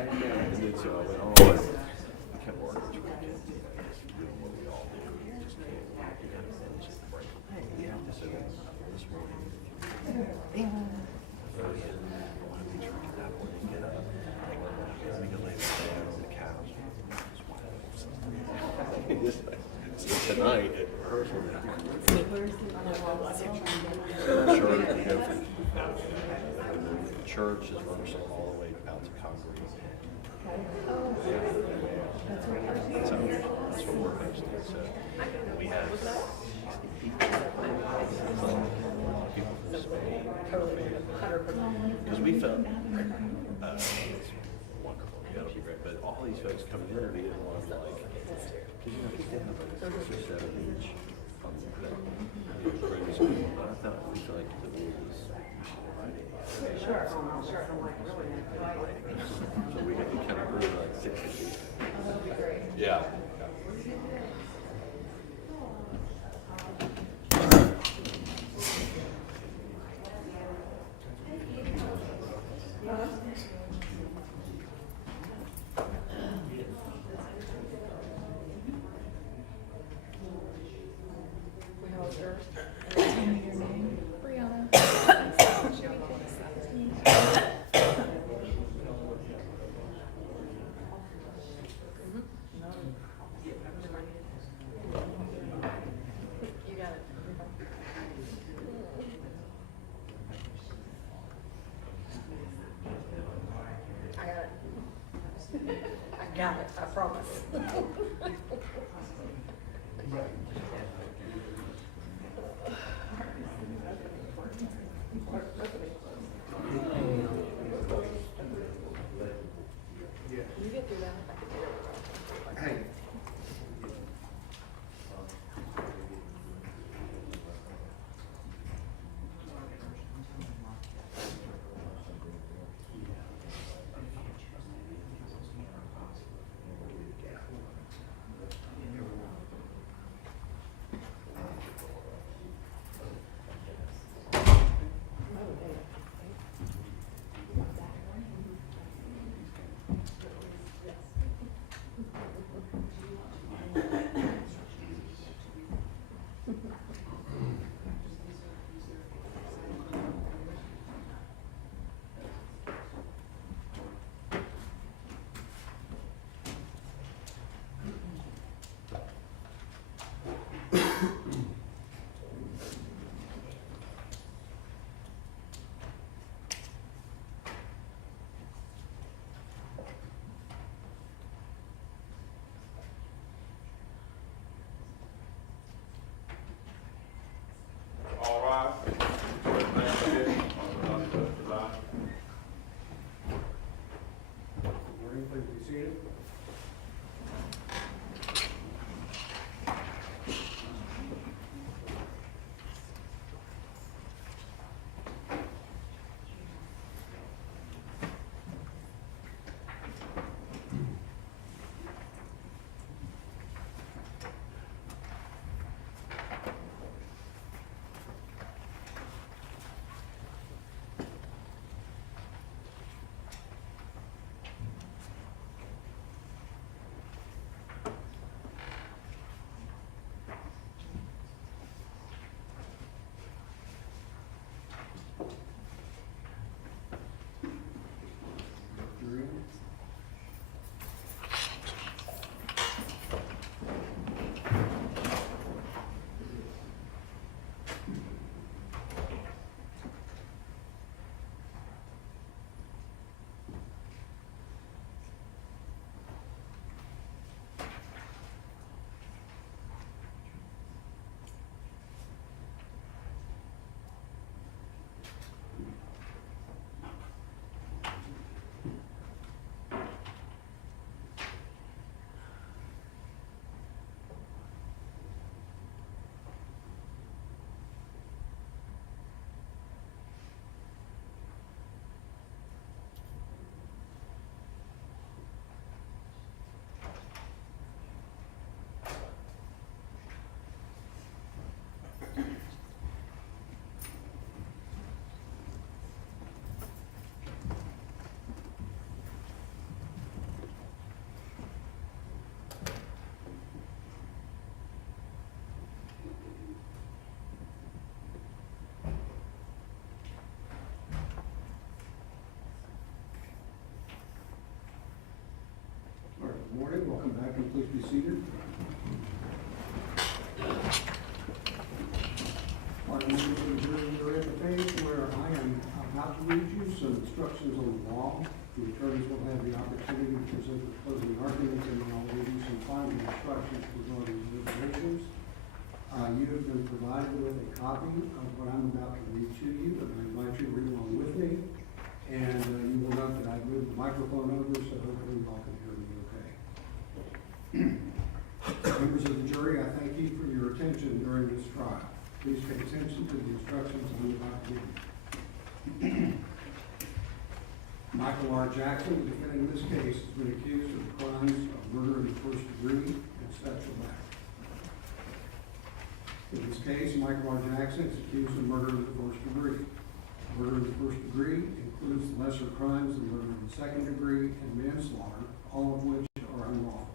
right? And then so I went on. I kept working this weekend, just doing what we all do. You just can't, you gotta finish it, break it. So this morning, Thursday, I want to be drinking that morning, get up, let me go lay down on the couch. So tonight at rehearsal, I'm sure we go from church is rehearsal all the way out to Congress. So that's what we're hosting. So we have people from Spain, because we felt it's wonderful. It'll be great. But all these folks coming in are being one like, because people have like 6 or 7 each on the grade school. But I thought we feel like the rule was sure. So we kind of grew like 6 feet. Yeah. Got it, I promise. You get through that. Hey. All right. Morning, please be seated. Please be seated. All right, members of the jury, you're at the page where I am about to read you some instructions on the law. The attorneys will have the opportunity to present the closing arguments, and then I'll read you some final instructions regarding deliberations. You have been provided with a copy of what I'm about to read to you, and I invite you to read along with me. And you will note that I've moved the microphone over, so hopefully you all can hear me okay. Members of the jury, I thank you for your attention during this trial. Please pay attention to the instructions I'm about to give you. Michael R. Jackson, the defendant in this case, has been accused of the crimes of murder in the first degree and sexual act. In this case, Michael R. Jackson is accused of murder in the first degree. Murder in the first degree includes the lesser crimes of murder in the second degree and manslaughter, all of which are unlawful.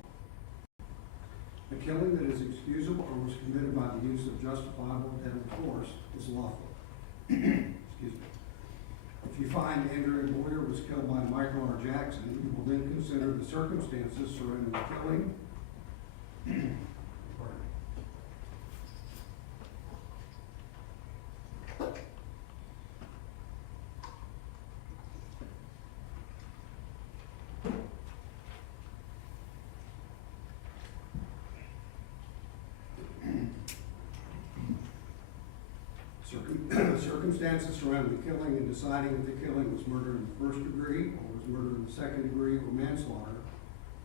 A killing that is excusable or was committed by the use of justifiable deadly force is lawful. Excuse me. If you find Andrea Boyer was killed by Michael R. Jackson, you will then consider the circumstances surrounding the killing. Circumstances surrounding the killing and deciding if the killing was murder in the first degree or was murder in the second degree or manslaughter,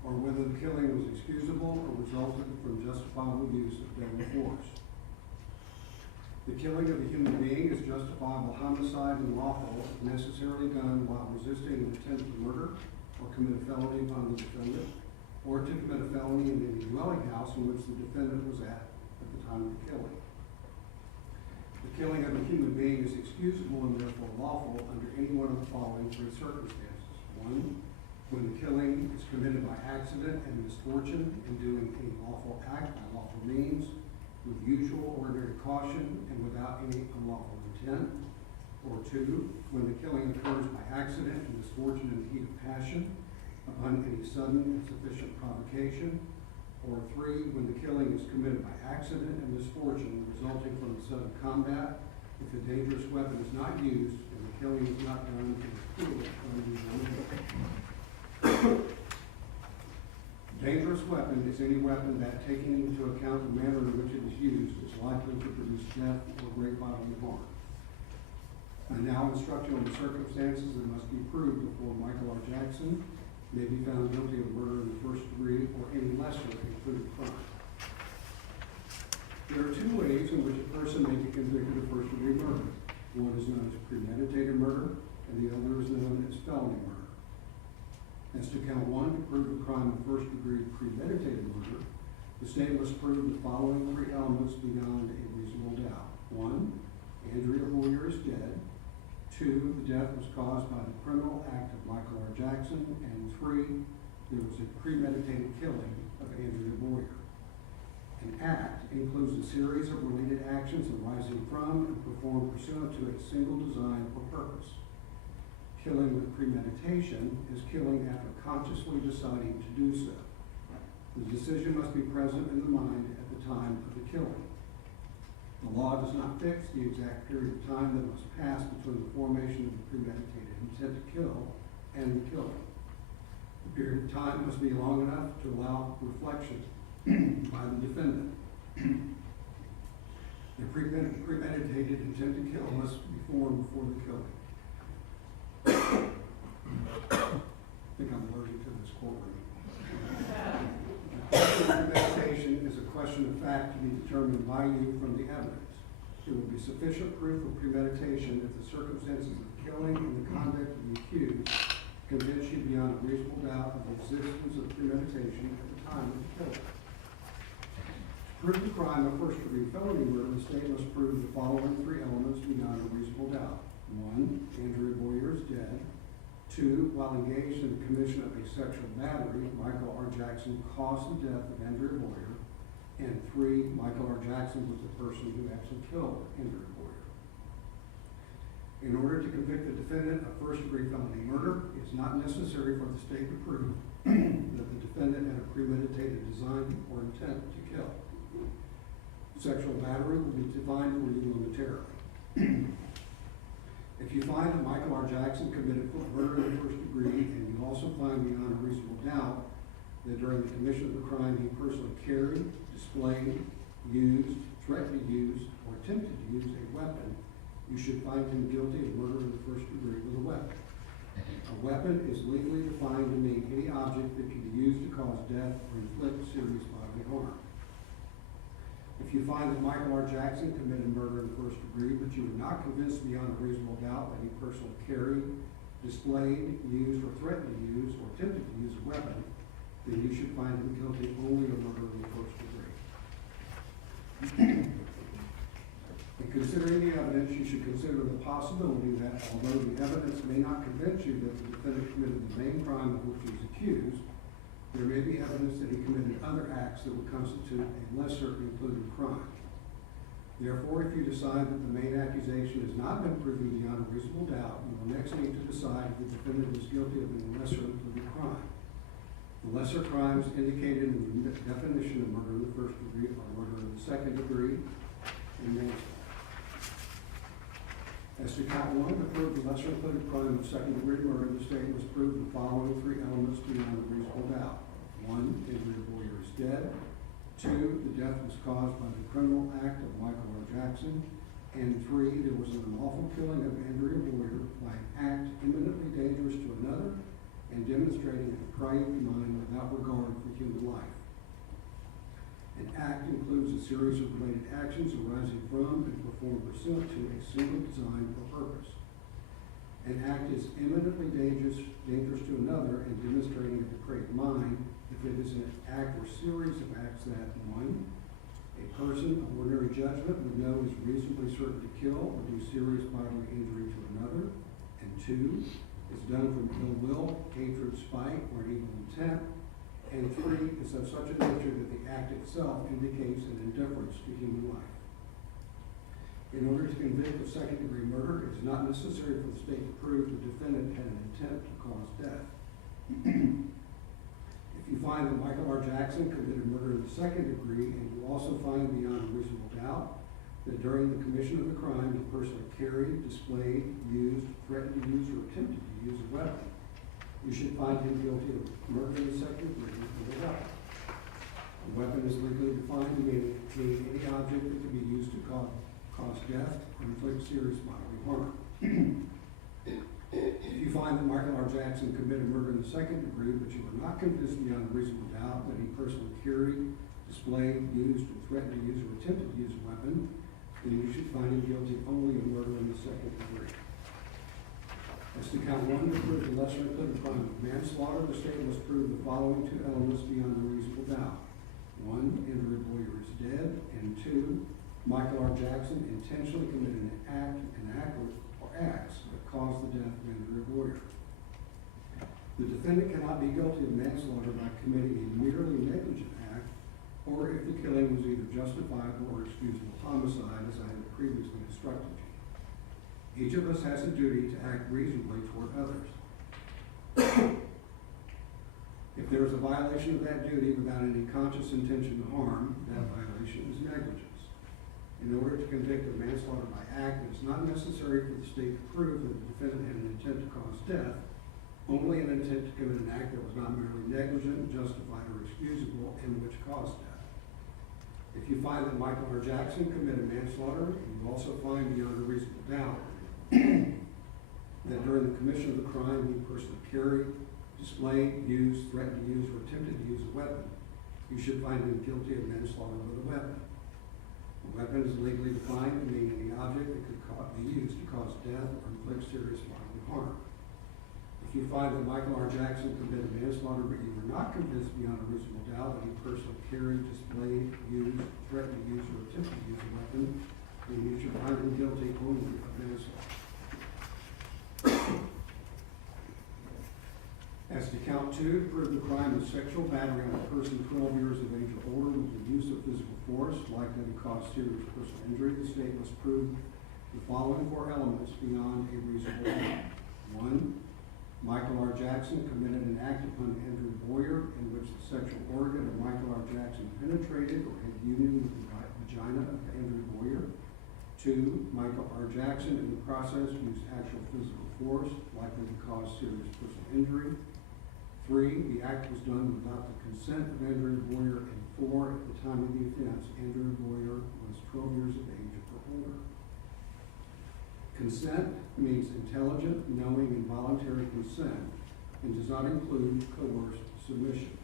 or whether the killing was excusable or resulted from justifiable use of deadly force. The killing of a human being is justifiable homicide and lawful if necessarily done while resisting an attempt to murder or commit a felony upon the defendant, or to commit a felony in any dwelling house in which the defendant was at the time of the killing. The killing of a human being is excusable and therefore lawful under any one of the following three circumstances. One, when the killing is committed by accident and misfortune in doing any lawful act by lawful means, with usual ordinary caution and without any unlawful intent. Or two, when the killing occurs by accident and misfortune in the heat of passion, upon any sudden and sufficient provocation. Or three, when the killing is committed by accident and misfortune resulting from the sudden combat, if a dangerous weapon is not used and the killing is not done in a cruel or unusual manner. Dangerous weapon is any weapon that, taking into account the manner in which it is used, is likely to produce death or great bodily harm. I now instruct you on the circumstances that must be proved before Michael R. Jackson may be found guilty of murder in the first degree or any lesser included crime. There are two ways in which a person may be convicted of first degree murder. One is known as premeditated murder, and the other is known as felony murder. As to count one, to prove the crime of first degree premeditated murder, the state must prove the following three elements beyond a reasonable doubt. One, Andrea Boyer is dead. Two, the death was caused by the criminal act of Michael R. Jackson. And three, there was a premeditated killing of Andrea Boyer. An act includes a series of related actions arising from and performed pursuant to a single design or purpose. Killing with premeditation is killing after consciously deciding to do so. The decision must be present in the mind at the time of the killing. The law does not fix the exact period of time that must pass between the formation of the premeditated intent to kill and the killing. The period of time must be long enough to allow reflection by the defendant. The premeditated intent to kill must be formed before the killing. I think I'm allergic to this courtroom. Premeditation is a question of fact to be determined by you from the evidence. It would be sufficient proof of premeditation if the circumstances of the killing and the conduct of the accused convince you beyond a reasonable doubt of the existence of premeditation at the time of the killing. To prove the crime of first degree felony murder, the state must prove the following three elements beyond a reasonable doubt. One, Andrea Boyer is dead. Two, while engaged in the commission of a sexual battery, Michael R. Jackson caused the death of Andrea Boyer. And three, Michael R. Jackson was the person who actually killed Andrea Boyer. In order to convict the defendant of first-degree felony murder, it is not necessary for the state to prove that the defendant had a premeditated design or intent to kill. Sexual battery will be defined for you momentarily. If you find that Michael R. Jackson committed murder in the first degree, and you also find beyond a reasonable doubt that during the commission of the crime he personally carried, displayed, used, threatened to use, or attempted to use a weapon, you should find him guilty of murder in the first degree with a weapon. A weapon is legally defined to mean any object that can be used to cause death or inflict serious bodily harm. If you find that Michael R. Jackson committed murder in the first degree, but you are not convinced beyond a reasonable doubt that he personally carried, displayed, used, or threatened to use, or attempted to use a weapon, then you should find him guilty only of murder in the first degree. In considering the evidence, you should consider the possibility that, although the evidence may not convince you that the defendant committed the main crime of which he is accused, there may be evidence that he committed other acts that would constitute a lesser included crime. Therefore, if you decide that the main accusation has not been proven beyond a reasonable doubt, you will next need to decide if the defendant is guilty of a lesser included crime. The lesser crimes indicated in the definition of murder in the first degree are murder in the second degree and manslaughter. As to count one, to prove the lesser included crime of second degree murder, the state must prove the following three elements beyond a reasonable doubt. One, Andrea Boyer is dead. Two, the death was caused by the criminal act of Michael R. Jackson. And three, there was an unlawful killing of Andrea Boyer by an act imminently dangerous to another and demonstrating a depraved mind without regard for human life. An act includes a series of related actions arising from and performed pursuant to a single design or purpose. An act is imminently dangerous to another and demonstrating a depraved mind if it is an act or series of acts that, one, a person of ordinary judgment would know is reasonably certain to kill or do serious bodily injury to another, and two, is done from ill will, hatred, spite, or an evil intent, and three, is of such a nature that the act itself indicates an indifference to human life. In order to convict of second-degree murder, it is not necessary for the state to prove the defendant had an intent to cause death. If you find that Michael R. Jackson committed murder in the second degree, and you also find beyond a reasonable doubt that during the commission of the crime he personally carried, displayed, used, threatened to use, or attempted to use a weapon, you should find him guilty of murder in the second degree with a weapon. A weapon is legally defined to mean any object that can be used to cause death or inflict serious bodily harm. If you find that Michael R. Jackson committed murder in the second degree, but you are not convinced beyond a reasonable doubt that he personally carried, displayed, used, or threatened to use, or attempted to use a weapon, then you should find him guilty only of murder in the second degree. As to count one, to prove the lesser included crime of manslaughter, the state must prove the following two elements beyond a reasonable doubt. One, Andrea Boyer is dead, and two, Michael R. Jackson intentionally committed an act or acts that caused the death of Andrea Boyer. The defendant cannot be guilty of manslaughter by committing a merely negligent act, or if the killing was either justifiable or excusable homicide, as I have previously instructed you. Each of us has a duty to act reasonably toward others. If there is a violation of that duty without any conscious intention to harm, that violation is negligence. In order to convict of manslaughter by act, it is not necessary for the state to prove that the defendant had an intent to cause death, only an intent to commit an act that was not merely negligent, justified, or excusable, and which caused death. If you find that Michael R. Jackson committed manslaughter, you also find beyond a reasonable doubt that during the commission of the crime he personally carried, displayed, used, threatened to use, or attempted to use a weapon, you should find him guilty of manslaughter with a weapon. A weapon is legally defined to mean any object that could be used to cause death or inflict serious bodily harm. If you find that Michael R. Jackson committed manslaughter, but you were not convinced beyond a reasonable doubt that he personally carried, displayed, used, threatened to use, or attempted to use a weapon, then you should find him guilty only of manslaughter. As to count two, to prove the crime of sexual battery on a person 12 years of age or older with the use of physical force likely to cause serious personal injury, the state must prove the following four elements beyond a reasonable doubt. 1, Michael R. Jackson committed an act upon Andrew Boyer in which the sexual organ of Michael R. Jackson penetrated or had union with the vagina of Andrew Boyer. 2, Michael R. Jackson in the process used actual physical force likely to cause serious personal injury. 3, the act was done without the consent of Andrew Boyer. And 4, at the time of the offense, Andrew Boyer was 12 years of age or older. Consent means intelligent, knowing, and voluntary consent and does not include coerced submission.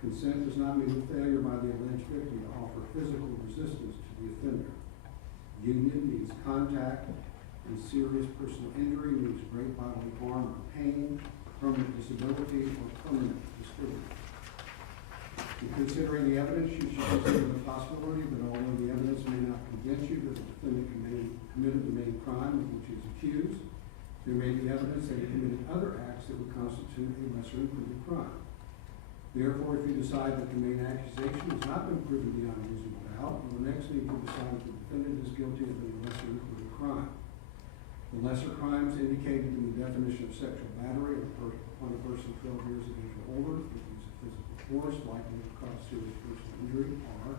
Consent does not mean the failure by the alleged victim to offer physical resistance to the offender. Union means contact, and serious personal injury means great bodily harm or pain, permanent disability, or permanent disability. In considering the evidence, you should consider the possibility that although the evidence may not convince you that the defendant committed the main crime of which he is accused, there may be evidence that he committed other acts that would constitute a lesser included crime. Therefore, if you decide that the main accusation has not been proven beyond a reasonable doubt, you will next need to decide if the defendant is guilty of a lesser included crime. The lesser crimes indicated in the definition of sexual battery upon a person 12 years of age or older with use of physical force likely to cause serious personal injury are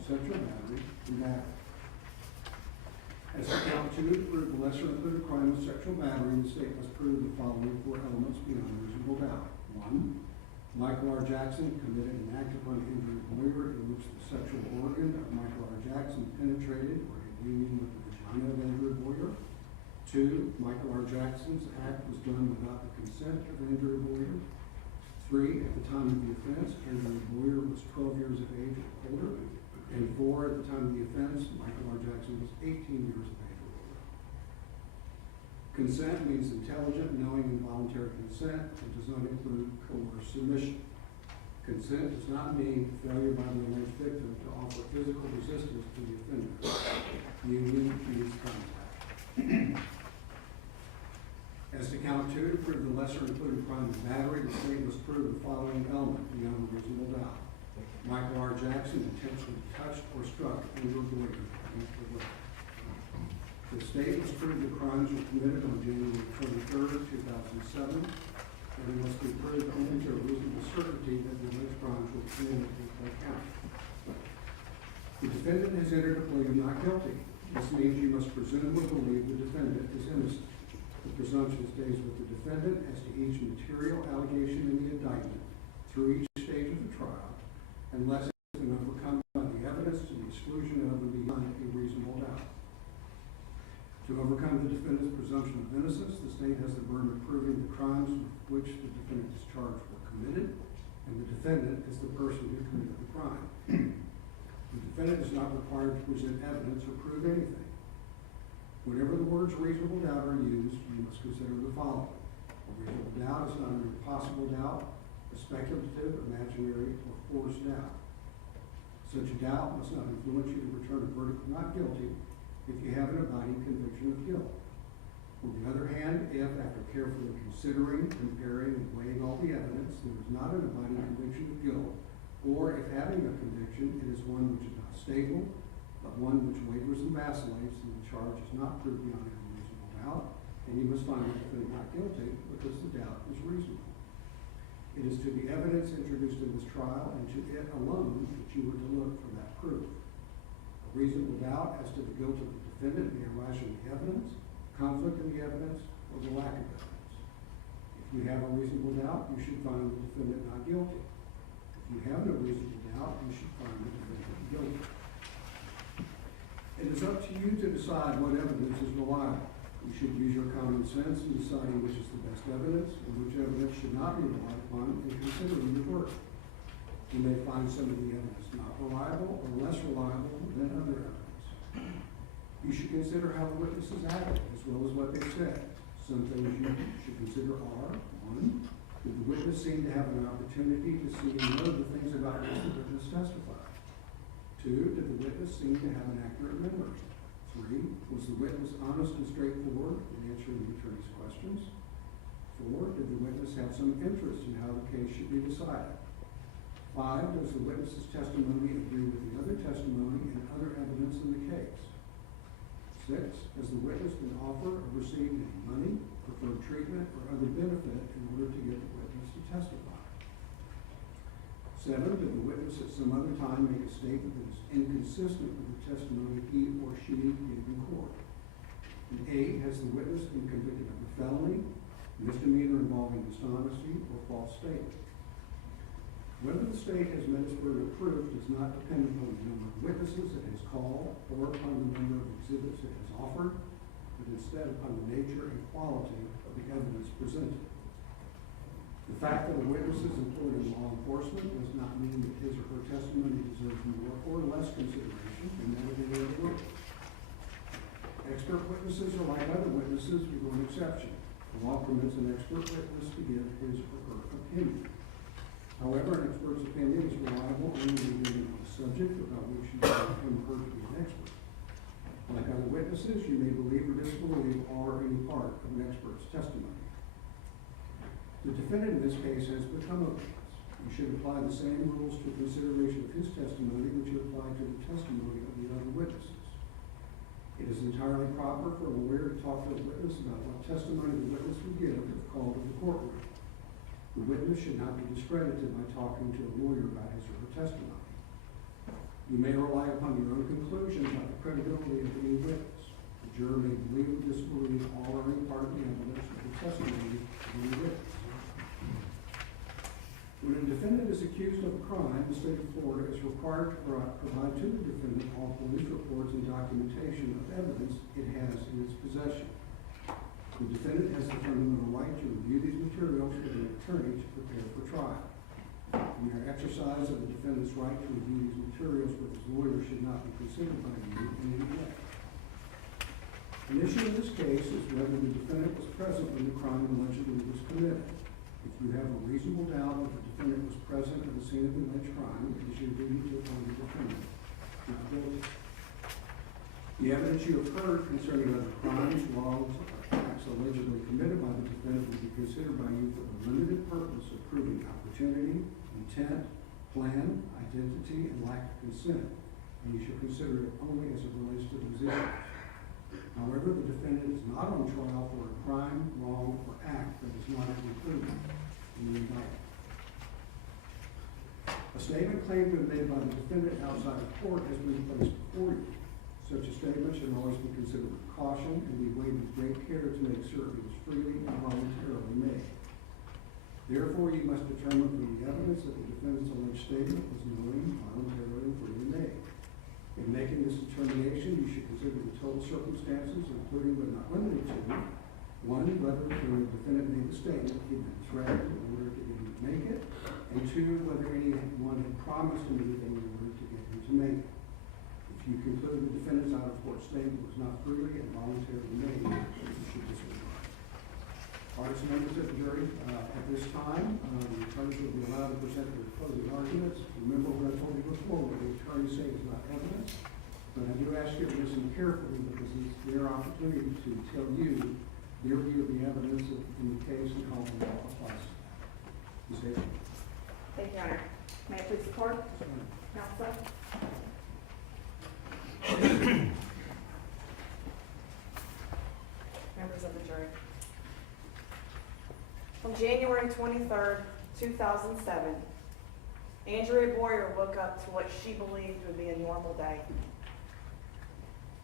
sexual battery and battery. As to count 2, to prove the lesser included crime of sexual battery, the state must prove the following four elements beyond reasonable doubt. 1, Michael R. Jackson committed an act upon Andrew Boyer in which the sexual organ of Michael R. Jackson penetrated or had union with the vagina of Andrew Boyer. 2, Michael R. Jackson's act was done without the consent of Andrew Boyer. 3, at the time of the offense, Andrew Boyer was 12 years of age or older. And 4, at the time of the offense, Michael R. Jackson was 18 years of age or older. Consent means intelligent, knowing, and voluntary consent and does not include coerced submission. Consent does not mean failure by the alleged victim to offer physical resistance to the offender. Union means contact. As to count 2, to prove the lesser included crime of battery, the state must prove the following element beyond a reasonable doubt. Michael R. Jackson intentionally touched or struck Andrew Boyer against the will. The state must prove the crimes were committed on January 23rd, 2007, and it must be proved only to a reasonable certainty that the alleged crimes were committed in Clay County. The defendant has entered a plea of not guilty. This means you must presumably believe the defendant is innocent. The presumption stays with the defendant as to each material allegation in the indictment through each stage of the trial, unless it has been overcome by the evidence to the exclusion of and beyond a reasonable doubt. To overcome the defendant's presumption of innocence, the state has the burden of proving the crimes with which the defendant is charged were committed, and the defendant is the person who committed the crime. The defendant is not required to present evidence or prove anything. Whenever the words reasonable doubt are used, you must consider the following. A reasonable doubt is not a mere possible doubt, a speculative, imaginary, or forced doubt. Such a doubt must not influence you to return a verdict of not guilty if you have an abiding conviction of guilt. On the other hand, if, after carefully considering, comparing, and weighing all the evidence, there is not an abiding conviction of guilt, or if having a conviction, it is one which is not stable, but one which wavers and vacillates, and the charge is not proved beyond every reasonable doubt, and you must find the defendant not guilty because the doubt is reasonable. It is to the evidence introduced in this trial and to it alone that you are to look for that proof. A reasonable doubt as to the guilt of the defendant may arise from the evidence, conflict in the evidence, or the lack of evidence. If you have a reasonable doubt, you should find the defendant not guilty. If you have no reasonable doubt, you should find the defendant guilty. It is up to you to decide what evidence is reliable. You should use your common sense in deciding which is the best evidence and which evidence should not be relied upon in considering your verdict. You may find some of the evidence not reliable or less reliable than other evidence. You should consider how the witnesses acted as well as what they said. Some things you should consider are: 1, did the witness seem to have an opportunity to see and know the things about which the witness testified? 2, did the witness seem to have an accurate memory? 3, was the witness honest and straightforward in answering the attorney's questions? 4, did the witness have some interest in how the case should be decided? 5, does the witness's testimony agree with the other testimony and other evidence in the case? 6, has the witness been offered or received any money, preferred treatment, or other benefit in order to get the witness to testify? 7, did the witness at some other time make a statement that is inconsistent with the testimony he or she gave in court? And 8, has the witness been convicted of a felony, misdemeanor involving dishonesty, or false statement? Whether the state has met its burden of proof does not depend upon the number of witnesses it has called or upon the number of exhibits it has offered, but instead upon the nature and quality of the evidence presented. The fact that a witness is employed in law enforcement does not mean that his or her testimony deserves more or less consideration than that of any other witness. Expert witnesses are like other witnesses with one exception. The law permits an expert witness to give his or her opinion. However, an expert's opinion is reliable only when dealing with a subject about which you know him or her to be an expert. Like other witnesses, you may believe or disbelieve all or any part of an expert's testimony. The defendant in this case has become a witness. You should apply the same rules to consideration of his testimony which you apply to the testimony of the other witnesses. It is entirely proper for a lawyer to talk to a witness about what testimony the witness would give if called to the courtroom. The witness should not be discredited by talking to a lawyer about his or her testimony. You may rely upon your own conclusions about the credibility of any witness. The juror may believe or disbelieve all or any part of the evidence of the testimony of any witness. When a defendant is accused of a crime, the state of Florida is required to provide to the defendant all police reports and documentation of evidence it has in its possession. The defendant has the fundamental right to review these materials with an attorney to prepare for trial. The mere exercise of the defendant's right to review these materials with his lawyer should not be considered by you in any way. An issue in this case is whether the defendant was present when the crime allegedly was committed. If you have a reasonable doubt that the defendant was present at the scene of the alleged crime, it is your duty to find the defendant not guilty. The evidence you have heard concerning other crimes, wrongs, or acts allegedly committed by the defendant will be considered by you for the limited purpose of proving opportunity, intent, plan, identity, and lack of consent, and you should consider it only as it relates to those issues. However, the defendant is not on trial for a crime, wrong, or act that is not included in the indictment. A statement claimed to have been made by the defendant outside of court has been placed before you. Such a statement should always be considered with caution and be weighed with great care to make certain it was freely and voluntarily made. Therefore, you must determine from the evidence that the defendant's alleged statement was knowing, voluntarily, and freely made. In making this determination, you should consider the total circumstances, including but not limited to, 1, whether when the defendant made the statement he had been threatened in order to get him to make it, and 2, whether anyone had promised him anything in order to get him to make it. If you conclude the defendant's out-of-court statement was not freely and voluntarily made, you should disregard. Artists and members of the jury, at this time, the attorneys will be allowed to present their closing arguments. Remember what I told you before, what the attorneys say is not evidence, but I do ask you to listen carefully because it's their opportunity to tell you their view of the evidence in the case and how the law applies to that. Ms. Davis. Thank you, Your Honor. May I please report? Counsel? Members of the jury. On January 23rd, 2007, Andrea Boyer woke up to what she believed would be a normal day.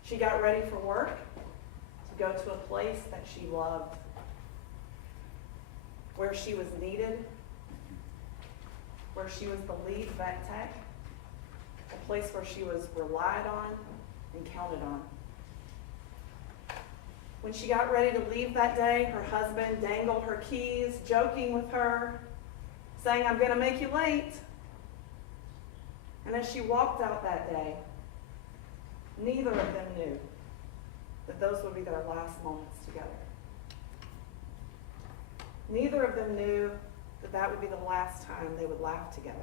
She got ready for work to go to a place that she loved, where she was needed, where she was the lead vet tech, a place where she was relied on and counted on. When she got ready to leave that day, her husband dangled her keys, joking with her, saying, "I'm going to make you late." And as she walked out that day, neither of them knew that those would be their last moments together. Neither of them knew that that would be the last time they would laugh together.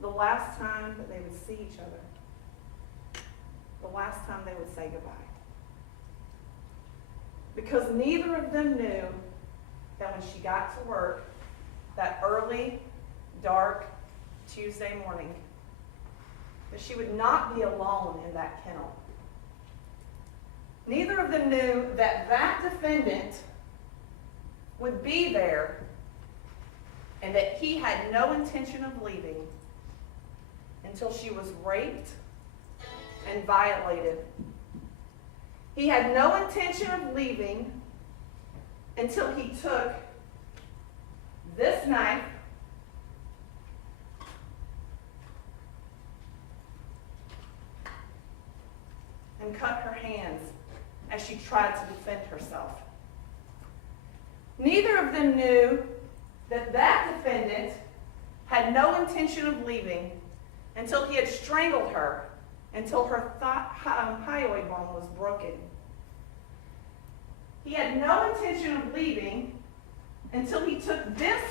The last time that they would see each other. The last time they would say goodbye. Because neither of them knew that when she got to work that early, dark Tuesday morning, that she would not be alone in that kennel. Neither of them knew that that defendant would be there and that he had no intention of leaving until she was raped and violated. He had no intention of leaving until he took this knife and cut her hands as she tried to defend herself. Neither of them knew that that defendant had no intention of leaving until he had strangled her until her hyoid bone was broken. He had no intention of leaving until he took this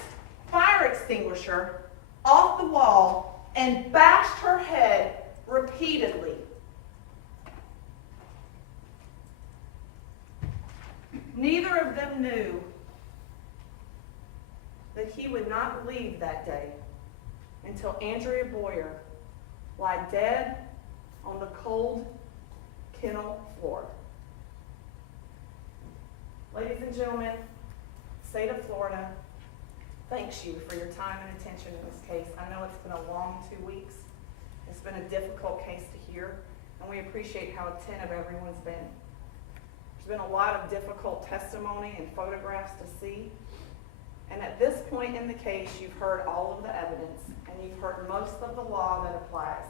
fire extinguisher off the wall and bashed her head repeatedly. Neither of them knew that he would not leave that day until Andrea Boyer lay dead on the cold kennel floor. Ladies and gentlemen, the state of Florida thanks you for your time and attention in this case. I know it's been a long 2 weeks. It's been a difficult case to hear, and we appreciate how attentive everyone's been. There's been a lot of difficult testimony and photographs to see. And at this point in the case, you've heard all of the evidence, and you've heard most of the law that applies.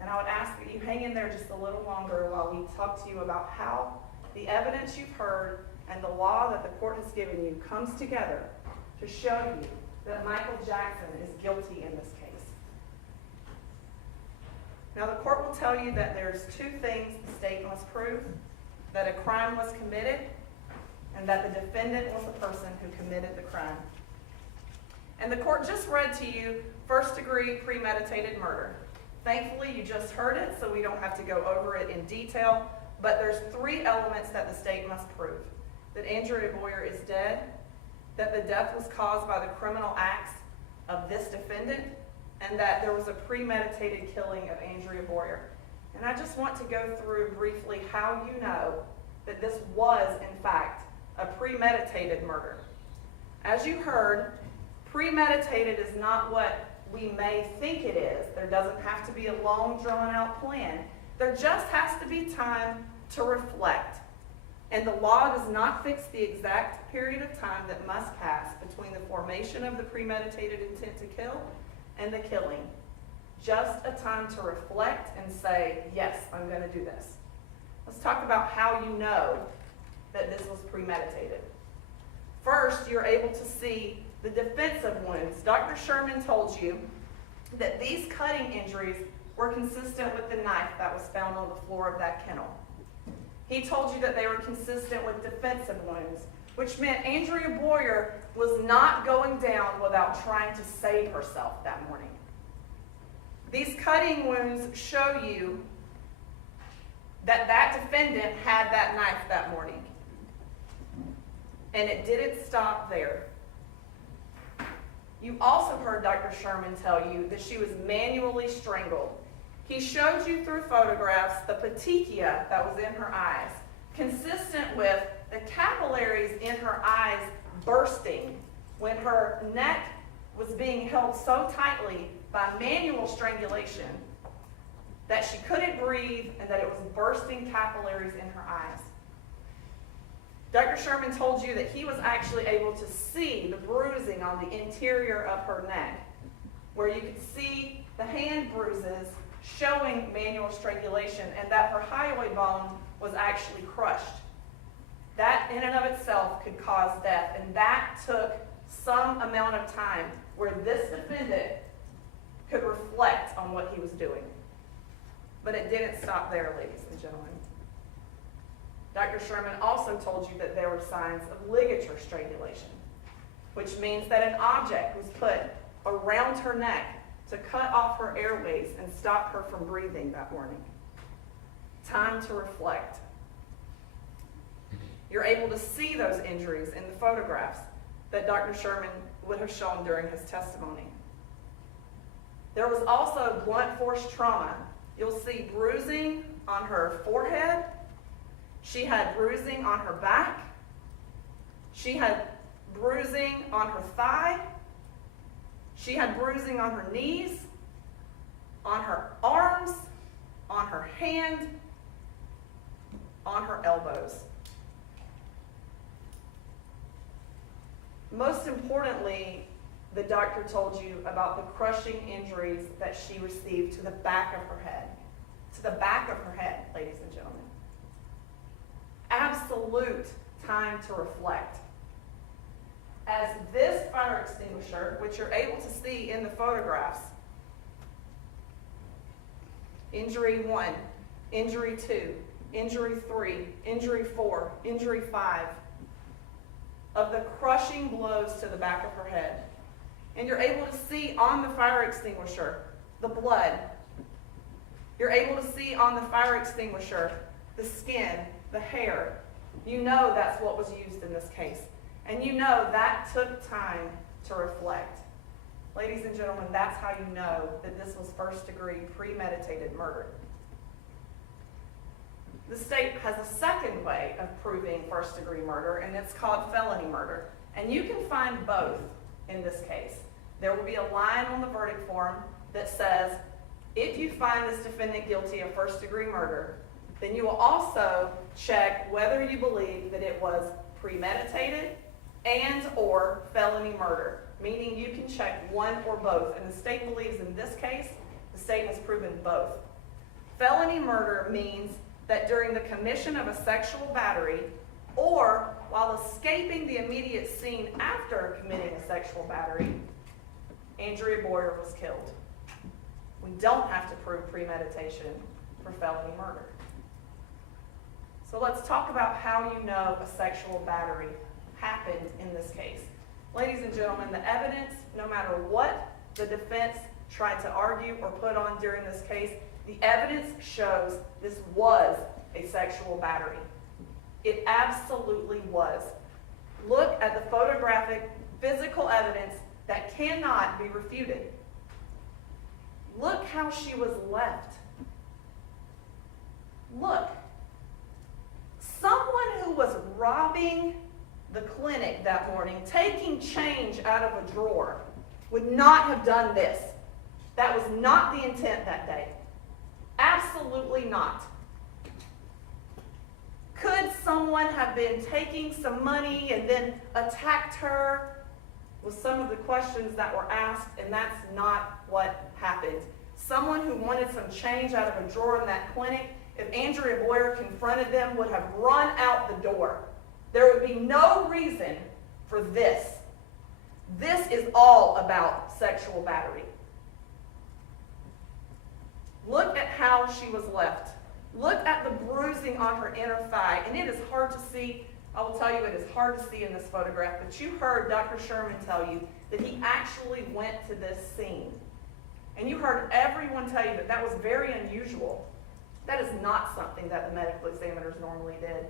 And I would ask that you hang in there just a little longer while we talk to you about how the evidence you've heard and the law that the court has given you comes together to show you that Michael Jackson is guilty in this case. Now, the court will tell you that there's 2 things the state must prove: that a crime was committed and that the defendant was the person who committed the crime. And the court just read to you first-degree premeditated murder. Thankfully, you just heard it, so we don't have to go over it in detail, but there's 3 elements that the state must prove: that Andrea Boyer is dead, that the death was caused by the criminal acts of this defendant, and that there was a premeditated killing of Andrea Boyer. And I just want to go through briefly how you know that this was, in fact, a premeditated murder. As you heard, premeditated is not what we may think it is. There doesn't have to be a long, drawn-out plan. There just has to be time to reflect. And the law does not fix the exact period of time that must pass between the formation of the premeditated intent to kill and the killing. Just a time to reflect and say, yes, I'm going to do this. Let's talk about how you know that this was premeditated. First, you're able to see the defensive wounds. Dr. Sherman told you that these cutting injuries were consistent with the knife that was found on the floor of that kennel. He told you that they were consistent with defensive wounds, which meant Andrea Boyer was not going down without trying to save herself that morning. These cutting wounds show you that that defendant had that knife that morning. And it didn't stop there. You also heard Dr. Sherman tell you that she was manually strangled. He showed you through photographs the petechia that was in her eyes, consistent with the capillaries in her eyes bursting when her neck was being held so tightly by manual strangulation that she couldn't breathe and that it was bursting capillaries in her eyes. Dr. Sherman told you that he was actually able to see the bruising on the interior of her neck, where you could see the hand bruises showing manual strangulation, and that her hyoid bone was actually crushed. That in and of itself could cause death, and that took some amount of time where this defendant could reflect on what he was doing. But it didn't stop there, ladies and gentlemen. Dr. Sherman also told you that there were signs of ligature strangulation, which means that an object was put around her neck to cut off her airways and stop her from breathing that morning. Time to reflect. You're able to see those injuries in the photographs that Dr. Sherman would have shown during his testimony. There was also blunt force trauma. You'll see bruising on her forehead She had bruising on her back. She had bruising on her thigh. She had bruising on her knees, on her arms, on her hand, on her elbows. Most importantly, the doctor told you about the crushing injuries that she received to the back of her head. To the back of her head, ladies and gentlemen. Absolute time to reflect. As this fire extinguisher, which you're able to see in the photographs, injury 1, injury 2, injury 3, injury 4, injury 5, of the crushing blows to the back of her head. And you're able to see on the fire extinguisher the blood. You're able to see on the fire extinguisher the skin, the hair. You know that's what was used in this case. And you know that took time to reflect. Ladies and gentlemen, that's how you know that this was first-degree premeditated murder. The state has a second way of proving first-degree murder, and it's called felony murder. And you can find both in this case. There will be a line on the verdict form that says, if you find this defendant guilty of first-degree murder, then you will also check whether you believe that it was premeditated and or felony murder, meaning you can check one or both. And the state believes in this case, the state has proven both. Felony murder means that during the commission of a sexual battery or while escaping the immediate scene after committing a sexual battery, Andrea Boyer was killed. We don't have to prove premeditation for felony murder. So let's talk about how you know a sexual battery happened in this case. Ladies and gentlemen, the evidence, no matter what the defense tried to argue or put on during this case, the evidence shows this was a sexual battery. It absolutely was. Look at the photographic, physical evidence that cannot be refuted. Look how she was left. Look. Someone who was robbing the clinic that morning, taking change out of a drawer, would not have done this. That was not the intent that day. Absolutely not. Could someone have been taking some money and then attacked her? Was some of the questions that were asked, and that's not what happened. Someone who wanted some change out of a drawer in that clinic, if Andrea Boyer confronted them, would have run out the door. There would be no reason for this. This is all about sexual battery. Look at how she was left. Look at the bruising on her inner thigh, and it is hard to see. I will tell you, it is hard to see in this photograph, but you heard Dr. Sherman tell you that he actually went to this scene. And you heard everyone tell you that that was very unusual. That is not something that the medical examiners normally did.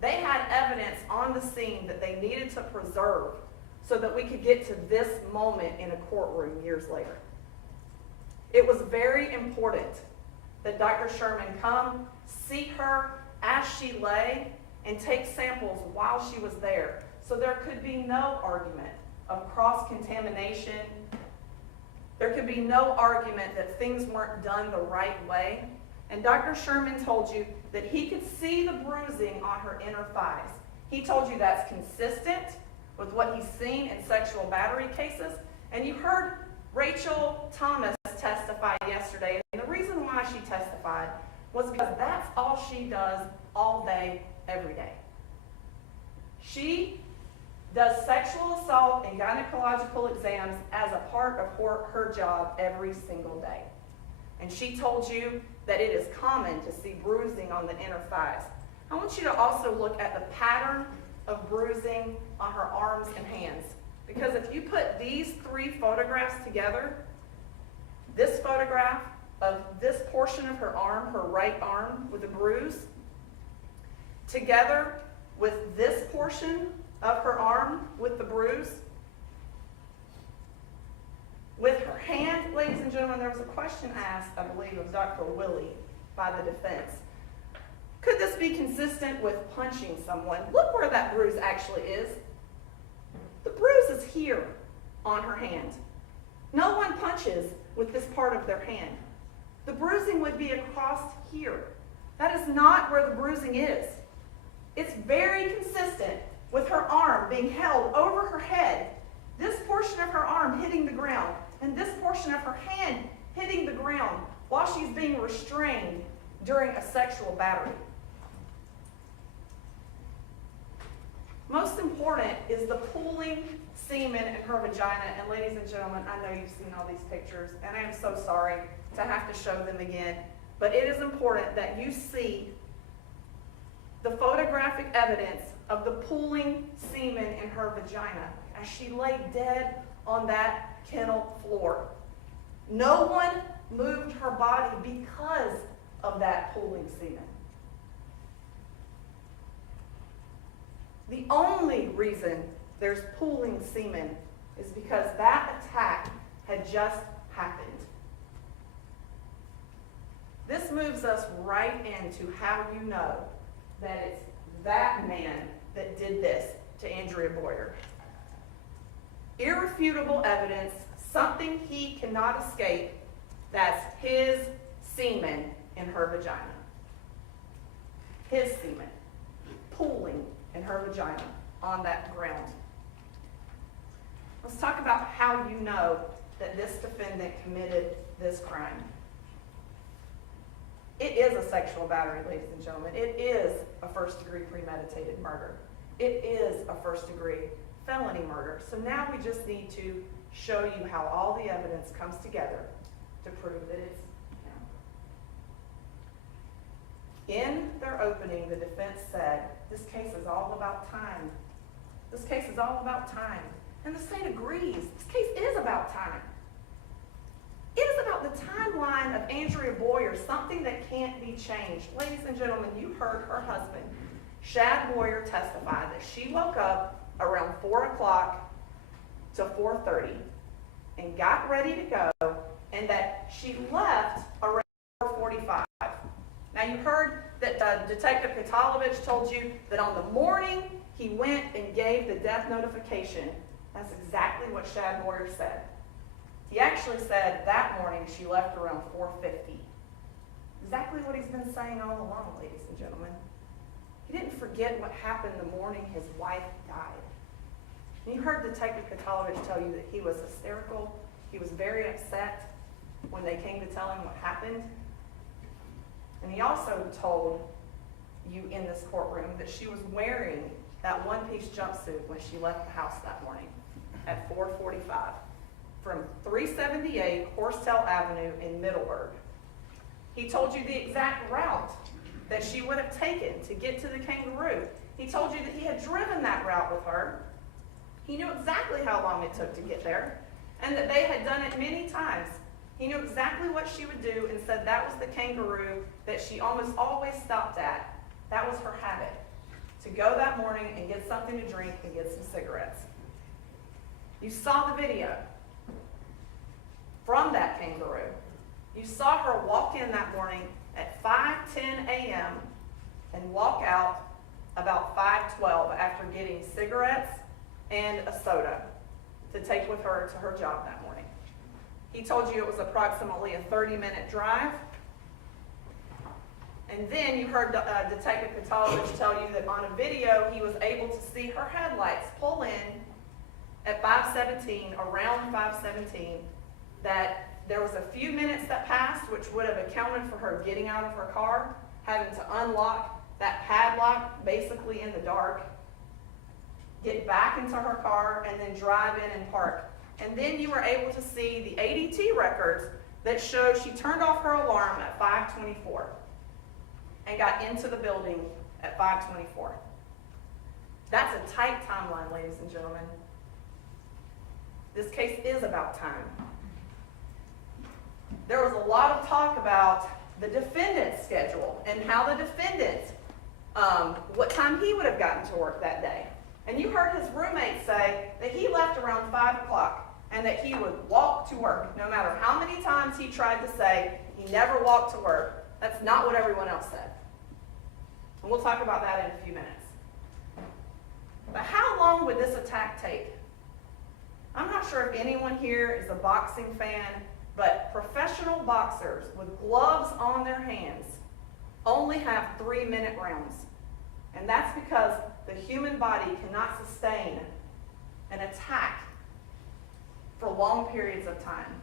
They had evidence on the scene that they needed to preserve so that we could get to this moment in a courtroom years later. It was very important that Dr. Sherman come, see her as she lay, and take samples while she was there. So there could be no argument of cross-contamination. There could be no argument that things weren't done the right way. And Dr. Sherman told you that he could see the bruising on her inner thighs. He told you that's consistent with what he's seen in sexual battery cases. And you heard Rachel Thomas testify yesterday. And the reason why she testified was because that's all she does all day, every day. She does sexual assault and gynecological exams as a part of her job every single day. And she told you that it is common to see bruising on the inner thighs. I want you to also look at the pattern of bruising on her arms and hands. Because if you put these three photographs together, this photograph of this portion of her arm, her right arm with a bruise, together with this portion of her arm with the bruise, with her hand, ladies and gentlemen, there was a question asked, I believe, of Dr. Willie by the defense. Could this be consistent with punching someone? Look where that bruise actually is. The bruise is here on her hand. No one punches with this part of their hand. The bruising would be across here. That is not where the bruising is. It's very consistent with her arm being held over her head, this portion of her arm hitting the ground, and this portion of her hand hitting the ground while she's being restrained during a sexual battery. Most important is the pooling semen in her vagina. And ladies and gentlemen, I know you've seen all these pictures, and I am so sorry to have to show them again. But it is important that you see the photographic evidence of the pooling semen in her vagina as she lay dead on that kennel floor. No one moved her body because of that pooling semen. The only reason there's pooling semen is because that attack had just happened. This moves us right into how you know that it's that man that did this to Andrea Boyer. Irrefutable evidence, something he cannot escape, that's his semen in her vagina. His semen pooling in her vagina on that ground. Let's talk about how you know that this defendant committed this crime. It is a sexual battery, ladies and gentlemen. It is a first-degree premeditated murder. It is a first-degree felony murder. So now we just need to show you how all the evidence comes together to prove that it's him. In their opening, the defense said, this case is all about time. This case is all about time. And the state agrees. This case is about time. It is about the timeline of Andrea Boyer, something that can't be changed. Ladies and gentlemen, you heard her husband, Shad Boyer, testify that she woke up around 4 o'clock to 4:30 and got ready to go, and that she left around 4:45. Now you heard that Detective Katalovich told you that on the morning he went and gave the death notification. That's exactly what Shad Boyer said. He actually said that morning she left around 4:50. Exactly what he's been saying all along, ladies and gentlemen. He didn't forget what happened the morning his wife died. And you heard Detective Katalovich tell you that he was hysterical. He was very upset when they came to tell him what happened. And he also told you in this courtroom that she was wearing that one-piece jumpsuit when she left the house that morning at 4:45 from 378 Horsetail Avenue in Middleburg. He told you the exact route that she would have taken to get to the Kangaroo. He told you that he had driven that route with her. He knew exactly how long it took to get there, and that they had done it many times. He knew exactly what she would do and said that was the Kangaroo that she almost always stopped at. That was her habit, to go that morning and get something to drink and get some cigarettes. You saw the video from that Kangaroo. You saw her walk in that morning at 5:10 a.m. and walk out about 5:12 after getting cigarettes and a soda to take with her to her job that morning. He told you it was approximately a 30-minute drive. And then you heard Detective Katalovich tell you that on a video he was able to see her headlights pull in at 5:17, around 5:17, that there was a few minutes that passed which would have accounted for her getting out of her car, having to unlock that padlock basically in the dark, get back into her car, and then drive in and park. And then you were able to see the ADT records that show she turned off her alarm at 5:24 and got into the building at 5:24. That's a tight timeline, ladies and gentlemen. This case is about time. There was a lot of talk about the defendant's schedule and how the defendant, what time he would have gotten to work that day. And you heard his roommate say that he left around 5 o'clock and that he would walk to work. No matter how many times he tried to say he never walked to work, that's not what everyone else said. And we'll talk about that in a few minutes. But how long would this attack take? I'm not sure if anyone here is a boxing fan, but professional boxers with gloves on their hands only have 3-minute rounds. And that's because the human body cannot sustain an attack for long periods of time.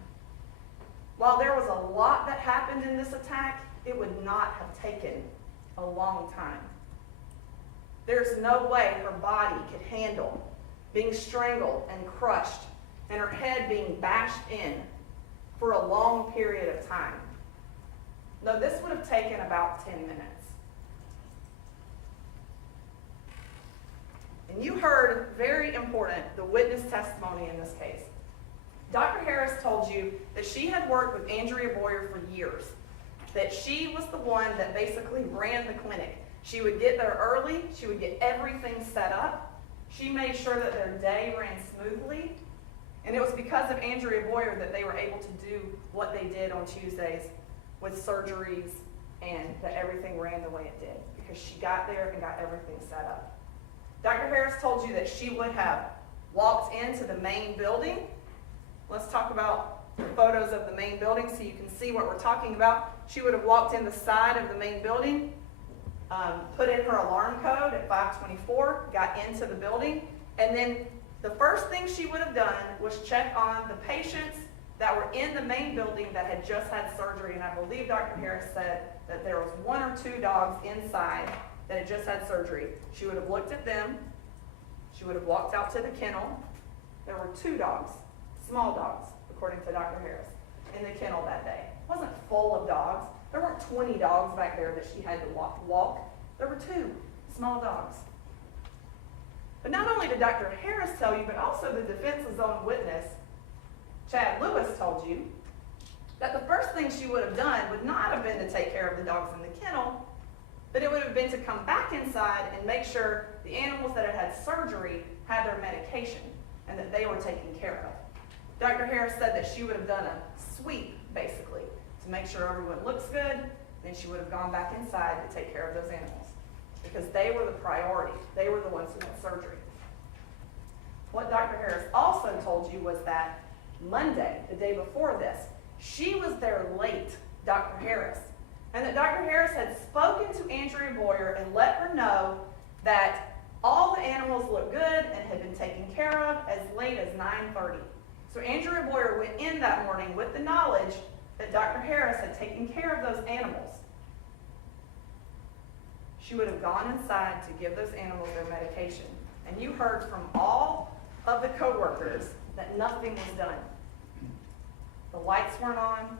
While there was a lot that happened in this attack, it would not have taken a long time. There's no way her body could handle being strangled and crushed and her head being bashed in for a long period of time. No, this would have taken about 10 minutes. And you heard, very important, the witness testimony in this case. Dr. Harris told you that she had worked with Andrea Boyer for years, that she was the one that basically ran the clinic. She would get there early, she would get everything set up, she made sure that their day ran smoothly, and it was because of Andrea Boyer that they were able to do what they did on Tuesdays with surgeries and that everything ran the way it did, because she got there and got everything set up. Dr. Harris told you that she would have walked into the main building. Let's talk about the photos of the main building so you can see what we're talking about. She would have walked in the side of the main building, put in her alarm code at 524, got into the building, and then the first thing she would have done was check on the patients that were in the main building that had just had surgery. And I believe Dr. Harris said that there was 1 or 2 dogs inside that had just had surgery. She would have looked at them. She would have walked out to the kennel. There were 2 dogs, small dogs, according to Dr. Harris, in the kennel that day. It wasn't full of dogs. There weren't 20 dogs back there that she had to walk. There were 2 small dogs. But not only did Dr. Harris tell you, but also the defense's own witness, Chad Lewis, told you that the first thing she would have done would not have been to take care of the dogs in the kennel, but it would have been to come back inside and make sure the animals that had had surgery had their medication and that they were taken care of. Dr. Harris said that she would have done a sweep, basically, to make sure everyone looks good. Then she would have gone back inside to take care of those animals because they were the priority. They were the ones who had surgery. What Dr. Harris also told you was that Monday, the day before this, she was there late, Dr. Harris, and that Dr. Harris had spoken to Andrea Boyer and let her know that all the animals looked good and had been taken care of as late as 9:30. So Andrea Boyer went in that morning with the knowledge that Dr. Harris had taken care of those animals. She would have gone inside to give those animals their medication. And you heard from all of the coworkers that nothing was done. The lights weren't on,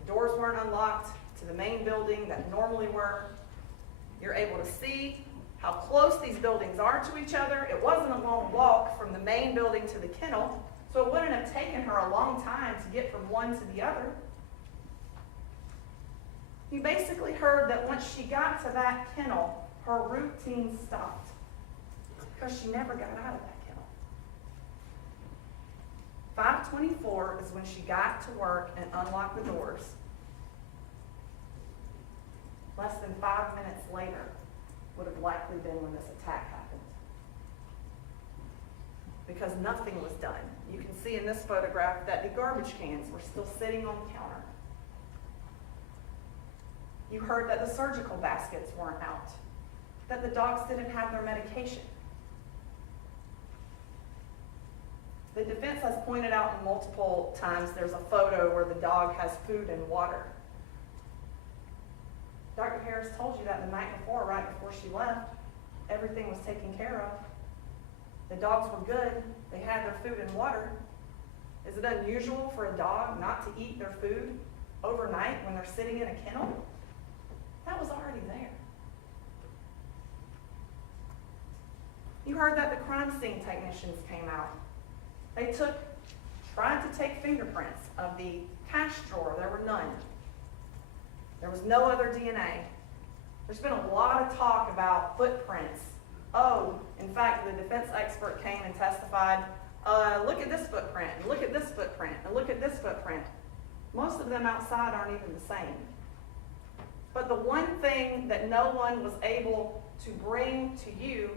the doors weren't unlocked to the main building that normally were. You're able to see how close these buildings are to each other. It wasn't a long walk from the main building to the kennel, so it wouldn't have taken her a long time to get from one to the other. You basically heard that once she got to that kennel, her routine stopped because she never got out of that kennel. 5:24 is when she got to work and unlocked the doors. Less than 5 minutes later would have likely been when this attack happened. Because nothing was done. You can see in this photograph that the garbage cans were still sitting on the counter. You heard that the surgical baskets weren't out, that the dogs didn't have their medication. The defense has pointed out multiple times there's a photo where the dog has food and water. Dr. Harris told you that the night before, right before she left, everything was taken care of. The dogs were good. They had their food and water. Is it unusual for a dog not to eat their food overnight when they're sitting in a kennel? That was already there. You heard that the crime scene technicians came out. They tried to take fingerprints of the cash drawer. There were none. There was no other DNA. There's been a lot of talk about footprints. Oh, in fact, the defense expert came and testified, look at this footprint, and look at this footprint, and look at this footprint. Most of them outside aren't even the same. But the one thing that no one was able to bring to you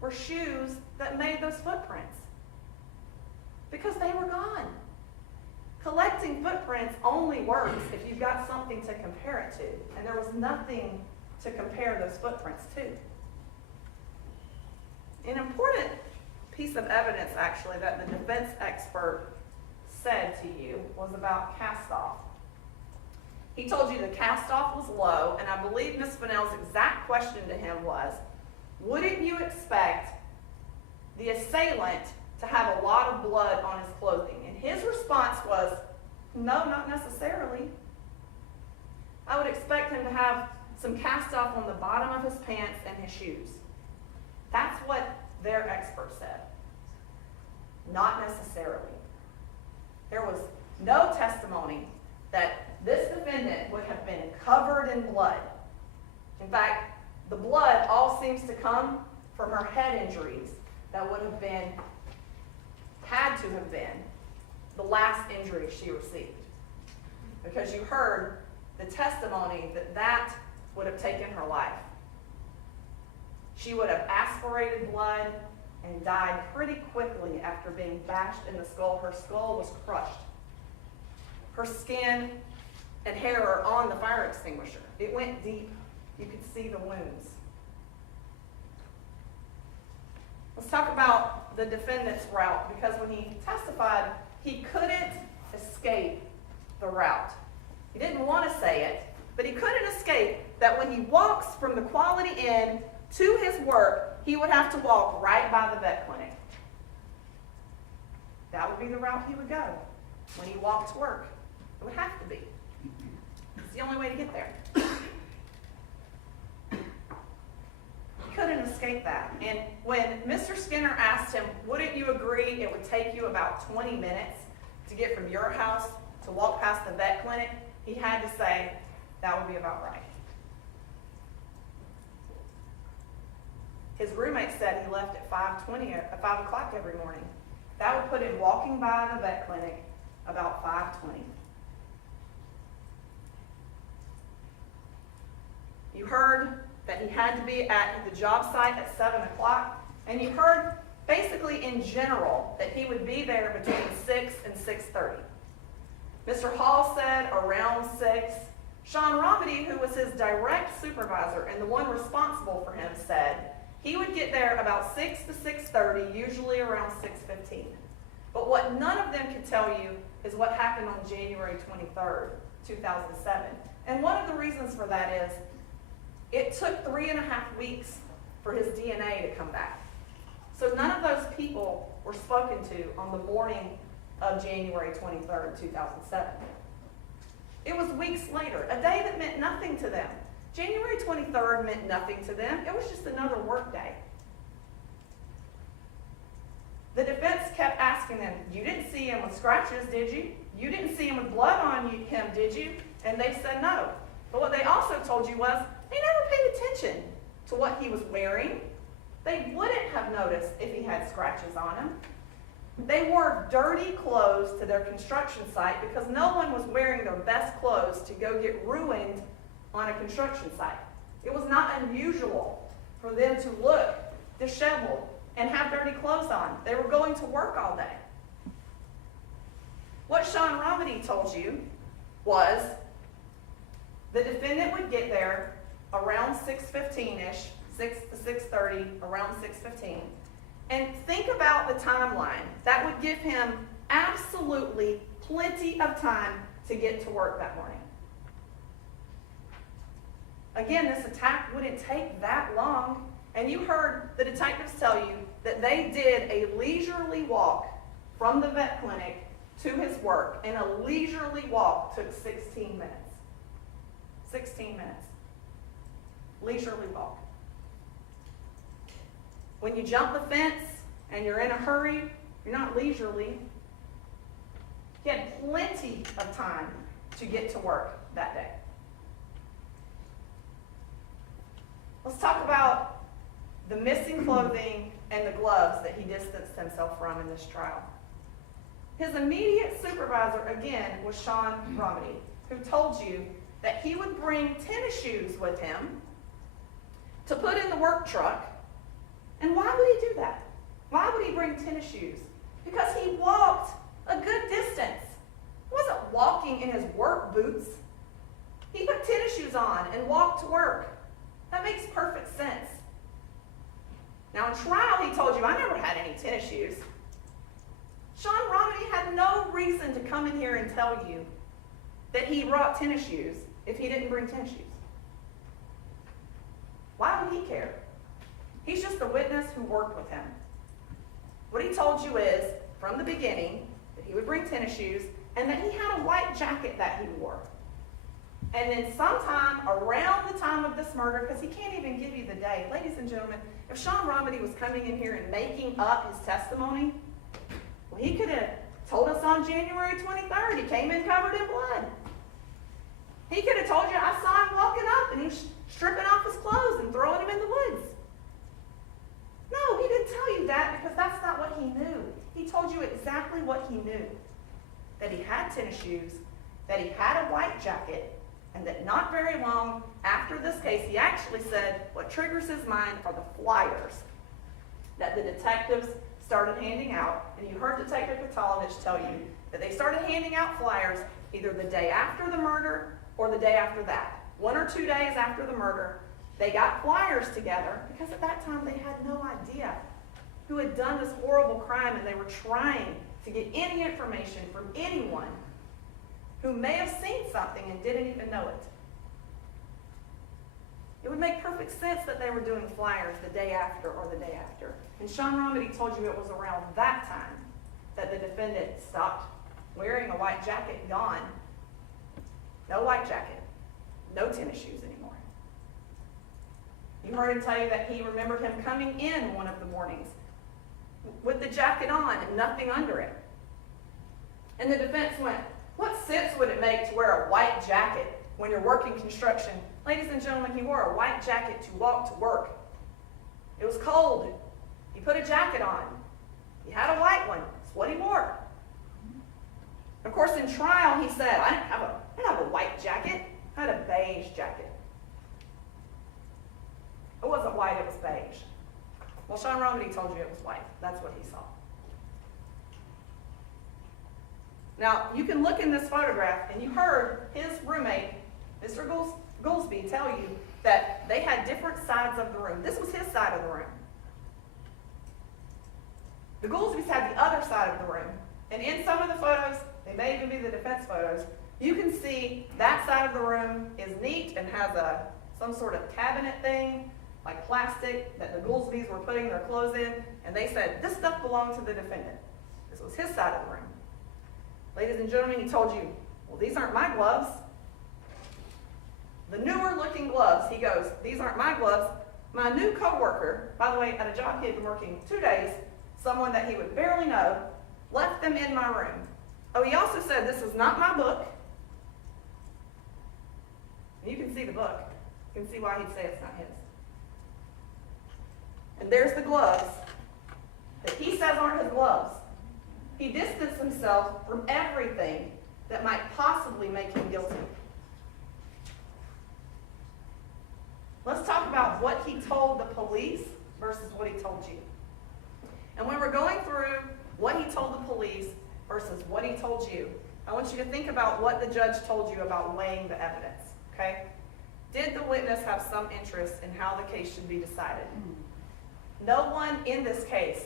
were shoes that made those footprints. Because they were gone. Collecting footprints only works if you've got something to compare it to. And there was nothing to compare those footprints to. An important piece of evidence, actually, that the defense expert said to you was about cast-off. He told you the cast-off was low, and I believe Ms. Fennell's exact question to him was, wouldn't you expect the assailant to have a lot of blood on his clothing? And his response was, no, not necessarily. I would expect him to have some cast-off on the bottom of his pants and his shoes. That's what their expert said. Not necessarily. There was no testimony that this defendant would have been covered in blood. In fact, the blood all seems to come from her head injuries that would have been, had to have been, the last injury she received. Because you heard the testimony that that would have taken her life. She would have aspirated blood and died pretty quickly after being bashed in the skull. Her skull was crushed. Her skin and hair are on the fire extinguisher. It went deep. You could see the wounds. Let's talk about the defendant's route, because when he testified, he couldn't escape the route. He didn't want to say it, but he couldn't escape that when he walks from the Quality Inn to his work, he would have to walk right by the vet clinic. That would be the route he would go when he walked to work. It would have to be. It's the only way to get there. He couldn't escape that. And when Mr. Skinner asked him, wouldn't you agree it would take you about 20 minutes to get from your house to walk past the vet clinic, he had to say, that would be about right. His roommate said he left at 5 o'clock every morning. That would put him walking by the vet clinic about 5:20. You heard that he had to be at the job site at 7 o'clock, and you heard basically in general that he would be there between 6 and 6:30. Mr. Hall said around 6. Sean Romedy, who was his direct supervisor and the one responsible for him, said he would get there about 6 to 6:30, usually around 6:15. But what none of them could tell you is what happened on January 23rd, 2007. And one of the reasons for that is it took 3.5 weeks for his DNA to come back. So none of those people were spoken to on the morning of January 23rd, 2007. It was weeks later, a day that meant nothing to them. January 23rd meant nothing to them. It was just another work day. The defense kept asking them, you didn't see him with scratches, did you? You didn't see him with blood on him, did you? And they said no. But what they also told you was they never paid attention to what he was wearing. They wouldn't have noticed if he had scratches on him. They wore dirty clothes to their construction site because no one was wearing their best clothes to go get ruined on a construction site. It was not unusual for them to look disheveled and have dirty clothes on. They were going to work all day. What Sean Romedy told you was the defendant would get there around 6:15-ish, 6 to 6:30, around 6:15. And think about the timeline. That would give him absolutely plenty of time to get to work that morning. Again, this attack wouldn't take that long. And you heard the detectives tell you that they did a leisurely walk from the vet clinic to his work, and a leisurely walk took 16 minutes. 16 minutes. Leisurely walk. When you jump the fence and you're in a hurry, you're not leisurely. He had plenty of time to get to work that day. Let's talk about the missing clothing and the gloves that he distanced himself from in this trial. His immediate supervisor, again, was Sean Romedy, who told you that he would bring tennis shoes with him to put in the work truck. And why would he do that? Why would he bring tennis shoes? Because he walked a good distance. He wasn't walking in his work boots. He put tennis shoes on and walked to work. That makes perfect sense. Now, in trial, he told you, I never had any tennis shoes. Sean Romney had no reason to come in here and tell you that he brought tennis shoes if he didn't bring tennis shoes. Why would he care? He's just a witness who worked with him. What he told you is, from the beginning, that he would bring tennis shoes and that he had a white jacket that he wore. And then sometime around the time of this murder, because he can't even give you the day, ladies and gentlemen, if Sean Romney was coming in here and making up his testimony, well, he could have told us on January 23rd he came in covered in blood. He could have told you, I saw him walking up and he was stripping off his clothes and throwing them in the woods. No, he didn't tell you that because that's not what he knew. He told you exactly what he knew. That he had tennis shoes, that he had a white jacket, and that not very long after this case, he actually said what triggers his mind are the flyers that the detectives started handing out. And you heard Detective Katalovich tell you that they started handing out flyers either the day after the murder or the day after that. 1 or 2 days after the murder, they got flyers together because at that time they had no idea who had done this horrible crime, and they were trying to get any information from anyone who may have seen something and didn't even know it. It would make perfect sense that they were doing flyers the day after or the day after. And Sean Romney told you it was around that time that the defendant stopped wearing a white jacket, gone. No white jacket, no tennis shoes anymore. You heard him tell you that he remembered him coming in one of the mornings with the jacket on and nothing under it. And the defense went, what sense would it make to wear a white jacket when you're working construction? Ladies and gentlemen, he wore a white jacket to walk to work. It was cold. He put a jacket on. He had a white one. That's what he wore. Of course, in trial, he said, I didn't have a white jacket. I had a beige jacket. It wasn't white, it was beige. Well, Sean Romney told you it was white. That's what he saw. Now, you can look in this photograph, and you heard his roommate, Mr. Goolsby, tell you that they had different sides of the room. This was his side of the room. The Goolsbys had the other side of the room. And in some of the photos, they may even be the defense photos, you can see that side of the room is neat and has some sort of cabinet thing, like plastic, that the Goolsbys were putting their clothes in, and they said, this stuff belonged to the defendant. This was his side of the room. Ladies and gentlemen, he told you, well, these aren't my gloves. The newer looking gloves, he goes, these aren't my gloves. My new coworker, by the way, at a job he had been working 2 days, someone that he would barely know, left them in my room. Oh, he also said, this is not my book. And you can see the book. You can see why he'd say it's not his. And there's the gloves that he says aren't his gloves. He distanced himself from everything that might possibly make him guilty. Let's talk about what he told the police versus what he told you. And when we're going through what he told the police versus what he told you, I want you to think about what the judge told you about weighing the evidence, okay? Did the witness have some interest in how the case should be decided? No one in this case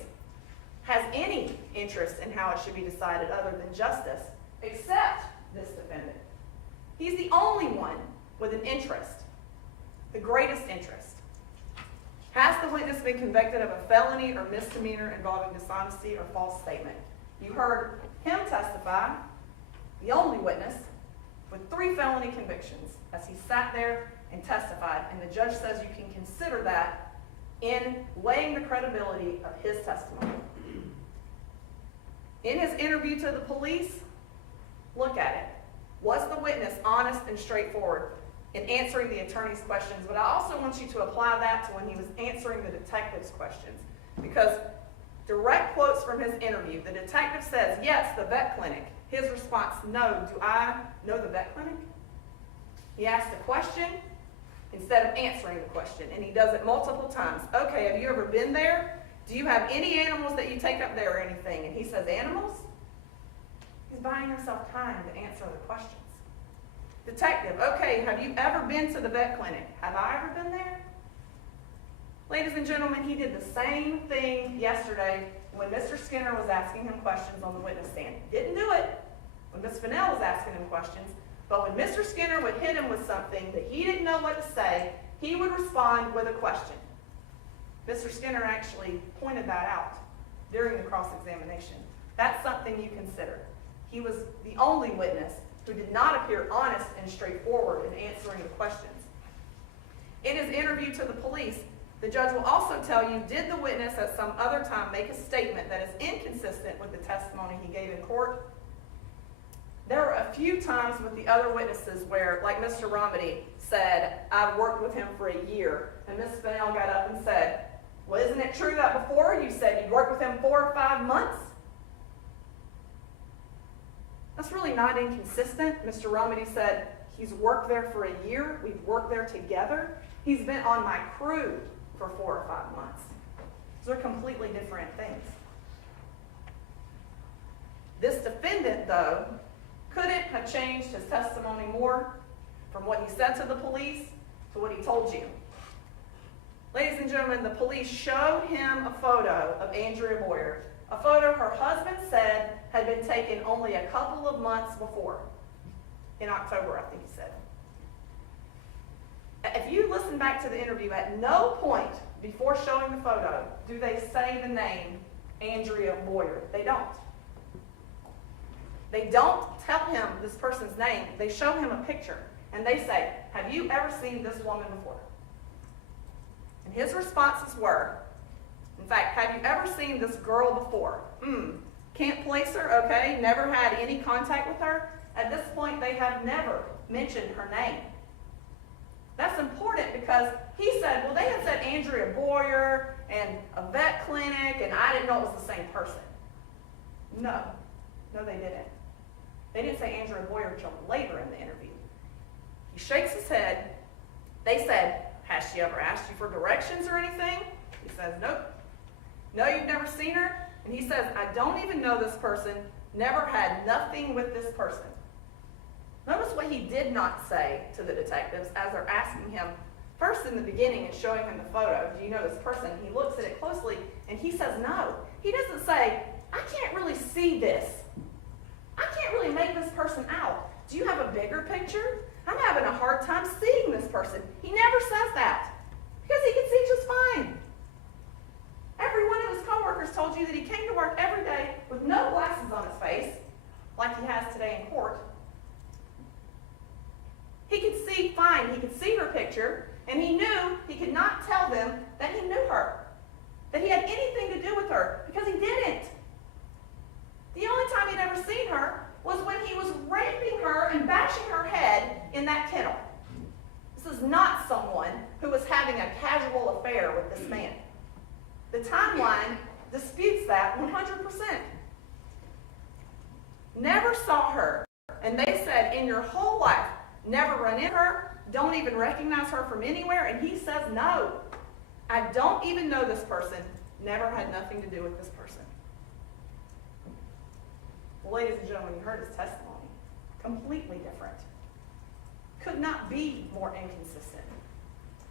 has any interest in how it should be decided other than justice, except this defendant. He's the only one with an interest, the greatest interest. Has the witness been convicted of a felony or misdemeanor involving dishonesty or false statement? You heard him testify, the only witness, with 3 felony convictions as he sat there and testified, and the judge says you can consider that in weighing the credibility of his testimony. In his interview to the police, look at it. Was the witness honest and straightforward in answering the attorney's questions? But I also want you to apply that to when he was answering the detective's questions. Because direct quotes from his interview, the detective says, yes, the vet clinic. His response, no. Do I know the vet clinic? He asks a question instead of answering the question, and he does it multiple times. Okay, have you ever been there? Do you have any animals that you take up there or anything? And he says, animals? He's buying himself time to answer the questions. Detective, okay, have you ever been to the vet clinic? Have I ever been there? Ladies and gentlemen, he did the same thing yesterday when Mr. Skinner was asking him questions on the witness stand. He didn't do it when Ms. Fennell was asking him questions, but when Mr. Skinner would hit him with something that he didn't know what to say, he would respond with a question. Mr. Skinner actually pointed that out during the cross-examination. That's something you consider. He was the only witness who did not appear honest and straightforward in answering the questions. In his interview to the police, the judge will also tell you, did the witness at some other time make a statement that is inconsistent with the testimony he gave in court? There were a few times with the other witnesses where, like Mr. Romedy said, I've worked with him for a year, and Ms. Fennell got up and said, well, isn't it true that before you said you'd worked with him 4 or 5 months? That's really not inconsistent. Mr. Romedy said, he's worked there for a year. We've worked there together. He's been on my crew for 4 or 5 months. Those are completely different things. This defendant, though, couldn't have changed his testimony more from what he said to the police to what he told you. Ladies and gentlemen, the police showed him a photo of Andrea Boyer, a photo her husband said had been taken only a couple of months before, in October, I think he said. If you listen back to the interview, at no point before showing the photo do they say the name Andrea Boyer. They don't. They don't tell him this person's name. They show him a picture, and they say, have you ever seen this woman before? And his responses were, in fact, have you ever seen this girl before? Can't place her, okay, never had any contact with her. At this point, they have never mentioned her name. That's important because he said, well, they had said Andrea Boyer and a vet clinic, and I didn't know it was the same person. No, they didn't. They didn't say Andrea Boyer until later in the interview. He shakes his head. They said, has she ever asked you for directions or anything? He says, nope. No, you've never seen her? And he says, I don't even know this person, never had nothing with this person. Notice what he did not say to the detectives as they're asking him, first in the beginning and showing him the photo, do you know this person? He looks at it closely and he says no. He doesn't say, I can't really see this. I can't really make this person out. Do you have a bigger picture? I'm having a hard time seeing this person. He never says that because he can see just fine. Every one of his coworkers told you that he came to work every day with no glasses on his face, like he has today in court. He could see fine. He could see her picture, and he knew he could not tell them that he knew her, that he had anything to do with her, because he didn't. The only time he'd ever seen her was when he was raping her and bashing her head in that kennel. This is not someone who was having a casual affair with this man. The timeline disputes that 100%. Never saw her, and they said in your whole life, never run into her, don't even recognize her from anywhere, and he says no. I don't even know this person, never had nothing to do with this person. Well, ladies and gentlemen, you heard his testimony. Completely different. Could not be more inconsistent.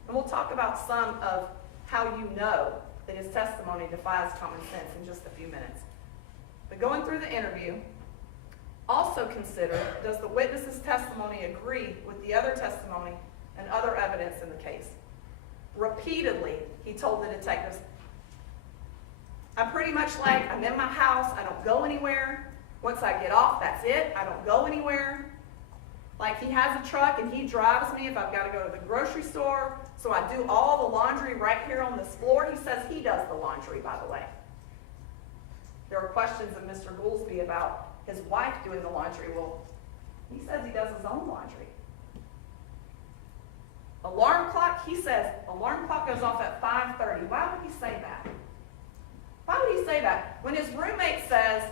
And we'll talk about some of how you know that his testimony defies common sense in just a few minutes. But going through the interview, also consider, does the witness's testimony agree with the other testimony and other evidence in the case? Repeatedly, he told the detectives, I'm pretty much like, I'm in my house, I don't go anywhere. Once I get off, that's it, I don't go anywhere. Like he has a truck and he drives me if I've got to go to the grocery store, so I do all the laundry right here on this floor. He says he does the laundry, by the way. There were questions of Mr. Goolsby about his wife doing the laundry. Well, he says he does his own laundry. Alarm clock, he says, alarm clock goes off at 5:30. Why would he say that? Why would he say that? When his roommate says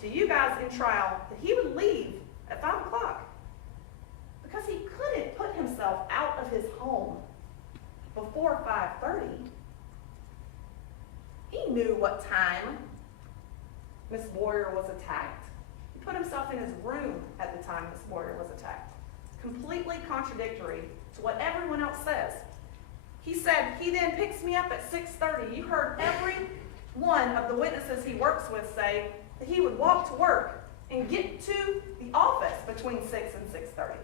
to you guys in trial that he would leave at 5 o'clock. because he couldn't put himself out of his home before 5:30. He knew what time Miss Boyer was attacked. He put himself in his room at the time Miss Boyer was attacked. Completely contradictory to what everyone else says. He said he then picks me up at 6:30. You heard every one of the witnesses he works with say that he would walk to work and get to the office between 6 and 6:30.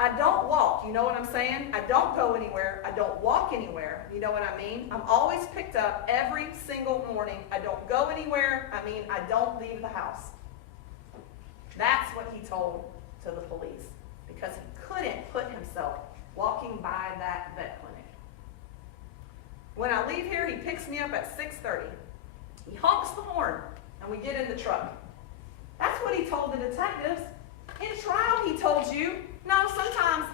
I don't walk, you know what I'm saying? I don't go anywhere. I don't walk anywhere, you know what I mean? I'm always picked up every single morning. I don't go anywhere. I mean, I don't leave the house. That's what he told to the police, because he couldn't put himself walking by that vet clinic. When I leave here, he picks me up at 6:30. He honks the horn, and we get in the truck. That's what he told the detectives. In trial, he told you, no, sometimes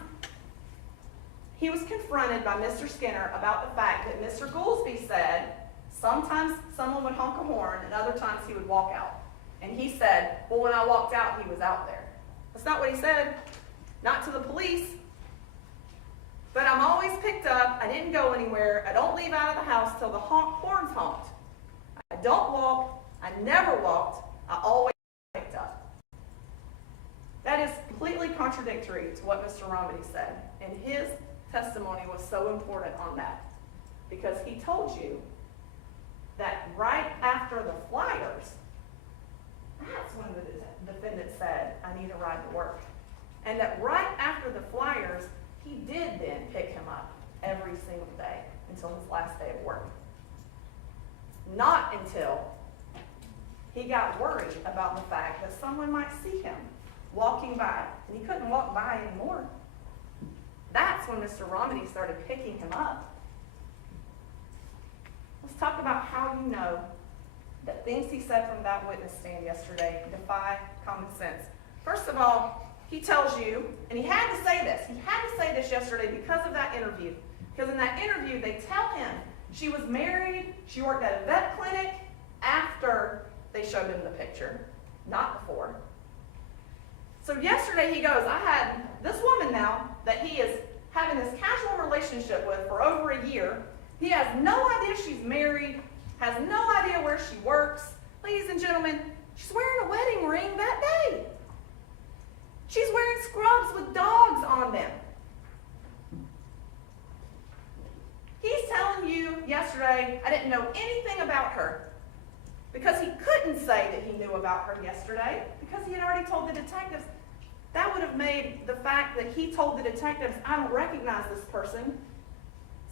he was confronted by Mr. Skinner about the fact that Mr. Goolsby said sometimes someone would honk a horn and other times he would walk out. And he said, well, when I walked out, he was out there. That's not what he said, not to the police. But I'm always picked up. I didn't go anywhere. I don't leave out of the house till the horn's honked. I don't walk. I never walked. I always picked up. That is completely contradictory to what Mr. Romedy said. And his testimony was so important on that, because he told you that right after the flyers, that's when the defendant said, I need a ride to work. And that right after the flyers, he did then pick him up every single day until his last day of work. Not until he got worried about the fact that someone might see him walking by, and he couldn't walk by anymore. That's when Mr. Romedy started picking him up. Let's talk about how you know that things he said from that witness stand yesterday defy common sense. First of all, he tells you, and he had to say this yesterday because of that interview. Because in that interview, they tell him she was married, she worked at a vet clinic after they showed him the picture, not before. So yesterday he goes, I had this woman now that he is having this casual relationship with for over a year. He has no idea she's married, has no idea where she works. Ladies and gentlemen, she's wearing a wedding ring that day. She's wearing scrubs with dogs on them. He's telling you yesterday, I didn't know anything about her. Because he couldn't say that he knew about her yesterday, because he had already told the detectives. That would have made the fact that he told the detectives, I don't recognize this person,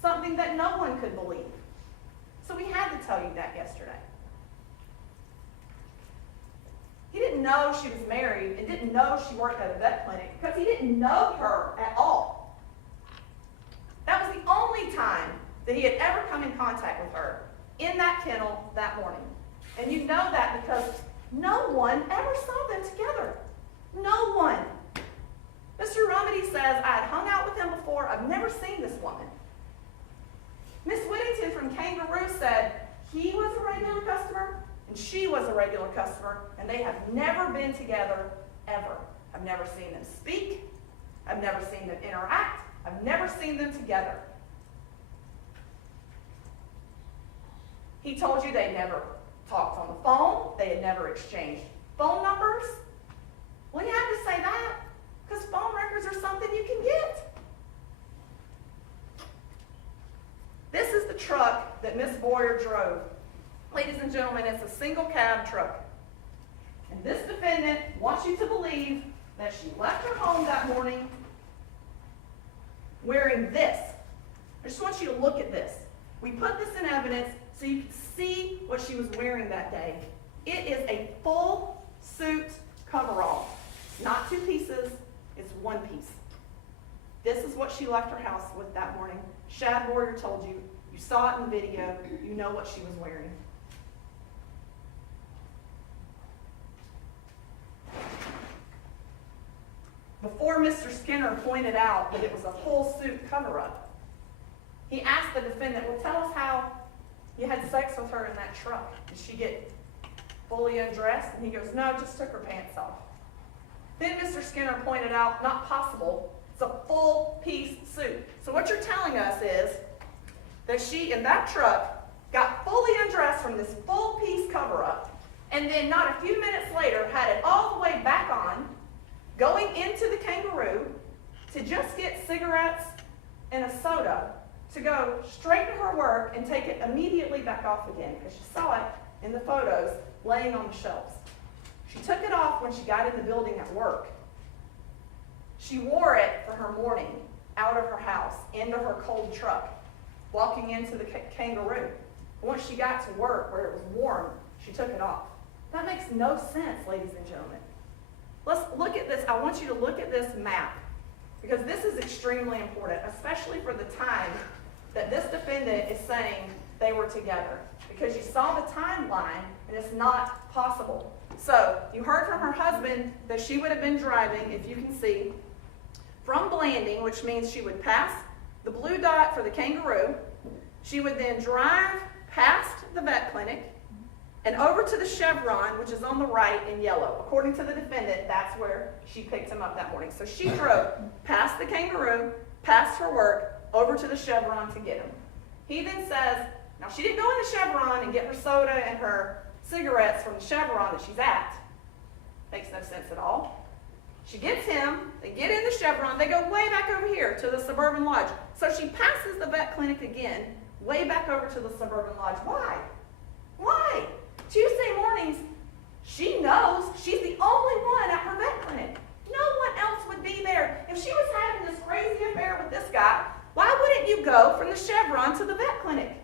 something that no one could believe. So he had to tell you that yesterday. He didn't know she was married and didn't know she worked at a vet clinic because he didn't know her at all. That was the only time that he had ever come in contact with her, in that kennel that morning. And you know that because no one ever saw them together. No one. Mr. Romedy says, I had hung out with him before. I've never seen this woman. Miss Whittington from Kangaroo said he was a regular customer and she was a regular customer, and they have never been together ever. I've never seen them speak. I've never seen them interact. I've never seen them together. He told you they never talked on the phone. They had never exchanged phone numbers. Well, you have to say that because phone records are something you can get. This is the truck that Miss Boyer drove. Ladies and gentlemen, it's a single cab truck. And this defendant wants you to believe that she left her home that morning wearing this. I just want you to look at this. We put this in evidence so you can see what she was wearing that day. It is a full suit coverall. Not two pieces, it's one piece. This is what she left her house with that morning. Shad Boyer told you. You saw it in video. You know what she was wearing. Before Mr. Skinner pointed out that it was a full suit cover-up, he asked the defendant, well, tell us how you had sex with her in that truck. Did she get fully undressed? And he goes, no, just took her pants off. Then Mr. Skinner pointed out, not possible, it's a full piece suit. So what you're telling us is that she, in that truck, got fully undressed from this full piece cover-up, and then not a few minutes later had it all the way back on, going into the Kangaroo to just get cigarettes and a soda, to go straight to her work and take it immediately back off again, because she saw it in the photos laying on the shelves. She took it off when she got in the building at work. She wore it for her morning, out of her house, into her cold truck, walking into the Kangaroo. Once she got to work where it was warm, she took it off. That makes no sense, ladies and gentlemen. Let's look at this. I want you to look at this map, because this is extremely important, especially for the time that this defendant is saying they were together, because you saw the timeline and it's not possible. So you heard from her husband that she would have been driving, if you can see, from Blanding, which means she would pass the blue dot for the Kangaroo. She would then drive past the vet clinic and over to the Chevron, which is on the right in yellow. According to the defendant, that's where she picked him up that morning. So she drove past the Kangaroo, past her work, over to the Chevron to get him. He then says, now she didn't go in the Chevron and get her soda and her cigarettes from the Chevron that she's at. Makes no sense at all. She gets him, they get in the Chevron, they go way back over here to the Suburban Lodge. So she passes the vet clinic again, way back over to the Suburban Lodge. Why? Why? Tuesday mornings, she knows she's the only one at her vet clinic. No one else would be there. If she was having this crazy affair with this guy, why wouldn't you go from the Chevron to the vet clinic?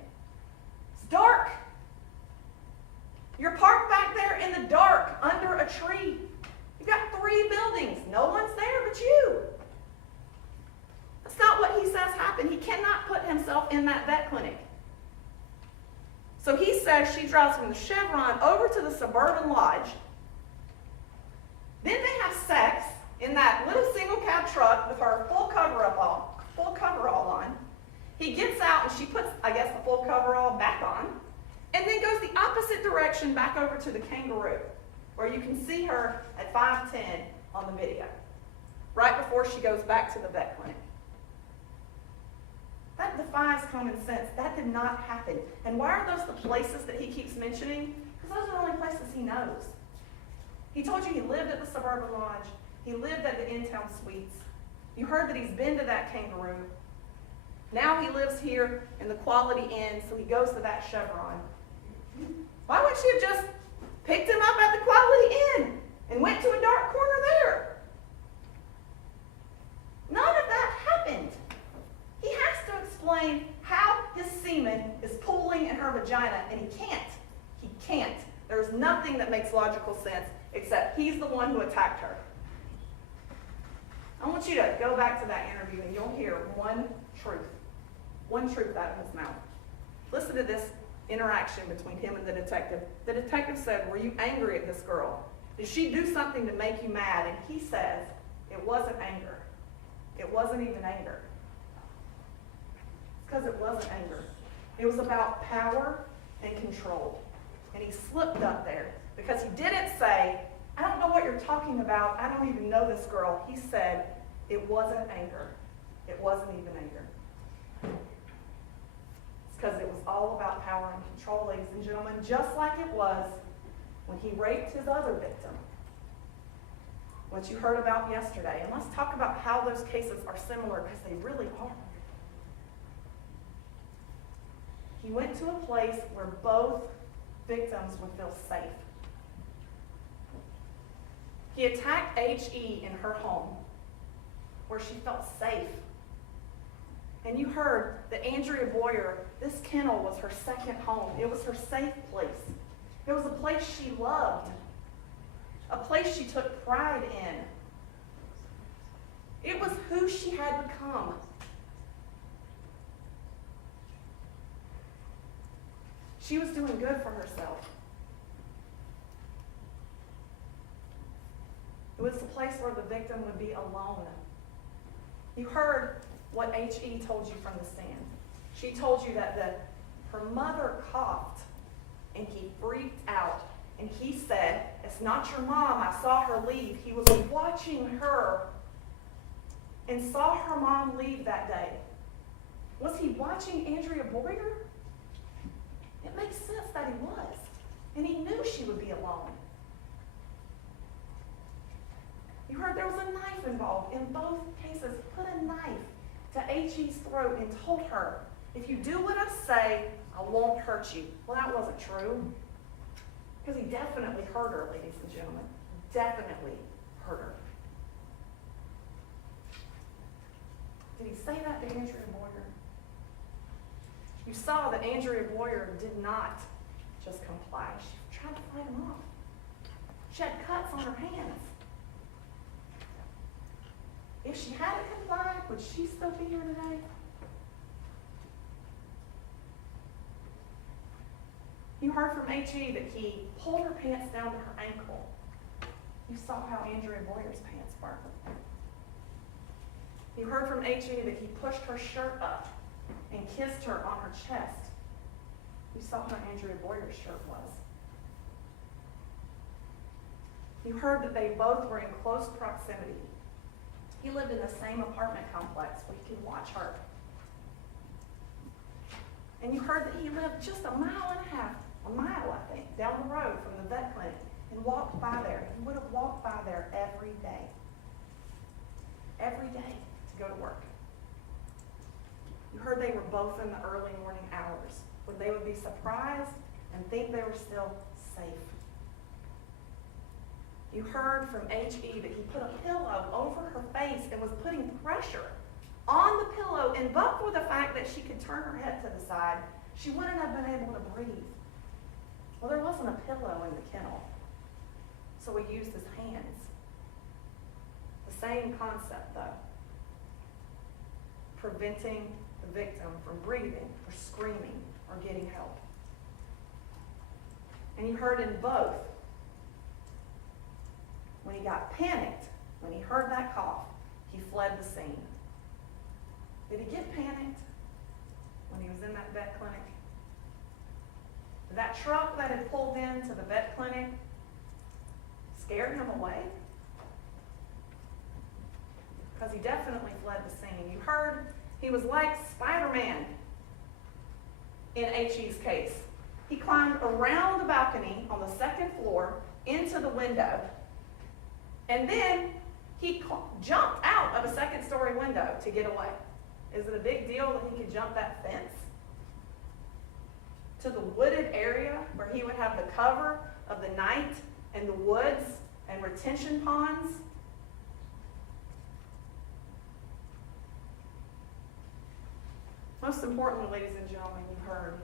It's dark. You're parked back there in the dark under a tree. You've got 3 buildings. No one's there but you. That's not what he says happened. He cannot put himself in that vet clinic. So he says she drives from the Chevron over to the Suburban Lodge. Then they have sex in that little single cab truck with her full coverall on. He gets out and she puts, I guess, the full coverall back on, and then goes the opposite direction back over to the Kangaroo, where you can see her at 5:10 on the video, right before she goes back to the vet clinic. That defies common sense. That did not happen. And why are those the places that he keeps mentioning? Because those are the only places he knows. He told you he lived at the Suburban Lodge. He lived at the In-Town Suites. You heard that he's been to that Kangaroo. Now he lives here in the Quality Inn, so he goes to that Chevron. Why wouldn't she have just picked him up at the Quality Inn and went to a dark corner there? None of that happened. He has to explain how his semen is pooling in her vagina, and he can't. He can't. There's nothing that makes logical sense except he's the one who attacked her. I want you to go back to that interview and you'll hear one truth out of his mouth. Listen to this interaction between him and the detective. The detective said, "Were you angry at this girl? Did she do something to make you mad?" And he says, "It wasn't anger. It wasn't even anger." Because it wasn't anger. It was about power and control. And he slipped up there because he didn't say, "I don't know what you're talking about. I don't even know this girl." He said, "It wasn't anger. It wasn't even anger." It's because it was all about power and control, ladies and gentlemen, just like it was when he raped his other victim, what you heard about yesterday. And let's talk about how those cases are similar, because they really are. He went to a place where both victims would feel safe. He attacked H.E. in her home, where she felt safe. And you heard that Andrea Boyer, this kennel was her second home. It was her safe place. It was a place she loved, a place she took pride in. It was who she had become. She was doing good for herself. It was the place where the victim would be alone. You heard what H.E. told you from the stand. She told you that her mother coughed and he freaked out. And he said, It's not your mom. I saw her leave. He was watching her and saw her mom leave that day. Was he watching Andrea Boyer? It makes sense that he was. And he knew she would be alone. You heard there was a knife involved. In both cases, put a knife to H.E.'s throat and told her, if you do what I say, I won't hurt you. Well, that wasn't true. Because he definitely hurt her, ladies and gentlemen. Definitely hurt her. Did he say that to Andrea Boyer? You saw that Andrea Boyer did not just comply. She tried to fight him off. She had cuts on her hands. If she hadn't complied, would she still be here today? You heard from H.E. that he pulled her pants down to her ankle. You saw how Andrea Boyer's pants were. You heard from H.E. that he pushed her shirt up and kissed her on her chest. You saw how Andrea Boyer's shirt was. You heard that they both were in close proximity. He lived in the same apartment complex where he could watch her. And you heard that he lived just a mile and a half, I think, down the road from the vet clinic and walked by there. He would have walked by there every day. Every day to go to work. You heard they were both in the early morning hours when they would be surprised and think they were still safe. You heard from H.E. that he put a pillow over her face and was putting pressure on the pillow, and but for the fact that she could turn her head to the side, she wouldn't have been able to breathe. Well, there wasn't a pillow in the kennel, so he used his hands. The same concept, though. Preventing the victim from breathing or screaming or getting help. And you heard in both, when he got panicked, when he heard that cough, he fled the scene. Did he get panicked when he was in that vet clinic? Did that truck that had pulled into the vet clinic scared him away? Because he definitely fled the scene. You heard he was like Spider-Man in H.E.'s case. He climbed around the balcony on the second floor into the window, and then he jumped out of a second-story window to get away. Is it a big deal that he could jump that fence to the wooded area where he would have the cover of the night and the woods and retention ponds? Most importantly, ladies and gentlemen, you heard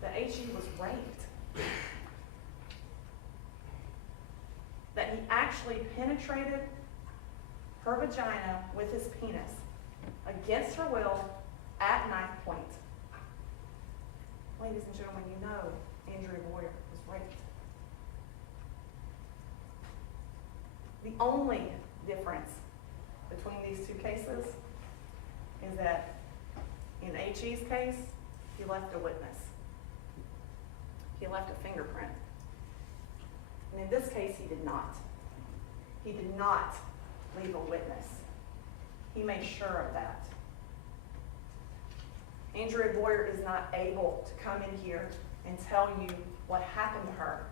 that H.E. was raped. That he actually penetrated her vagina with his penis against her will at knife point. Ladies and gentlemen, you know Andrea Boyer was raped. The only difference between these two cases is that in H.E.'s case, he left a witness. He left a fingerprint. And in this case, he did not. He did not leave a witness. He made sure of that. Andrea Boyer is not able to come in here and tell you what happened to her.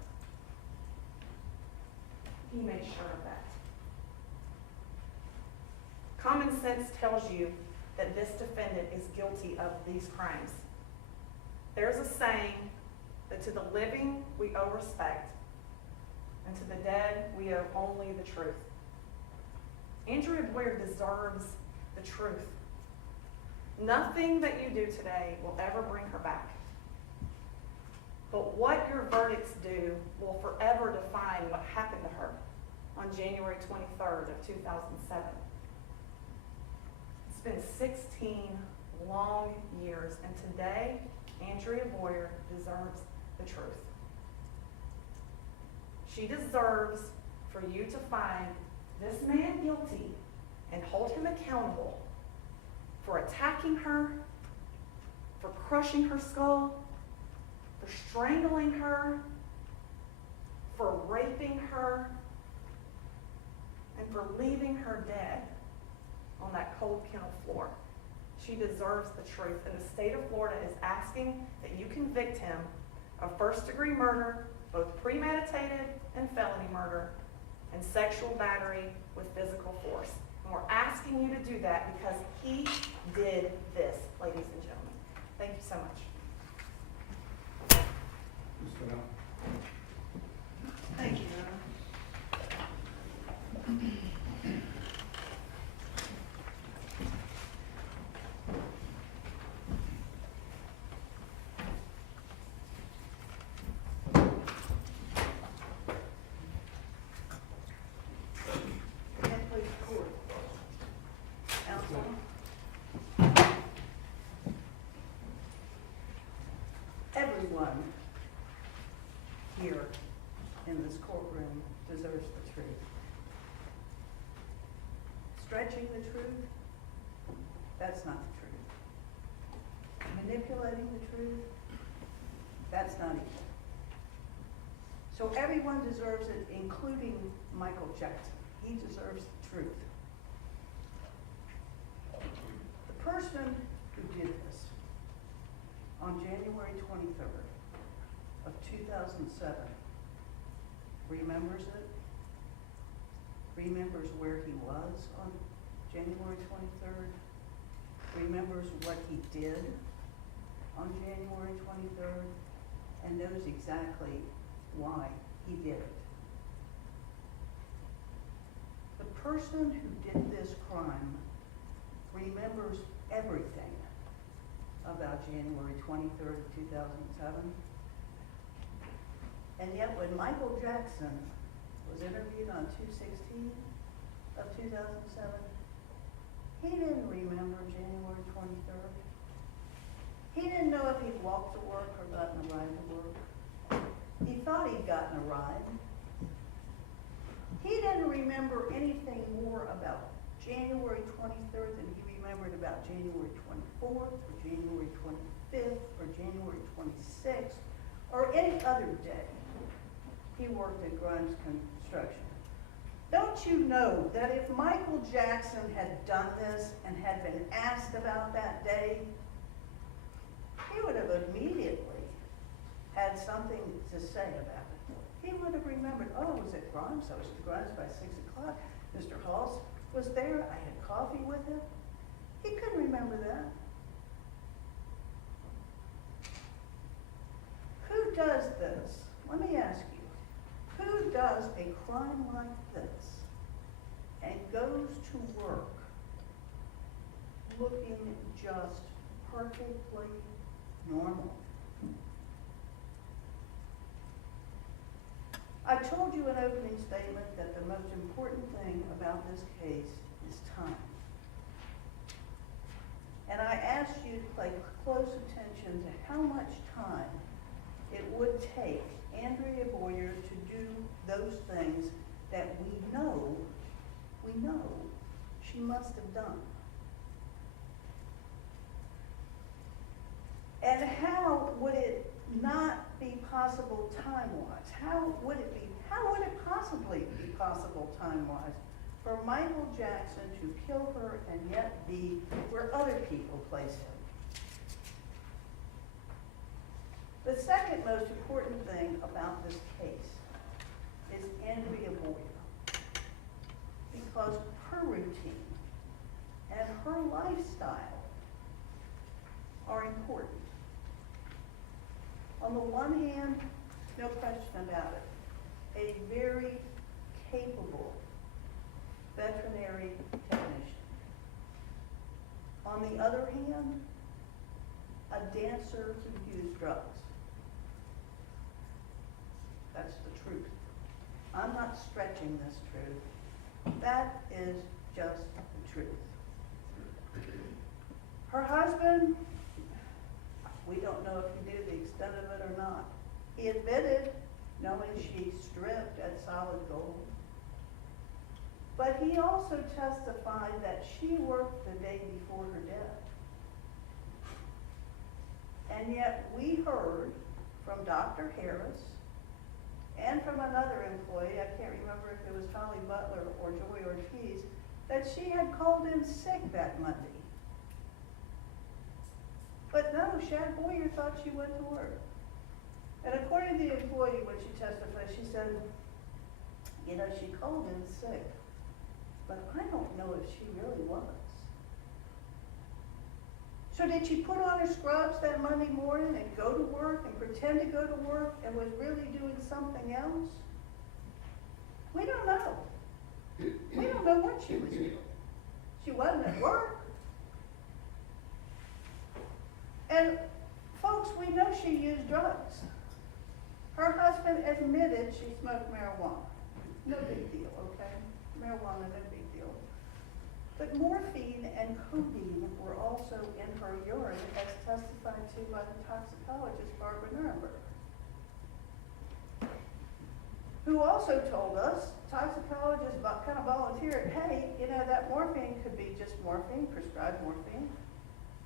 He made sure of that. Common sense tells you that this defendant is guilty of these crimes. There's a saying that to the living we owe respect, and to the dead we owe only the truth. Andrea Boyer deserves the truth. Nothing that you do today will ever bring her back. But what your verdicts do will forever define what happened to her on January 23rd of 2007. It's been 16 long years, and today, Andrea Boyer deserves the truth. She deserves for you to find this man guilty and hold him accountable for attacking her, for crushing her skull, for strangling her, for raping her and for leaving her dead on that cold kennel floor. She deserves the truth, and the state of Florida is asking that you convict him of first-degree murder, both premeditated and felony murder, and sexual battery with physical force. And we're asking you to do that because he did this, ladies and gentlemen. Thank you so much. Mr. Al. Thank you, Everyone here in this courtroom deserves the truth. Stretching the truth, that's not the truth. Manipulating the truth, that's not equal. So everyone deserves it, including Michael Jackson. He deserves the truth. The person who did this on January 23rd of 2007 remembers it, remembers where he was on January 23rd, remembers what he did on January 23rd, and knows exactly why he did it. The person who did this crime remembers everything about January 23rd of 2007. And yet when Michael Jackson was interviewed on 2/16 of 2007, he didn't remember January 23rd. He didn't know if he'd walked to work or gotten a ride to work. He thought he'd gotten a ride. He didn't remember anything more about January 23rd than he remembered about January 24th or January 25th or January 26th or any other day he worked at Grimes Construction. Don't you know that if Michael Jackson had done this and had been asked about that day, he would have immediately had something to say about it. He would have remembered, oh, I was at Grimes, I was at Grimes by 6 o'clock. Mr. Halls was there, I had coffee with him. He couldn't remember that. Who does this? Let me ask you. Who does a crime like this and goes to work looking just perfectly normal? I told you in opening statement that the most important thing about this case is time. And I asked you to pay close attention to how much time it would take Andrea Boyer to do those things that we know she must have done. And how would it not be possible time-wise? How would it possibly be possible time-wise for Michael Jackson to kill her and yet be where other people place him? The second most important thing about this case is Andrea Boyer, because her routine and her lifestyle are important. On the one hand, no question about it, a very capable veterinary technician. On the other hand, a dancer who used drugs. That's the truth. I'm not stretching this truth. That is just the truth. Her husband, we don't know if he knew the extent of it or not. He admitted knowing she stripped at Solid Gold. But he also testified that she worked the day before her death. And yet we heard from Dr. Harris and from another employee, I can't remember if it was Holly Butler or Joy Ortiz, that she had called in sick that Monday. But no, Shad Boyer thought she went to work. And according to the employee, when she testified, she said, you know, she called in sick, but I don't know if she really was. So did she put on her scrubs that Monday morning and go to work and pretend to go to work and was really doing something else? We don't know. We don't know what she was doing. She wasn't at work. And folks, we know she used drugs. Her husband admitted she smoked marijuana. No big deal, okay? Marijuana, no big deal. But morphine and codeine were also in her urine, as testified to by the toxicologist Barbara Nuremberg, who also told us, toxicologists kind of volunteered, hey, you know, that morphine could be just morphine, prescribed morphine.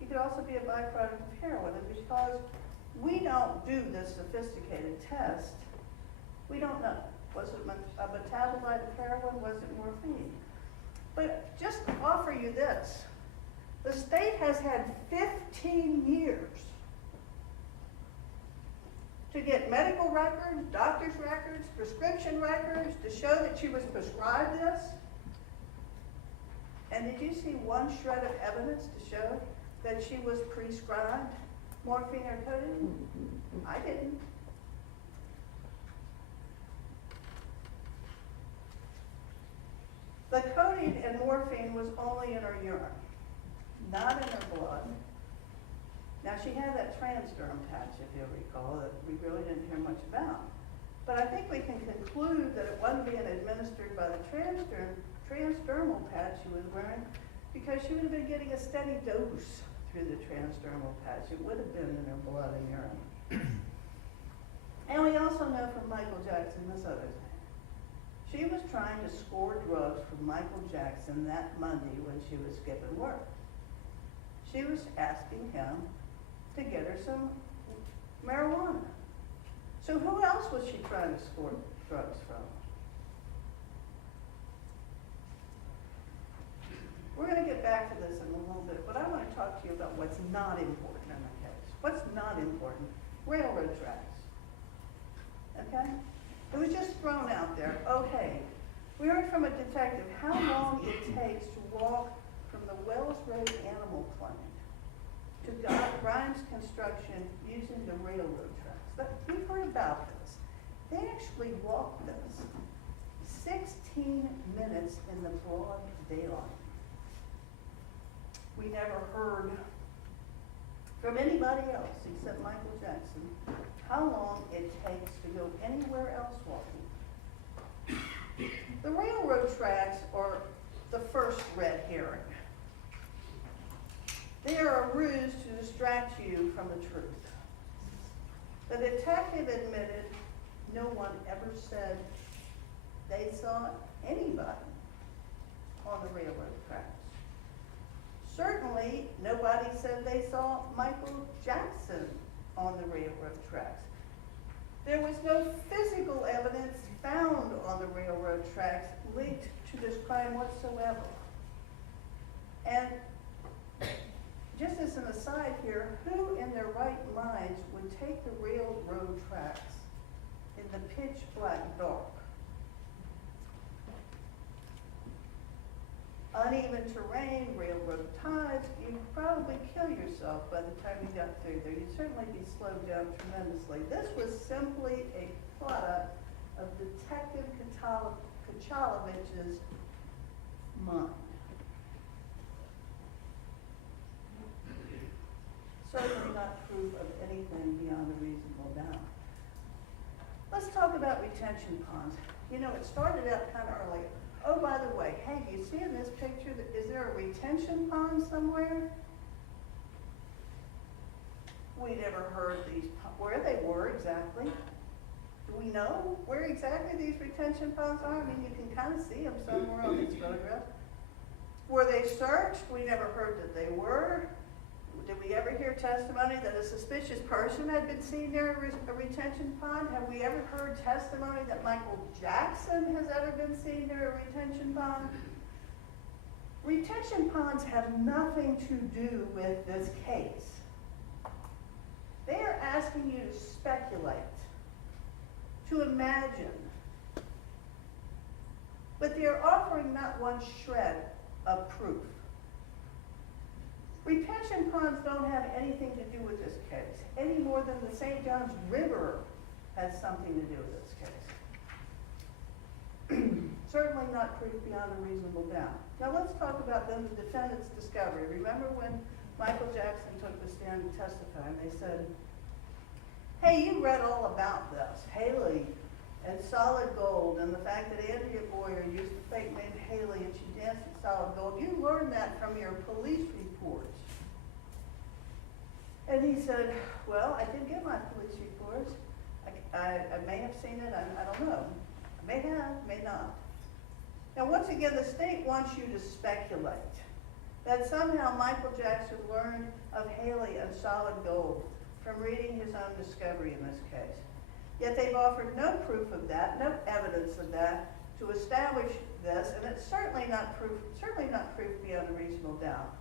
It could also be a byproduct of heroin, and because we don't do this sophisticated test, we don't know. Was it a metabolite of heroin? Was it morphine? But just to offer you this, the state has had 15 years to get medical records, doctor's records, prescription records to show that she was prescribed this. And did you see one shred of evidence to show that she was prescribed morphine or codeine? I didn't. The codeine and morphine was only in her urine, not in her blood. Now, she had that transderm patch, if you'll recall, that we really didn't hear much about. But I think we can conclude that it wasn't being administered by the transdermal patch she was wearing, because she would have been getting a steady dose through the transdermal patch. It would have been in her blood and urine. And we also know from Michael Jackson this other thing. She was trying to score drugs from Michael Jackson that Monday when she was skipping work. She was asking him to get her some marijuana. So who else was she trying to score drugs from? We're going to get back to this in a little bit, but I want to talk to you about what's not important in the case. What's not important? Railroad tracks. Okay? It was just thrown out there. Okay, we heard from a detective how long it takes to walk from the Wells Road Animal Clinic to Grimes Construction using the railroad tracks. But we've heard about this. They actually walked this 16 minutes in the broad daylight. We never heard from anybody else except Michael Jackson how long it takes to go anywhere else walking. The railroad tracks are the first red herring. They are a ruse to distract you from the truth. The detective admitted no one ever said they saw anybody on the railroad tracks. Certainly, nobody said they saw Michael Jackson on the railroad tracks. There was no physical evidence found on the railroad tracks linked to this crime whatsoever. And just as an aside here, who in their right minds would take the railroad tracks in the pitch black dark? Uneven terrain, railroad ties, you'd probably kill yourself by the time you got through there. You'd certainly be slowed down tremendously. This was simply a product of Detective Kachalovich's mind. Certainly not proof of anything beyond a reasonable doubt. Let's talk about retention ponds. You know, it started out kind of early. Oh, by the way, hey, you see in this picture, is there a retention pond somewhere? We never heard where they were exactly. Do we know where exactly these retention ponds are? I mean, you can kind of see them somewhere on these photographs. Were they searched? We never heard that they were. Did we ever hear testimony that a suspicious person had been seen near a retention pond? Have we ever heard testimony that Michael Jackson has ever been seen near a retention pond? Retention ponds have nothing to do with this case. They are asking you to speculate, to imagine. But they are offering not one shred of proof. Retention ponds don't have anything to do with this case, any more than the St. John's River has something to do with this case. Certainly not proof beyond a reasonable doubt. Now let's talk about then the defendant's discovery. Remember when Michael Jackson took the stand to testify and they said, hey, you read all about this, Haley and Solid Gold, and the fact that Andrea Boyer used a fake name Haley and she danced at Solid Gold. You learned that from your police reports. And he said, well, I did get my police reports. I may have seen it, I don't know. I may have, may not. Now once again, the state wants you to speculate that somehow Michael Jackson learned of Haley and Solid Gold from reading his own discovery in this case. Yet they've offered no proof of that, no evidence of that to establish this, and it's certainly not proof beyond a reasonable doubt.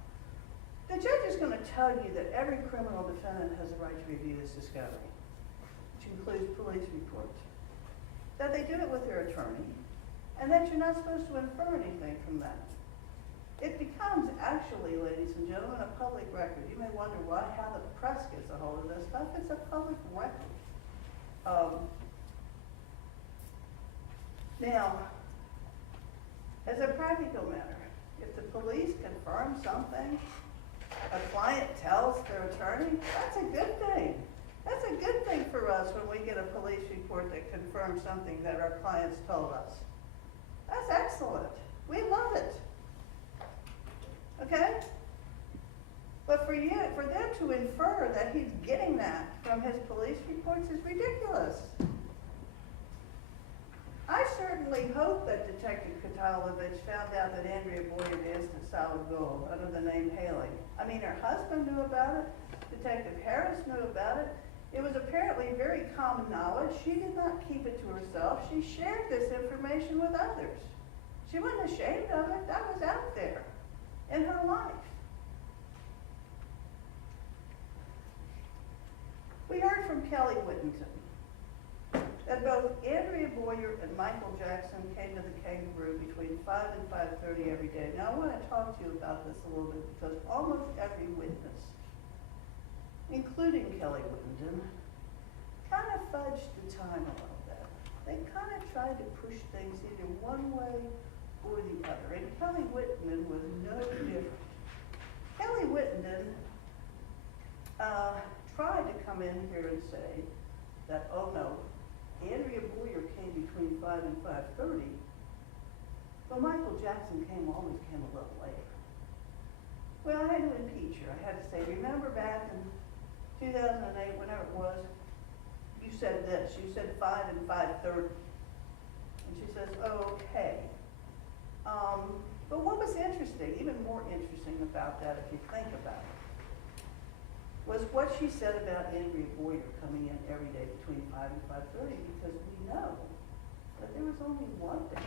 The judge is going to tell you that every criminal defendant has a right to review this discovery, which includes police reports, that they do it with their attorney, and that you're not supposed to infer anything from that. It becomes actually, ladies and gentlemen, a public record. You may wonder how the press gets a hold of this stuff. It's a public record. Now, as a practical matter, if the police confirm something, a client tells their attorney, that's a good thing. That's a good thing for us when we get a police report that confirms something that our clients told us. That's excellent. We love it. Okay? But for them to infer that he's getting that from his police reports is ridiculous. I certainly hope that Detective Katilovich found out that Andrea Boyer danced at Solid Gold under the name Haley. I mean, her husband knew about it. Detective Harris knew about it. It was apparently very common knowledge. She did not keep it to herself. She shared this information with others. She wasn't ashamed of it. That was out there in her life. We heard from Kelly Whittington that both Andrea Boyer and Michael Jackson came to the Kangaroo between 5 and 5:30 every day. Now, I want to talk to you about this a little bit because almost every witness, including Kelly Whittington, kind of fudged the time a little bit. They kind of tried to push things either one way or the other, and Kelly Whittington was no different. Kelly Whittington tried to come in here and say that, oh no, Andrea Boyer came between 5 and 5:30, but Michael Jackson always came a little later. Well, I had to impeach her. I had to say, remember back in 2008, whenever it was, you said this. You said 5 and 5:30. And she says, oh, okay. But what was interesting, even more interesting about that, if you think about it, was what she said about Andrea Boyer coming in every day between 5 and 5:30, because we know that there was only one day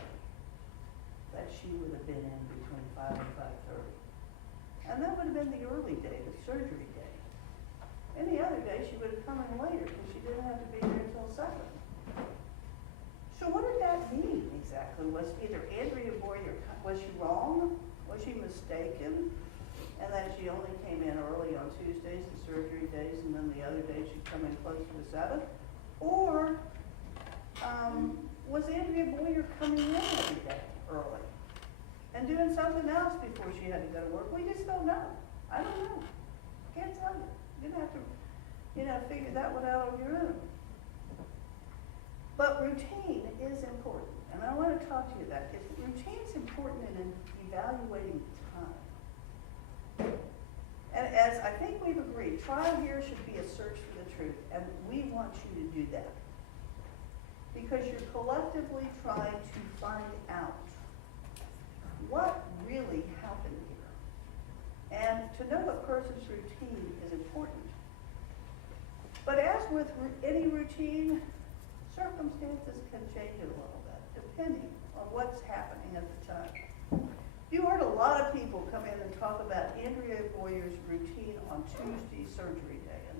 that she would have been in between 5 and 5:30. And that would have been the early day, the surgery day. Any other day, she would have come in later because she didn't have to be there until 7. So what did that mean exactly? Was either Andrea Boyer, was she wrong? Was she mistaken? And that she only came in early on Tuesdays, the surgery days, and then the other days she'd come in closer to 7? Or was Andrea Boyer coming in every day early and doing something else before she had to go to work? We just don't know. I don't know. Can't tell you. You're gonna have to, figure that one out on your own. But routine is important, and I want to talk to you about it. Routine's important in evaluating time. And as I think we've agreed, trial here should be a search for the truth, and we want you to do that. Because you're collectively trying to find out what really happened here. And to know a person's routine is important. But as with any routine, circumstances can change it a little bit, depending on what's happening at the time. You heard a lot of people come in and talk about Andrea Boyer's routine on Tuesday, surgery day, and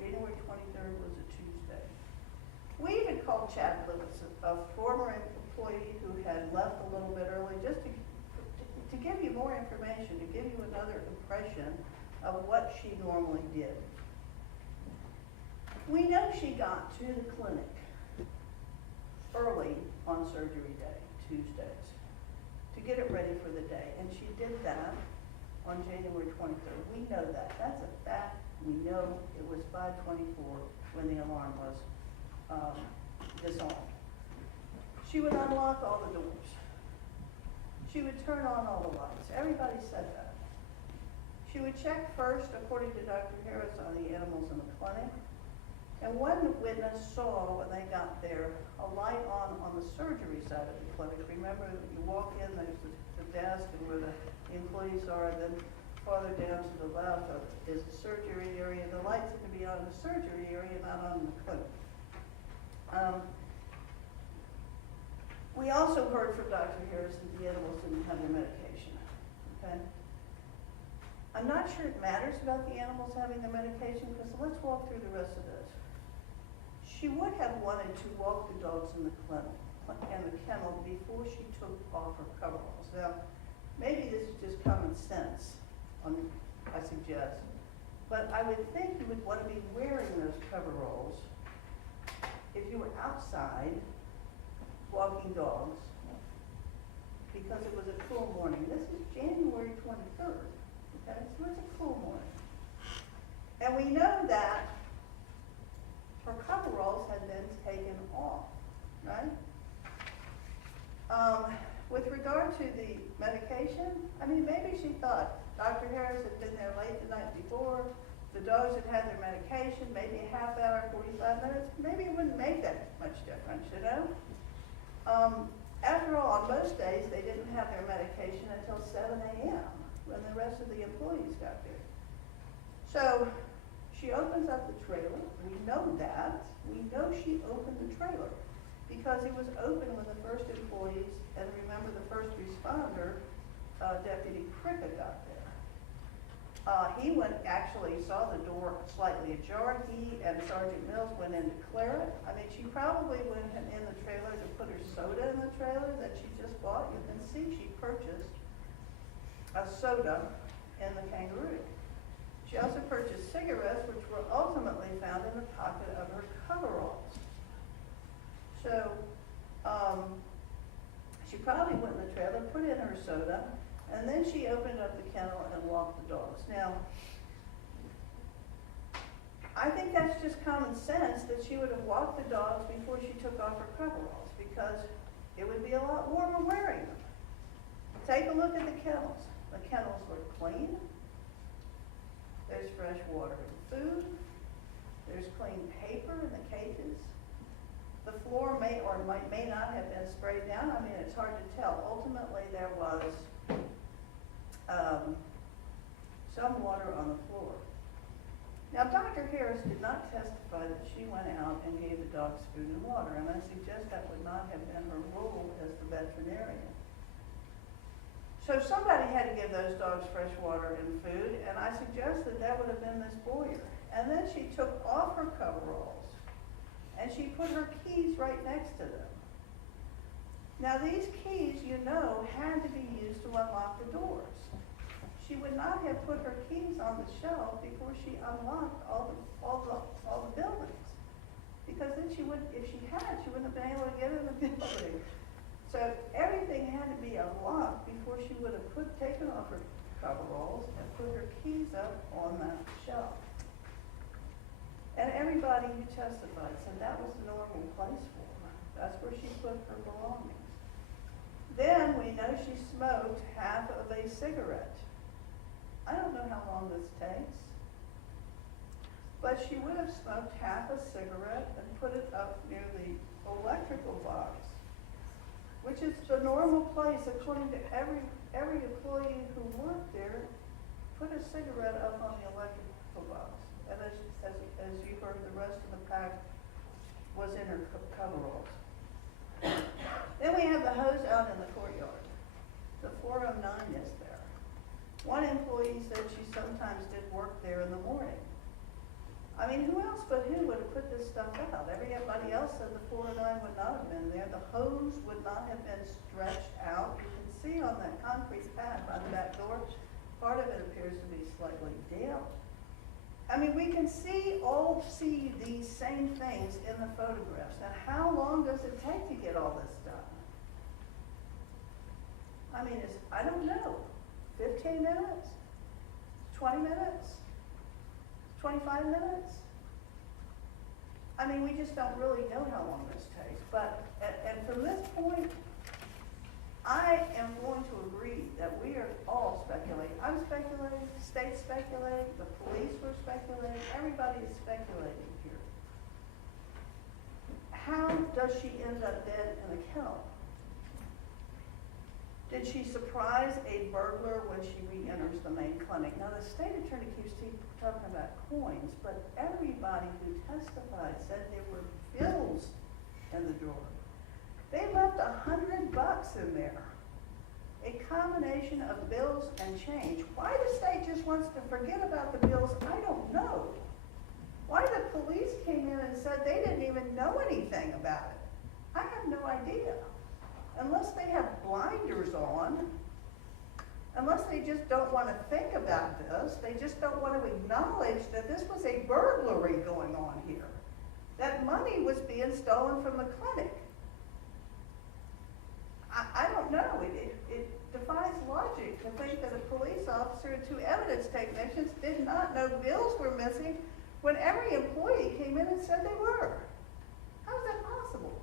January 23rd was a Tuesday. We even called Chad Lewis, a former employee who had left a little bit early, just to give you more information, to give you another impression of what she normally did. We know she got to the clinic early on surgery day, Tuesdays, to get it ready for the day. And she did that on January 23rd. We know that. That's a fact. We know it was 5:24 when the alarm was disarmed. She would unlock all the doors. She would turn on all the lights. Everybody said that. She would check first, according to Dr. Harris, on the animals in the clinic. And one witness saw, when they got there, a light on the surgery side of the clinic. Remember, you walk in, there's the desk and where the employees are, and then farther down to the left is the surgery area. The lights are to be on in the surgery area, not on the clinic. We also heard from Dr. Harris that the animals didn't have their medication, okay? I'm not sure it matters about the animals having their medication, because let's walk through the rest of this. She would have wanted to walk the dogs in the clinic, in the kennel, before she took off her coveralls. Now, maybe this is just common sense, I suggest, but I would think you would want to be wearing those coveralls if you were outside walking dogs, because it was a cool morning. This is January 23rd, okay, so it's a cool morning. And we know that her coveralls had been taken off, right? With regard to the medication, I mean, maybe she thought Dr. Harris had been there late the night before, the dogs had had their medication, maybe a half hour, 45 minutes, maybe it wouldn't make that much difference, you know? After all, on most days, they didn't have their medication until 7 a.m. when the rest of the employees got there. So she opens up the trailer. We know that. We know she opened the trailer because it was open when the first employees, and remember the first responder, Deputy Cricket, got there. He actually saw the door slightly ajar. He and Sergeant Mills went in to clear it. I mean, she probably went in the trailer to put her soda in the trailer that she just bought. You can see she purchased a soda in the Kangaroo. She also purchased cigarettes, which were ultimately found in the pocket of her coveralls. So, she probably went in the trailer, put in her soda, and then she opened up the kennel and walked the dogs. Now, I think that's just common sense that she would have walked the dogs before she took off her coveralls, because it would be a lot warmer wearing them. Take a look at the kennels. The kennels were clean. There's fresh water and food. There's clean paper in the cages. The floor may or may not have been sprayed down. I mean, it's hard to tell. Ultimately, there was some water on the floor. Now, Dr. Harris did not testify that she went out and gave the dogs food and water, and I suggest that would not have been her role as the veterinarian. So somebody had to give those dogs fresh water and food, and I suggest that that would have been Miss Boyer. And then she took off her coveralls, and she put her keys right next to them. Now these keys, you know, had to be used to unlock the doors. She would not have put her keys on the shelf before she unlocked all the buildings, because then she would, if she had, she wouldn't have been able to get in the building. So everything had to be unlocked before she would have taken off her coveralls and put her keys up on that shelf. And everybody who testified said that was the normal place for her. That's where she put her belongings. Then we know she smoked half of a cigarette. I don't know how long this takes, but she would have smoked half a cigarette and put it up near the electrical box, which is the normal place according to every employee who worked there put a cigarette up on the electrical box. And as you heard, the rest of the pack was in her coveralls. Then we have the hose out in the courtyard. The 409 is there. One employee said she sometimes did work there in the morning. I mean, who else but who would have put this stuff out? Everybody else said the 409 would not have been there. The hose would not have been stretched out. You can see on that concrete pad by the back door, part of it appears to be slightly damp. I mean, we can see these same things in the photographs. Now, how long does it take to get all this done? I mean, I don't know, 15 minutes, 20 minutes, 25 minutes? I mean, we just don't really know how long this takes. But, and from this point, I am going to agree that we are all speculating. I'm speculating, the state's speculating, the police were speculating, everybody is speculating here. How does she end up dead in a kennel? Did she surprise a burglar when she re-enters the main clinic? Now, the state attorney keeps talking about coins, but everybody who testified said there were bills in the drawer. They left $100 in there. A combination of bills and change. Why the state just wants to forget about the bills, I don't know. Why the police came in and said they didn't even know anything about it, I have no idea. Unless they have blinders on, unless they just don't want to think about this, they just don't want to acknowledge that this was a burglary going on here. That money was being stolen from the clinic. I don't know, it defies logic to think that a police officer and 2 evidence technicians did not know bills were missing when every employee came in and said they were. How is that possible?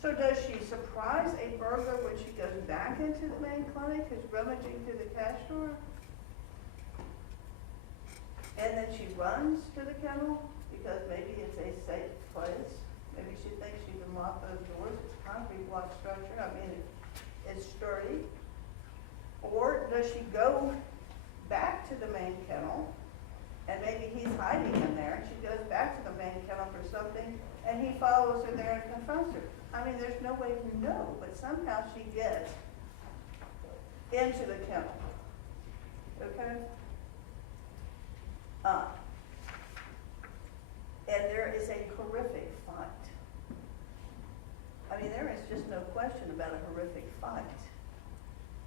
So does she surprise a burglar when she goes back into the main clinic, who's rummaging through the cash drawer? And then she runs to the kennel because maybe it's a safe place. Maybe she thinks she can lock those doors. It's concrete block structure. I mean, it's sturdy. Or does she go back to the main kennel and maybe he's hiding in there, and she goes back to the main kennel for something, and he follows her there and confronts her. I mean, there's no way to know, but somehow she gets into the kennel. Okay? And there is a horrific fight. I mean, there is just no question about a horrific fight.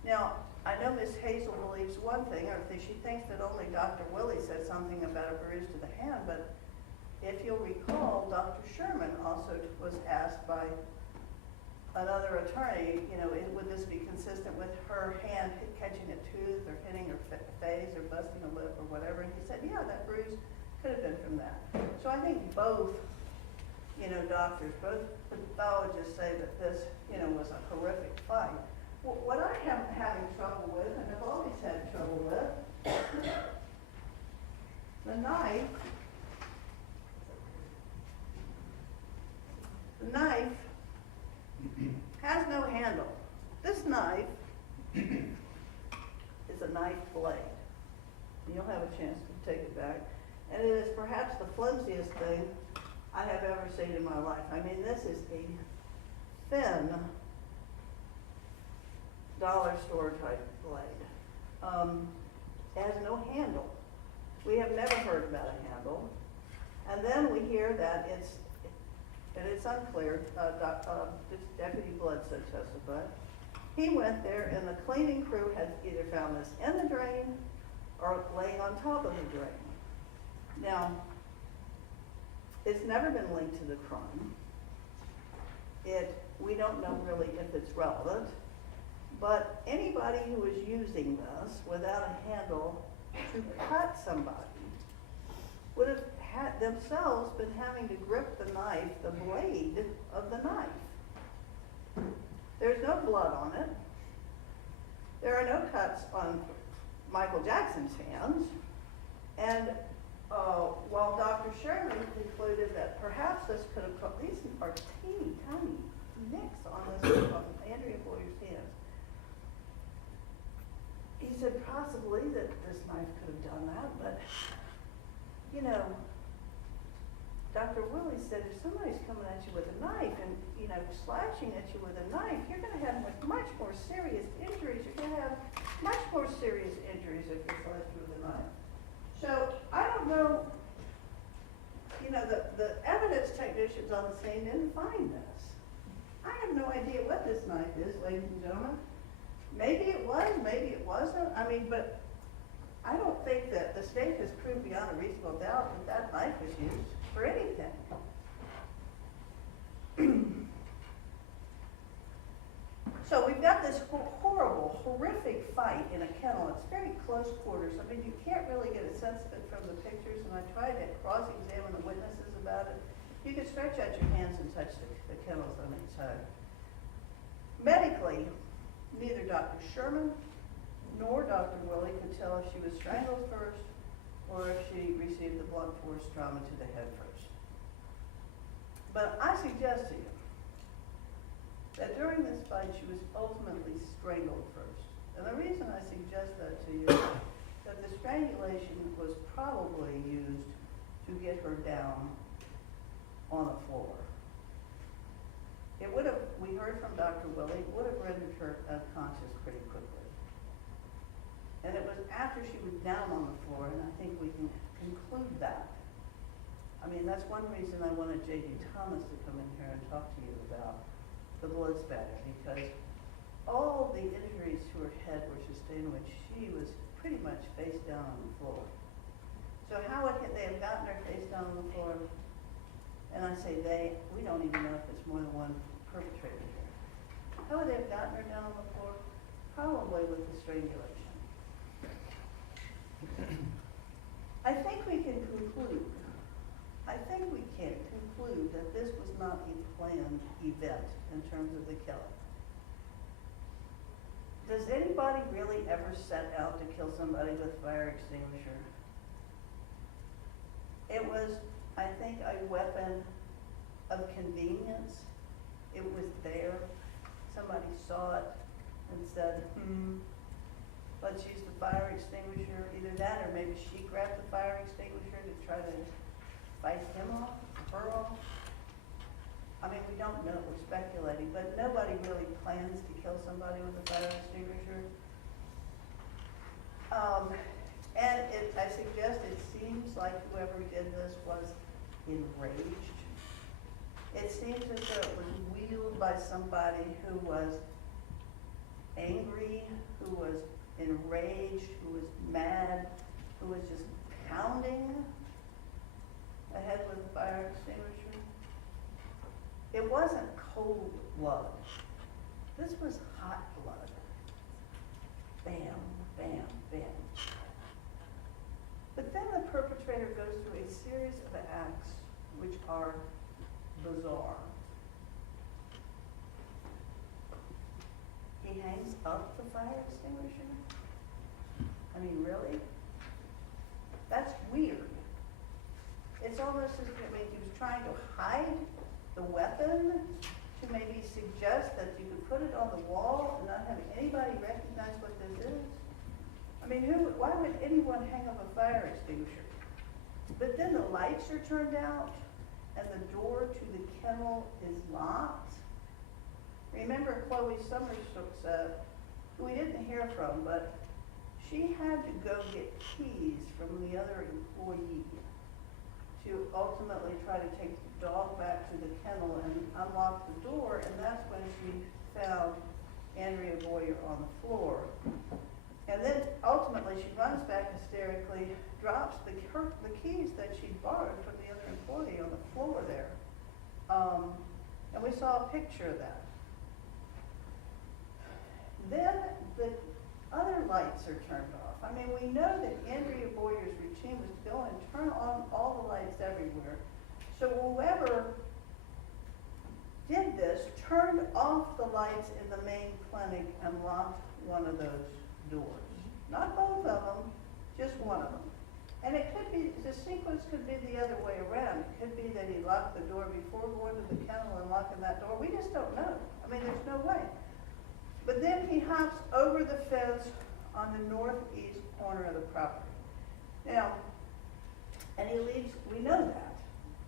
Now, I know Miss Hazel believes one thing, or she thinks that only Dr. Willie said something about a bruise to the hand, but if you'll recall, Dr. Sherman also was asked by another attorney, you know, would this be consistent with her hand catching a tooth or hitting her face or busting a lip or whatever? And he said, yeah, that bruise could have been from that. So I think both, you know, doctors, both pathologists say that this, you know, was a horrific fight. What I am having trouble with, and I've always had trouble with, the knife has no handle. This knife is a knife blade. You'll have a chance to take it back. And it is perhaps the flimsiest thing I have ever seen in my life. I mean, this is a thin dollar store type blade. It has no handle. We have never heard about a handle. And then we hear that it's unclear, Deputy Bledsoe testified. He went there and the cleaning crew had either found this in the drain or laying on top of the drain. Now, it's never been linked to the crime. We don't know really if it's relevant, but anybody who is using this without a handle to cut somebody would have had themselves been having to grip the knife, the blade of the knife. There's no blood on it. There are no cuts on Michael Jackson's hands. And while Dr. Sherman concluded that perhaps this could have these are teeny tiny nicks on this, on Andrea Boyer's hands. He said possibly that this knife could have done that, but, you know, Dr. Willie said if somebody's coming at you with a knife and, you know, slashing at you with a knife, you're gonna have much more serious injuries. You're gonna have much more serious injuries if you're slashed with a knife. So, I don't know, you know, the evidence technicians on the scene didn't find this. I have no idea what this knife is, ladies and gentlemen. Maybe it was, maybe it wasn't. I mean, but I don't think that the state has proved beyond a reasonable doubt that that knife was used for anything. So we've got this horrible, horrific fight in a kennel. It's very close quarters. I mean, you can't really get a sense of it from the pictures, and I tried to cross-examine the witnesses about it. You could stretch out your hands and touch the kennels on each side. Medically, neither Dr. Sherman nor Dr. Willie could tell if she was strangled first or if she received the blunt force trauma to the head first. But I suggest to you that during this fight she was ultimately strangled first. And the reason I suggest that to you is that the strangulation was probably used to get her down on the floor. It would have, we heard from Dr. Willie, would have rendered her unconscious pretty quickly. And it was after she was down on the floor, and I think we can conclude that. I mean, that's one reason I wanted J.D. Thomas to come in here and talk to you about the blood spatter, because all the injuries to her head were sustained when she was pretty much face down on the floor. So how would they have gotten her face down on the floor? And I say they, we don't even know if it's more than one perpetrator here. How would they have gotten her down on the floor? Probably with the strangulation. I think we can conclude that this was not a planned event in terms of the killing. Does anybody really ever set out to kill somebody with a fire extinguisher? It was, I think, a weapon of convenience. It was there. Somebody saw it and said, let's use the fire extinguisher. Either that or maybe she grabbed the fire extinguisher to try to fight him off, her off. I mean, we don't know, we're speculating, but nobody really plans to kill somebody with a fire extinguisher. And I suggest it seems like whoever did this was enraged. It seems as though it was wielded by somebody who was angry, who was enraged, who was mad, who was just pounding ahead with a fire extinguisher. It wasn't cold blood. This was hot blood. Bam, bam, bam. But then the perpetrator goes through a series of acts which are bizarre. He hangs up the fire extinguisher? I mean, really? That's weird. It's almost as if he was trying to hide the weapon to maybe suggest that you could put it on the wall and not have anybody recognize what this is. I mean, why would anyone hang up a fire extinguisher? But then the lights are turned out and the door to the kennel is locked. Remember Chloe Summers, who we didn't hear from, but she had to go get keys from the other employee to ultimately try to take the dog back to the kennel and unlock the door, and that's when she found Andrea Boyer on the floor. And then ultimately she runs back hysterically, drops the keys that she borrowed from the other employee on the floor there. And we saw a picture of that. Then the other lights are turned off. I mean, we know that Andrea Boyer's routine was to go and turn on all the lights everywhere. So whoever did this turned off the lights in the main clinic and locked one of those doors. Not both of them, just one of them. And it could be, the sequence could be the other way around. It could be that he locked the door before going to the kennel and locking that door. We just don't know. I mean, there's no way. But then he hops over the fence on the northeast corner of the property. Now, and he leaves, we know that.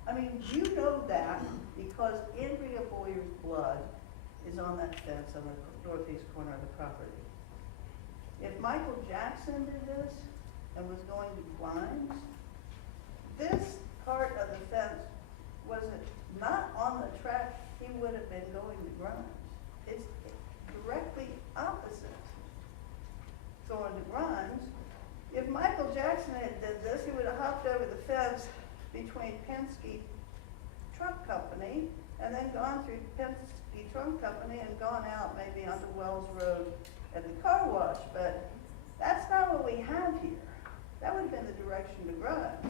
I mean, you know that because Andrea Boyer's blood is on that fence on the northeast corner of the property. If Michael Jackson did this and was going to Grimes, this part of the fence wasn't not on the track he would have been going to Grimes. It's directly opposite going to Grimes. If Michael Jackson had did this, he would have hopped over the fence between Penske Truck Company and then gone through Penske Truck Company and gone out maybe onto Wells Road at the car wash. But that's not what we have here. That would have been the direction to Grimes.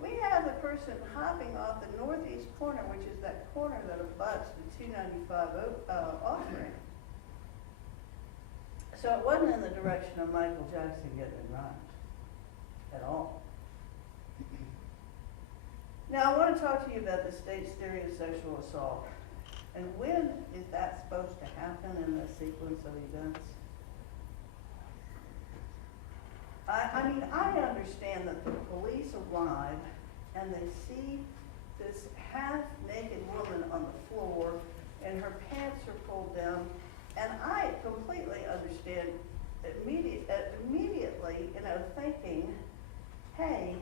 We have the person hopping off the northeast corner, which is that corner that abuts the 295 off-ramp. So it wasn't in the direction of Michael Jackson getting in Grimes at all. Now I want to talk to you about the state's theory of sexual assault. And when is that supposed to happen in the sequence of events? I mean, I understand that the police arrive and they see this half-naked woman on the floor and her pants are pulled down, and I completely understand immediately, thinking, hey,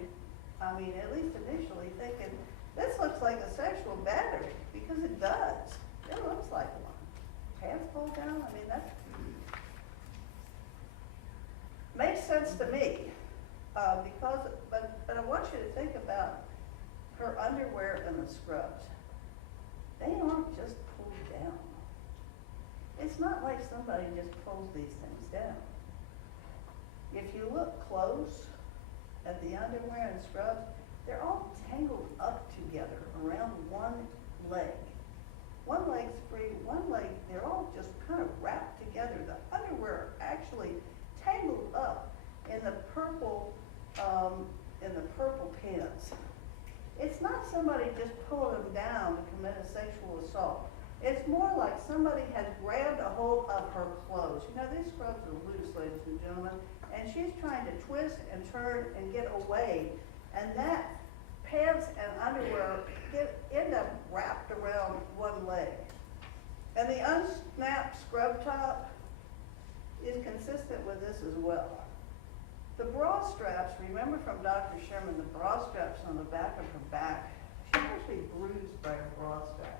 I mean, at least initially thinking, this looks like a sexual battery, because it does. It looks like one. Pants pulled down, I mean, that makes sense to me, but I want you to think about her underwear and the scrubs. They aren't just pulled down. It's not like somebody just pulls these things down. If you look close at the underwear and scrubs, they're all tangled up together around one leg. One leg's free, one leg, they're all just kind of wrapped together. The underwear are actually tangled up in the purple pants. It's not somebody just pulling them down to commit a sexual assault. It's more like somebody has grabbed a hold of her clothes. You know, these scrubs are loose, ladies and gentlemen, and she's trying to twist and turn and get away, and that pants and underwear end up wrapped around one leg. And the unsnapped scrub top is consistent with this as well. The bra straps, remember from Dr. Sherman, the bra straps on the back of her back, she was actually bruised by her bra straps.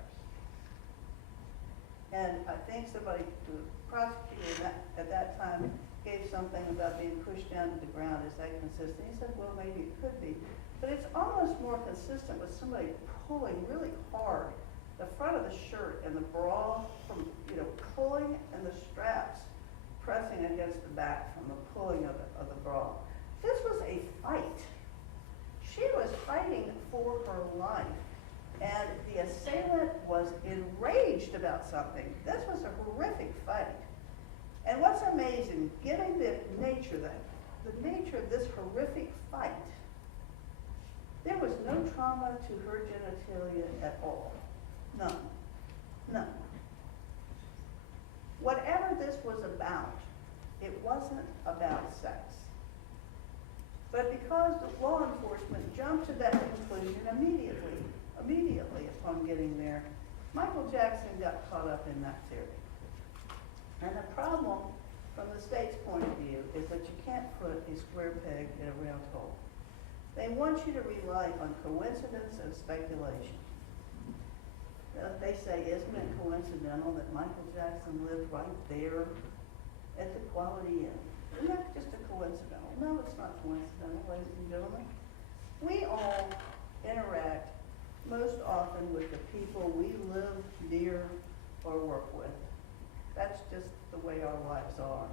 And I think somebody, the prosecutor at that time, gave something about being pushed down to the ground. Is that consistent? He said, well, maybe it could be. But it's almost more consistent with somebody pulling really hard the front of the shirt and the bra from, pulling, and the straps pressing against the back from the pulling of the bra. This was a fight. She was fighting for her life. And the assailant was enraged about something. This was a horrific fight. And what's amazing, given the nature of this horrific fight, there was no trauma to her genitalia at all. None. None. Whatever this was about, it wasn't about sex. But because the law enforcement jumped to that conclusion immediately upon getting there, Michael Jackson got caught up in that theory. And the problem, from the state's point of view, is that you can't put a square peg in a round hole. They want you to rely on coincidence and speculation. They say, isn't it coincidental that Michael Jackson lived right there at the Quality Inn? Isn't that just a coincidental? No, it's not coincidental, ladies and gentlemen. We all interact most often with the people we live near or work with. That's just the way our lives are.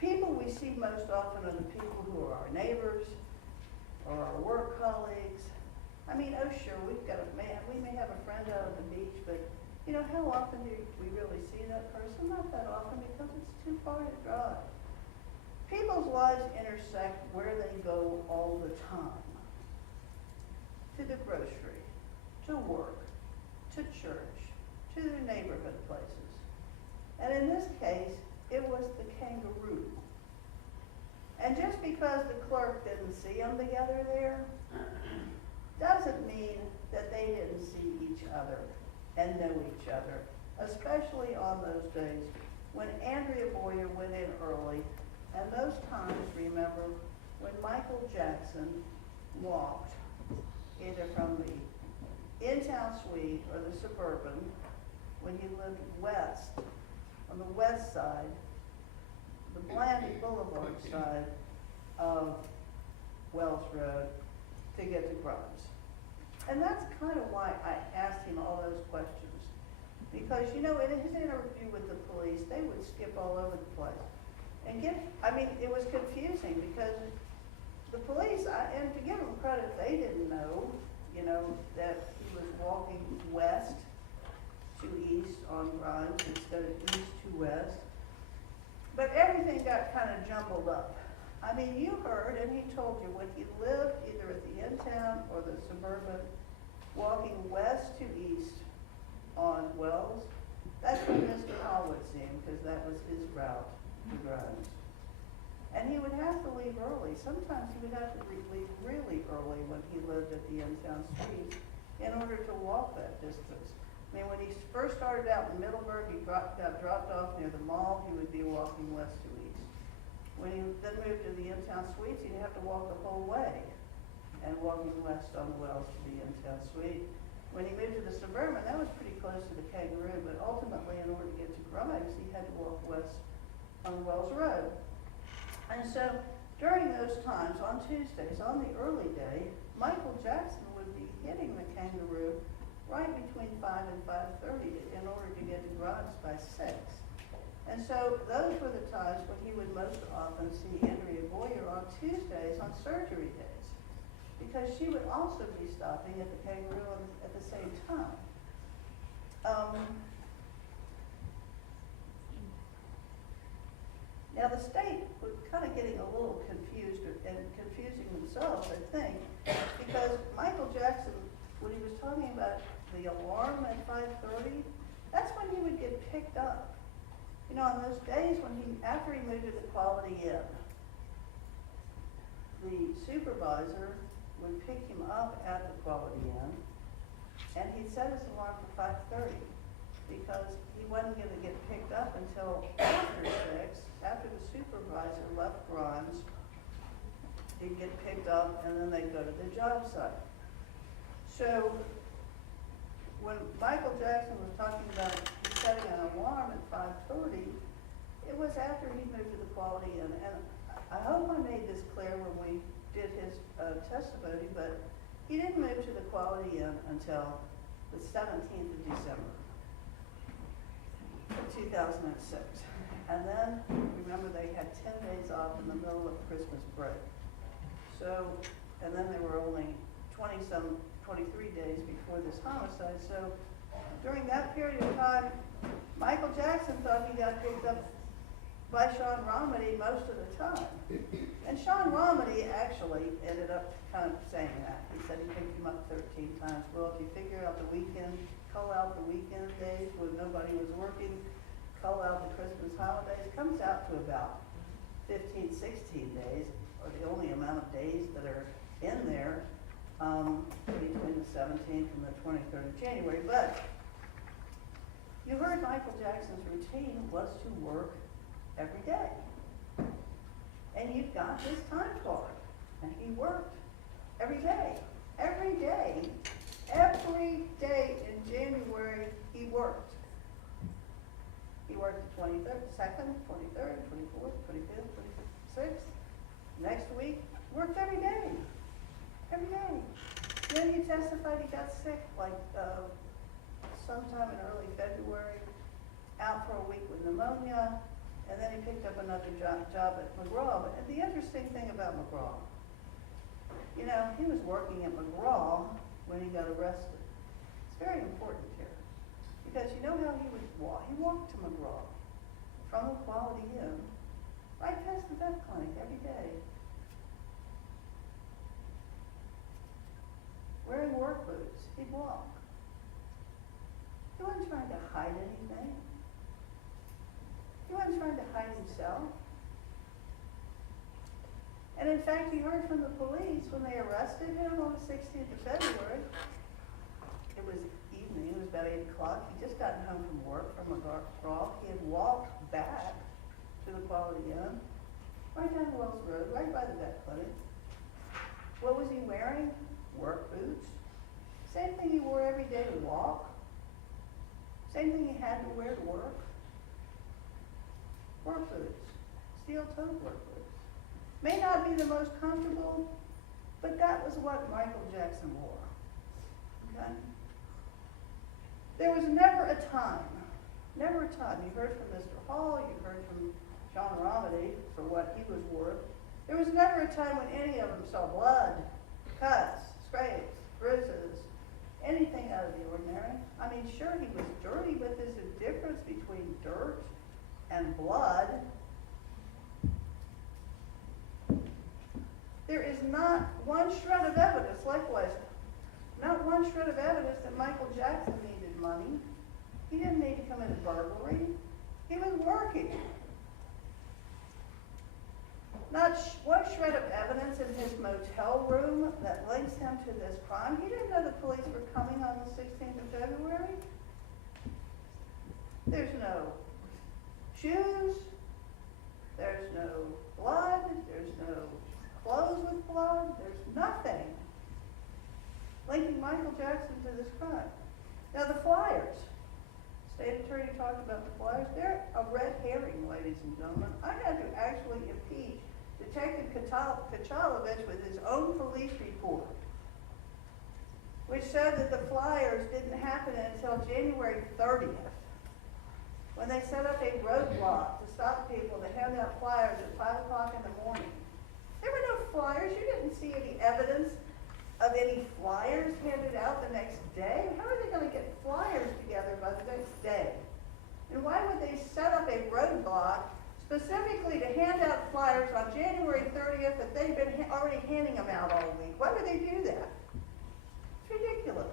People we see most often are the people who are our neighbors or our work colleagues. I mean, oh sure, we may have a friend out on the beach, but how often do we really see that person? Not that often, because it's too far to drive. people's lives intersect where they go all the time. To the grocery, to work, to church, to the neighborhood places. And in this case, it was the kangaroo. And just because the clerk didn't see them together there, doesn't mean that they didn't see each other and know each other, especially on those days when Andrea Boyer went in early, and those times, remember, when Michael Jackson walked either from the in-town suite or the suburban, when he lived west, on the west side, the Blandy Boulevard side of Wells Road, to get to Grimes. And that's kind of why I asked him all those questions. Because, you know, in his interview with the police, they would skip all over the place. And it was confusing because the police, and to give them credit, they didn't know, you know, that he was walking west to east on Grimes instead of east to west. But everything got kind of jumbled up. I mean, you heard, and he told you, when he lived either at the in-town or the suburban, walking west to east on Wells, that's when Mr. Hall would see him, because that was his route to Grimes. And he would have to leave early. Sometimes he would have to leave really early when he lived at the in-town streets in order to walk that distance. I mean, when he first started out in Middleburg, he got dropped off near the mall, he would be walking west to east. When he then moved to the in-town suites, he'd have to walk the whole way and walking west on Wells to the in-town suite. When he moved to the suburban, that was pretty close to the kangaroo, but ultimately, in order to get to Grimes, he had to walk west on Wells Road. And so, during those times, on Tuesdays, on the early day, Michael Jackson would be hitting the kangaroo right between 5 and 5:30 in order to get to Grimes by 6. And so those were the times when he would most often see Andrea Boyer on Tuesdays on surgery days, because she would also be stopping at the kangaroo at the same time. Now the state was kind of getting a little confused and confusing themselves, I think, because Michael Jackson, when he was talking about the alarm at 5:30, that's when he would get picked up. You know, on those days when after he moved to the Quality Inn, the supervisor would pick him up at the Quality Inn, and he'd set his alarm for 5:30 because he wasn't going to get picked up until after 6, after the supervisor left Grimes. He'd get picked up, and then they'd go to the job site. So when Michael Jackson was talking about setting an alarm at 5:30, it was after he moved to the Quality Inn. And I hope I made this clear when we did his testimony, but he didn't move to the Quality Inn until the 17th of December of 2006. And then, remember, they had 10 days off in the middle of Christmas break. So, and then there were only 23 days before this homicide. So during that period of time, Michael Jackson thought he got picked up by Sean Romney most of the time. And Sean Romney actually ended up kind of saying that. He said he picked him up 13 times. Well, if you figure out the weekend, cull out the weekend days when nobody was working, cull out the Christmas holidays, comes out to about 15, 16 days, or the only amount of days that are in there between the 17th and the 23rd of January. But you heard Michael Jackson's routine was to work every day. And you've got his time card. And he worked every day. Every day. Every day in January he worked. He worked the 23rd, 2nd, 23rd, 24th, 25th, 26th. Next week, worked every day. Every day. Then he testified he got sick like sometime in early February, out for a week with pneumonia, and then he picked up another job at McGraw. But the interesting thing about McGraw, you know, he was working at McGraw when he got arrested. It's very important here, because you know how he would walk? He walked to McGraw from the Quality Inn right past the vet clinic every day. Wearing work boots, he'd walk. He wasn't trying to hide anything. He wasn't trying to hide himself. And in fact, he heard from the police when they arrested him on the 16th of February. It was evening, it was about 8 o'clock. He'd just gotten home from work from a golf. He had walked back to the Quality Inn, right down Wells Road, right by the vet clinic. What was he wearing? Work boots. Same thing he wore every day to walk. Same thing he had to wear to work. Work boots. Steel-toed work boots. May not be the most comfortable, but that was what Michael Jackson wore. Okay? There was never a time, you heard from Mr. Hall, you heard from John Romedy for what he was worth. There was never a time when any of them saw blood, cuts, scrapes, bruises, anything out of the ordinary. I mean, sure, he was dirty, but there's a difference between dirt and blood. There is not one shred of evidence, likewise, not one shred of evidence that Michael Jackson needed money. He didn't need to commit a burglary. He was working. Not one shred of evidence in his motel room that links him to this crime. He didn't know the police were coming on the 16th of February. There's no shoes. There's no blood. There's no clothes with blood. There's nothing linking Michael Jackson to this crime. Now the flyers. State attorney talked about the flyers. They're a red herring, ladies and gentlemen. I had to actually impeach Detective Kachalovich with his own police report, which said that the flyers didn't happen until January 30th, when they set up a roadblock to stop people to hand out flyers at 5 o'clock in the morning. There were no flyers. You didn't see any evidence of any flyers handed out the next day. How are they going to get flyers together by the next day? And why would they set up a roadblock specifically to hand out flyers on January 30th that they've been already handing them out all week? Why would they do that? It's ridiculous.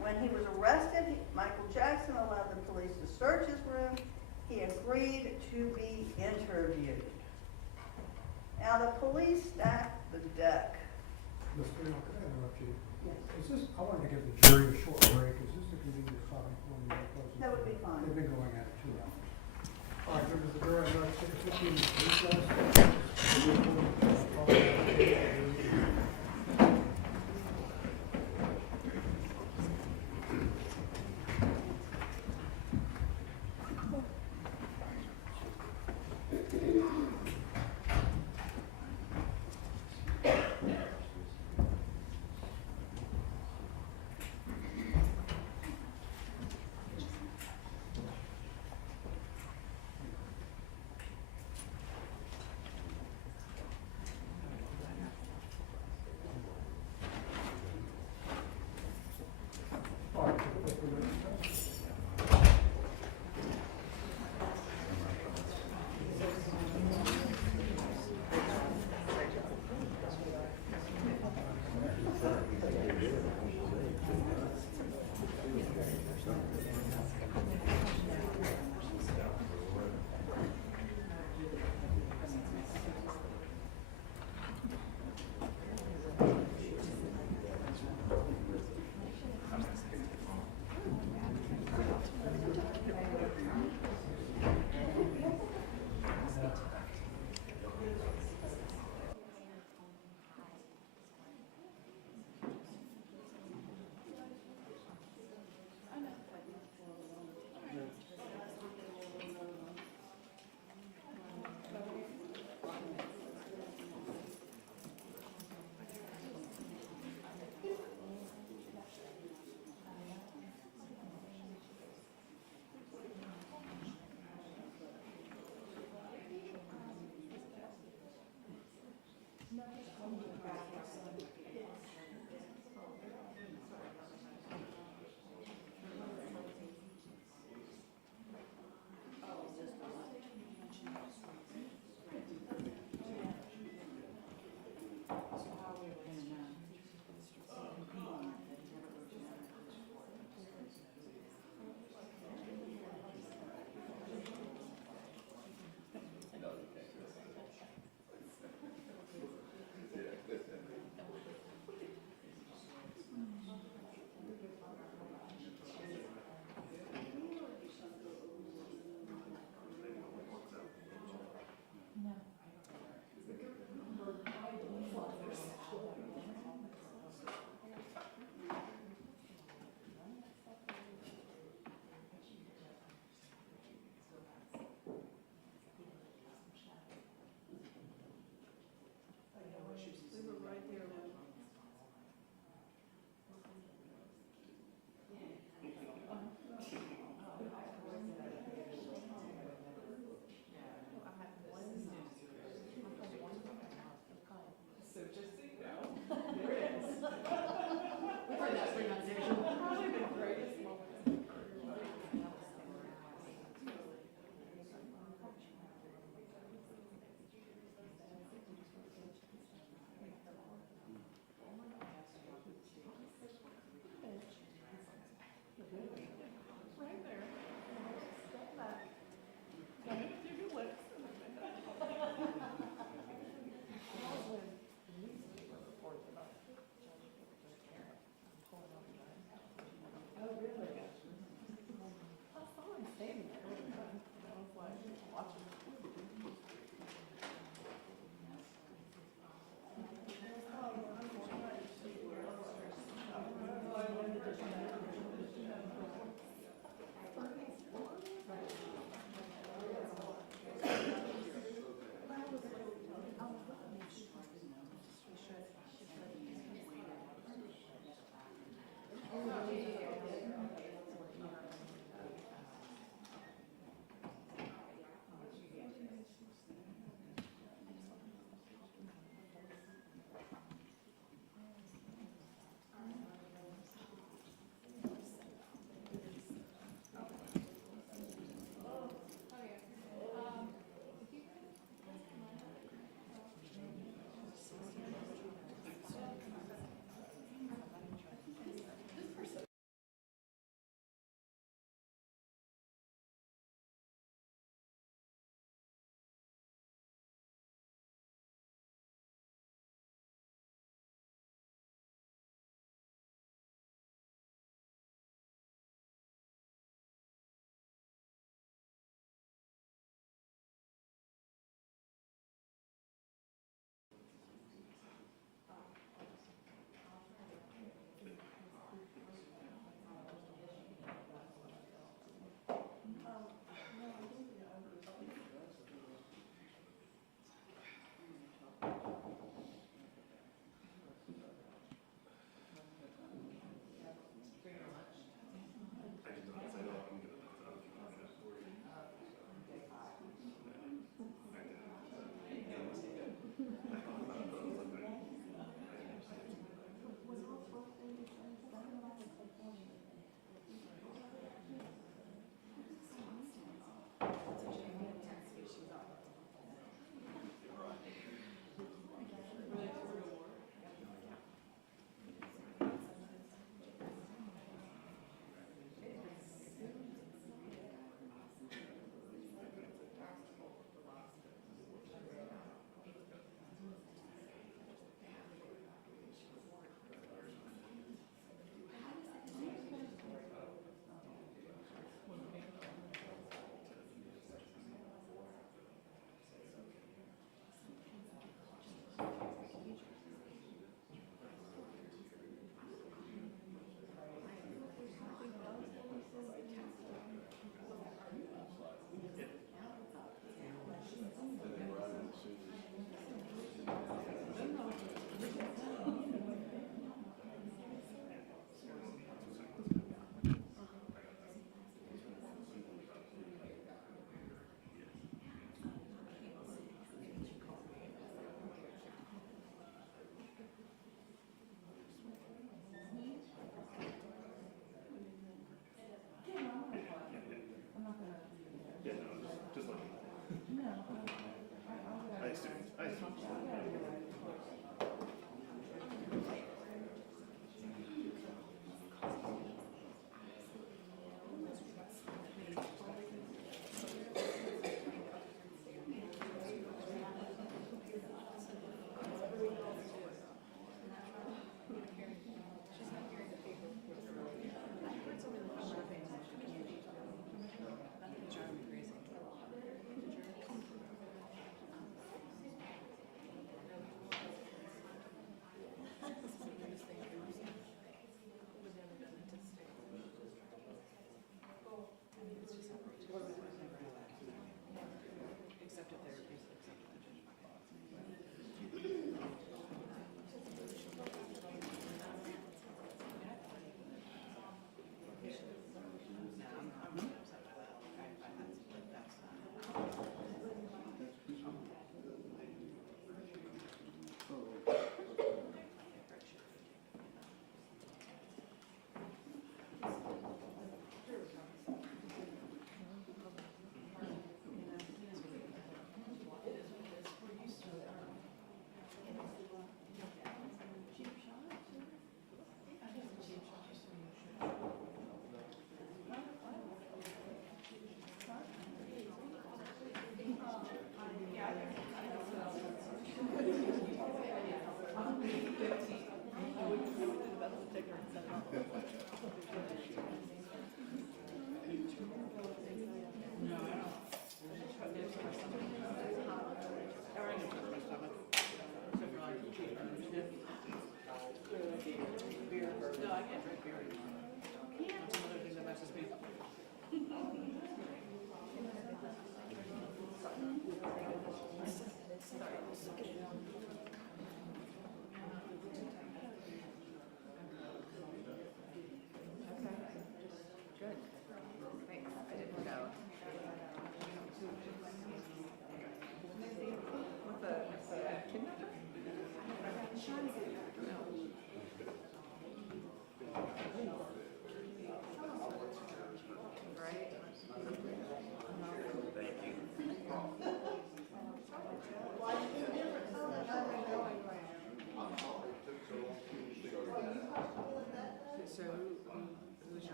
When he was arrested, Michael Jackson allowed the police to search his room. He agreed to be interviewed. Now the police stacked the deck. Ms. Freeman, could I interrupt you? Yes. Is this, I wanted to give the jury a short break. Is this a convenient time for you to close? That would be fine. They've been going at it 2 hours. All right, members of the jury, I'm going to take a 15-minute recess.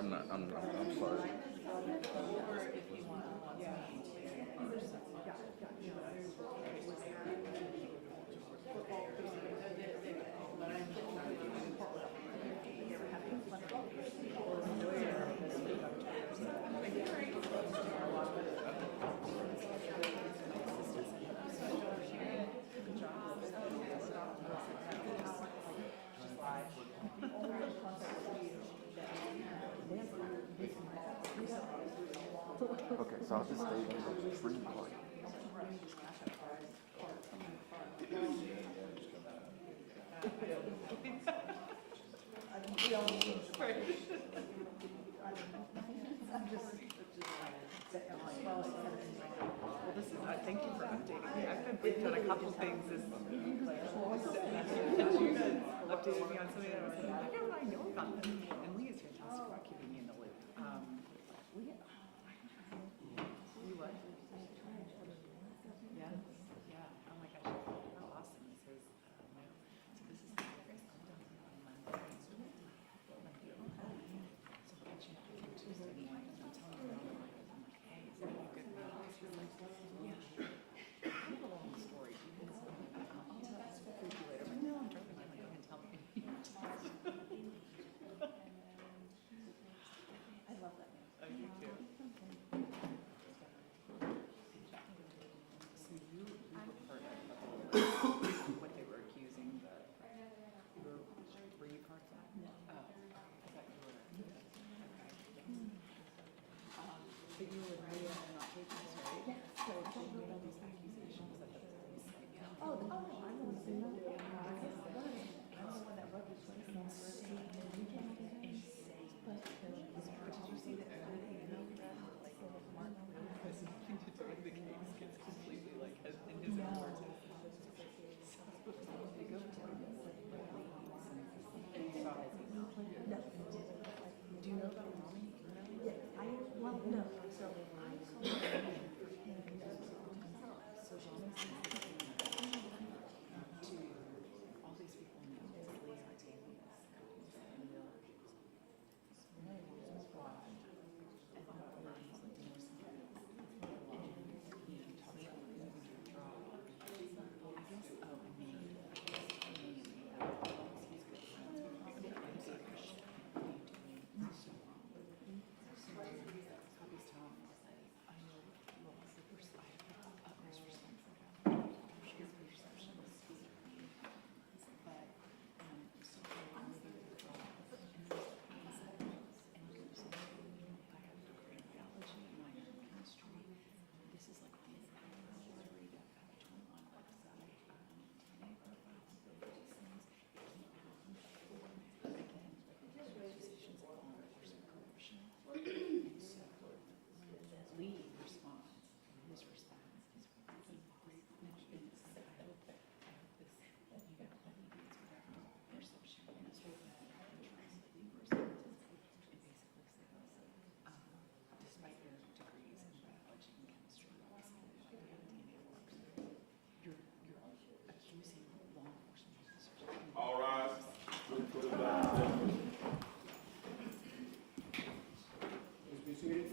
I'm not, I'm sorry. Okay, so I'll just stay there. It's free party. Well, this is, thank you for updating me. I've been done a couple things this, and you guys updated me on something that I was like, why don't I know about this? And Lee is fantastic about keeping me in the loop. You what? Yeah, yeah. Oh my gosh, how awesome this is. So this is the first I'm done on Monday. So I'll get you on Tuesday morning. I'm telling you, I'm like, hey, is that a good week? She's like, yeah. I have a long story. I'll tell you later. But no, I'm driving. I'm like, you can tell me. I love that man. Oh, you too. So you were part of what they were accusing the, were you part of that? No. Oh, I thought you were. Okay. But you were Maria and not papers, right? Yes. So they made all these accusations that the police like, I don't know. I'm the one that wrote this one. but did you see that everything in like Mark has nothing to do with the case gets completely like has in his own words. They go to and you saw his email. Do you know about mommy? Yeah, no. So I saw So Sean to all these people know that Lee are taking this and they'll accuse him. So no one was brought and he's like more something. He talks about moving to withdraw. I guess and me he's good friends with me. I'm sorry, shit. What are you doing? This is so wrong. So Copy's telling me I know you lost the first I have utmost respect for him. His perception is sweet. But so I'm living with the and he goes, I have a degree in biology, minor in chemistry. This is like the laboratory that I have on my website, DNA profile, these things. It came out again, accusations of law enforcement corruption. And so Lee responds, his response is great. And it's like, I hope this, that you got that he needs whatever perception is with that and trust that Lee responds. It basically says, despite your degrees in biology and chemistry, obviously, like DNA works, you're accusing law enforcement officers. All rise. Please be seated.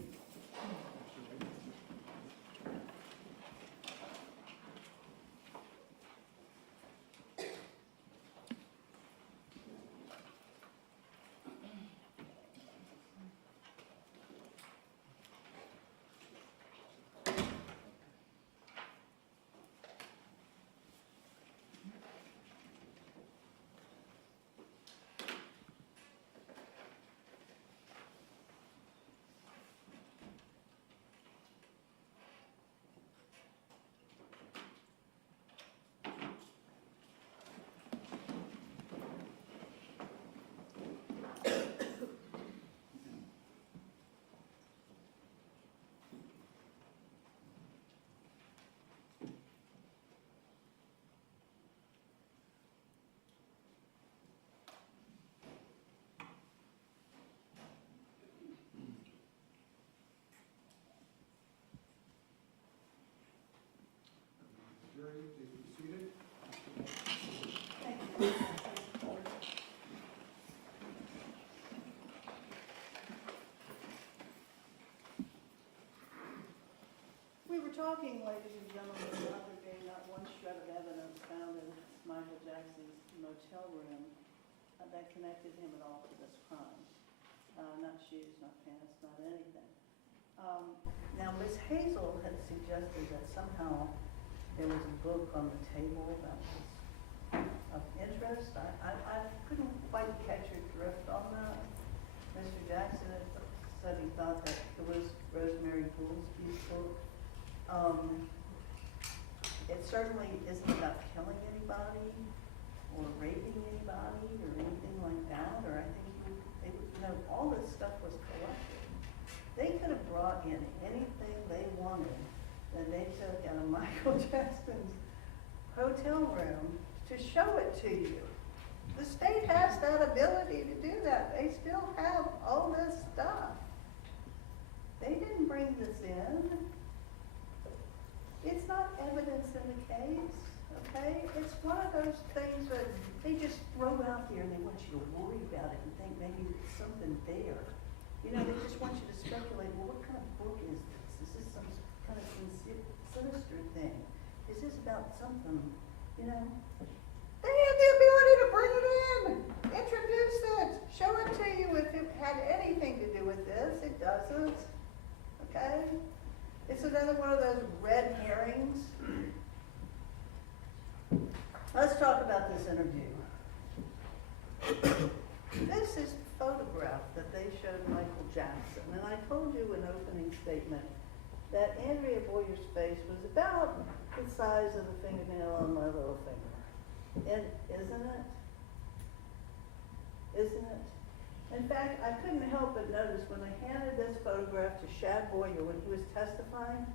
Jury, please be seated. talking, ladies and gentlemen, about there being not one shred of evidence found in Michael Jackson's motel room that connected him at all to this crime. Not shoes, not pants, not anything. Now, Miss Hazel had suggested that somehow there was a book on the table that was of interest. I couldn't quite catch her drift on that. Mr. Jackson had said he thought that it was Rosemary Goolsby's book. It certainly isn't about killing anybody or raping anybody or anything like that, or I think all this stuff was collected. They could have brought in anything they wanted that they took out of Michael Jackson's hotel room to show it to you. The state has that ability to do that. They still have all this stuff. They didn't bring this in. It's not evidence in the case, okay? It's one of those things that they just throw out there and they want you to worry about it and think maybe there's something there. You know, they just want you to speculate, well, what kind of book is this? Is this some kind of sinister thing? Is this about something, you know? They had the ability to bring it in, introduce it, show it to you if it had anything to do with this. It doesn't, okay? It's another one of those red herrings. Let's talk about this interview. This is the photograph that they showed Michael Jackson. And I told you in opening statement that Andrea Boyer's face was about the size of the fingernail on my little finger. And isn't it? Isn't it? In fact, I couldn't help but notice when they handed this photograph to Shad Boyer when he was testifying,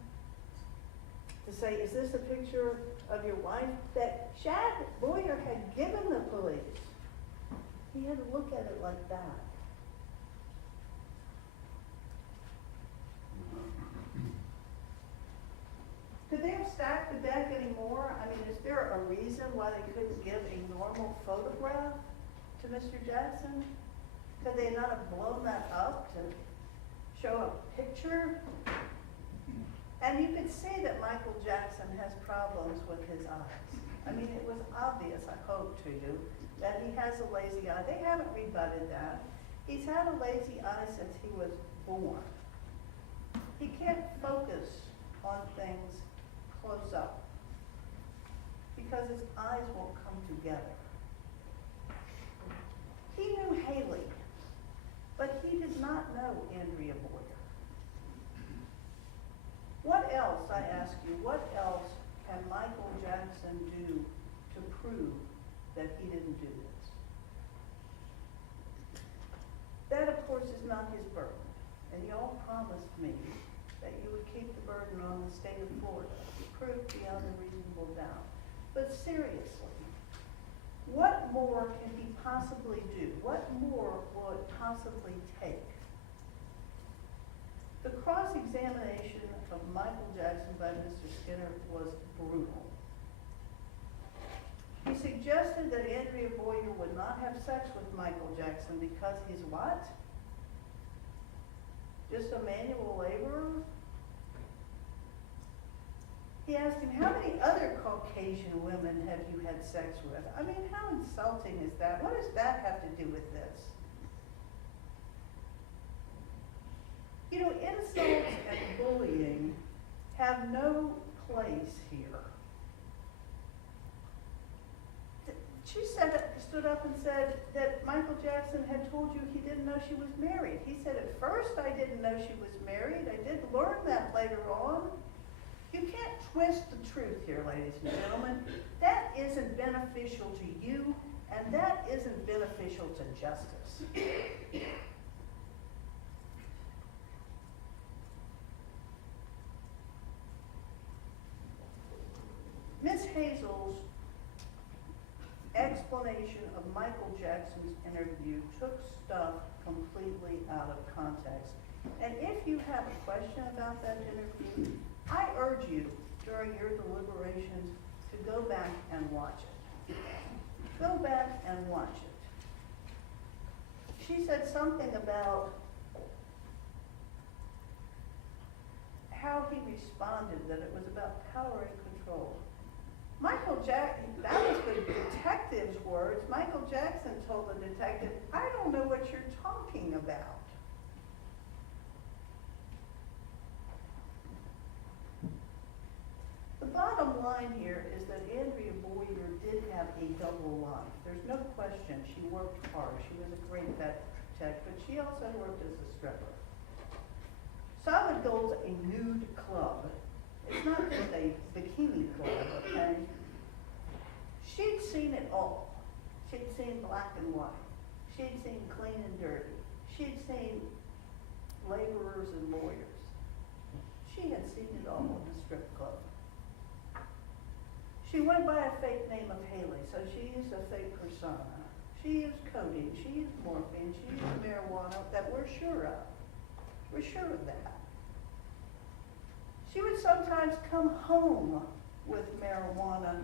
to say, is this a picture of your wife? That Shad Boyer had given the police. He had to look at it like that. Could they have stacked the deck anymore? I mean, is there a reason why they couldn't give a normal photograph to Mr. Jackson? Could they not have blown that up to show a picture? And you could see that Michael Jackson has problems with his eyes. I mean, it was obvious, I hope to you, that he has a lazy eye. They haven't rebutted that. He's had a lazy eye since he was born. He can't focus on things close up because his eyes won't come together. He knew Haley, but he did not know Andrea Boyer. What else, I ask you, what else can Michael Jackson do to prove that he didn't do this? That, of course, is not his burden. And y'all promised me that you would keep the burden on the state of Florida to prove beyond a reasonable doubt. But seriously, what more can he possibly do? What more will it possibly take? The cross-examination of Michael Jackson by Mr. Skinner was brutal. He suggested that Andrea Boyer would not have sex with Michael Jackson because he's what? Just a manual laborer? He asked him, how many other Caucasian women have you had sex with? I mean, how insulting is that? What does that have to do with this? You know, insults and bullying have no place here. She stood up and said that Michael Jackson had told you he didn't know she was married. He said, at first I didn't know she was married. I did learn that later on. You can't twist the truth here, ladies and gentlemen. That isn't beneficial to you, and that isn't beneficial to justice. Miss Hazel's explanation of Michael Jackson's interview took stuff completely out of context. And if you have a question about that interview, I urge you during your deliberations to go back and watch it. Go back and watch it. She said something about how he responded, that it was about power and control. Michael Jackson, that was the detective's words. Michael Jackson told the detective, I don't know what you're talking about. The bottom line here is that Andrea Boyer did have a double life. There's no question she worked hard. She was a great vet tech, but she also worked as a stripper. Solid Gold's a nude club. It's not just a bikini club, okay? She'd seen it all. She'd seen black and white. She'd seen clean and dirty. She'd seen laborers and lawyers. She had seen it all in the strip club. She went by a fake name of Haley, so she used a fake persona. She used codeine, she used morphine, she used marijuana that we're sure of. We're sure of that. She would sometimes come home with marijuana.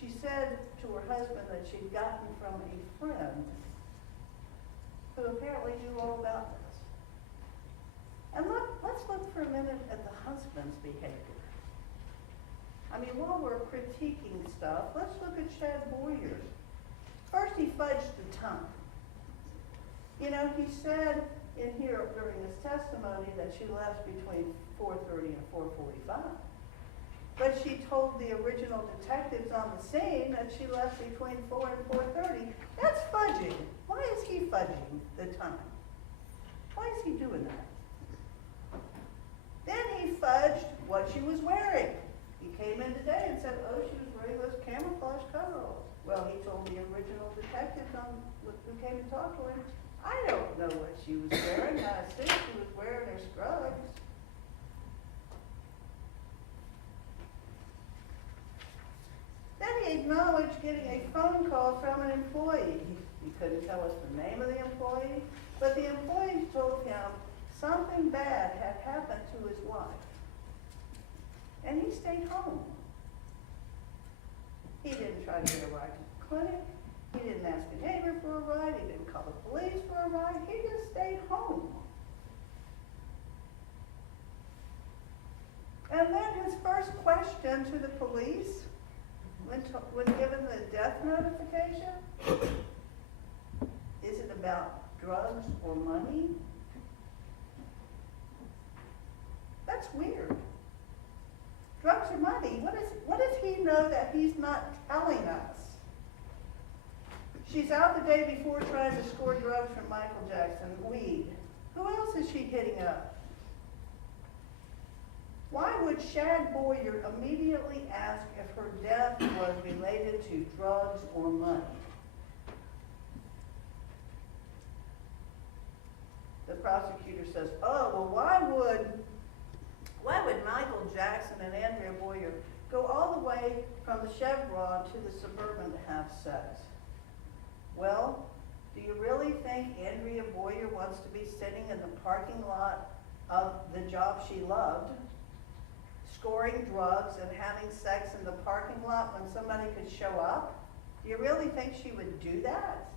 She said to her husband that she'd gotten from a friend who apparently knew all about this. And let's look for a minute at the husband's behavior. I mean, while we're critiquing stuff, let's look at Chad Boyer. First, he fudged the time. You know, he said in here during his testimony that she left between 4:30 and 4:45. But she told the original detectives on the scene that she left between 4 and 4:30. That's fudging. Why is he fudging the time? Why is he doing that? Then he fudged what she was wearing. He came in today and said, oh, she was wearing those camouflage coveralls. Well, he told the original detectives who came and talked to him, I don't know what she was wearing. I assume she was wearing her scrubs. Then he acknowledged getting a phone call from an employee. He couldn't tell us the name of the employee, but the employee told him something bad had happened to his wife. And he stayed home. He didn't try to get a ride to the clinic. He didn't ask a neighbor for a ride. He didn't call the police for a ride. He just stayed home. And then his first question to the police, when given the death notification, is it about drugs or money? That's weird. Drugs or money? What does he know that he's not telling us? She's out the day before trying to score drugs from Michael Jackson, weed. Who else is she hitting up? Why would Shad Boyer immediately ask if her death was related to drugs or money? The prosecutor says, oh, well, why would Michael Jackson and Andrea Boyer go all the way from the Chevron to the Suburban to have sex? Well, do you really think Andrea Boyer wants to be sitting in the parking lot of the job she loved, scoring drugs and having sex in the parking lot when somebody could show up? Do you really think she would do that?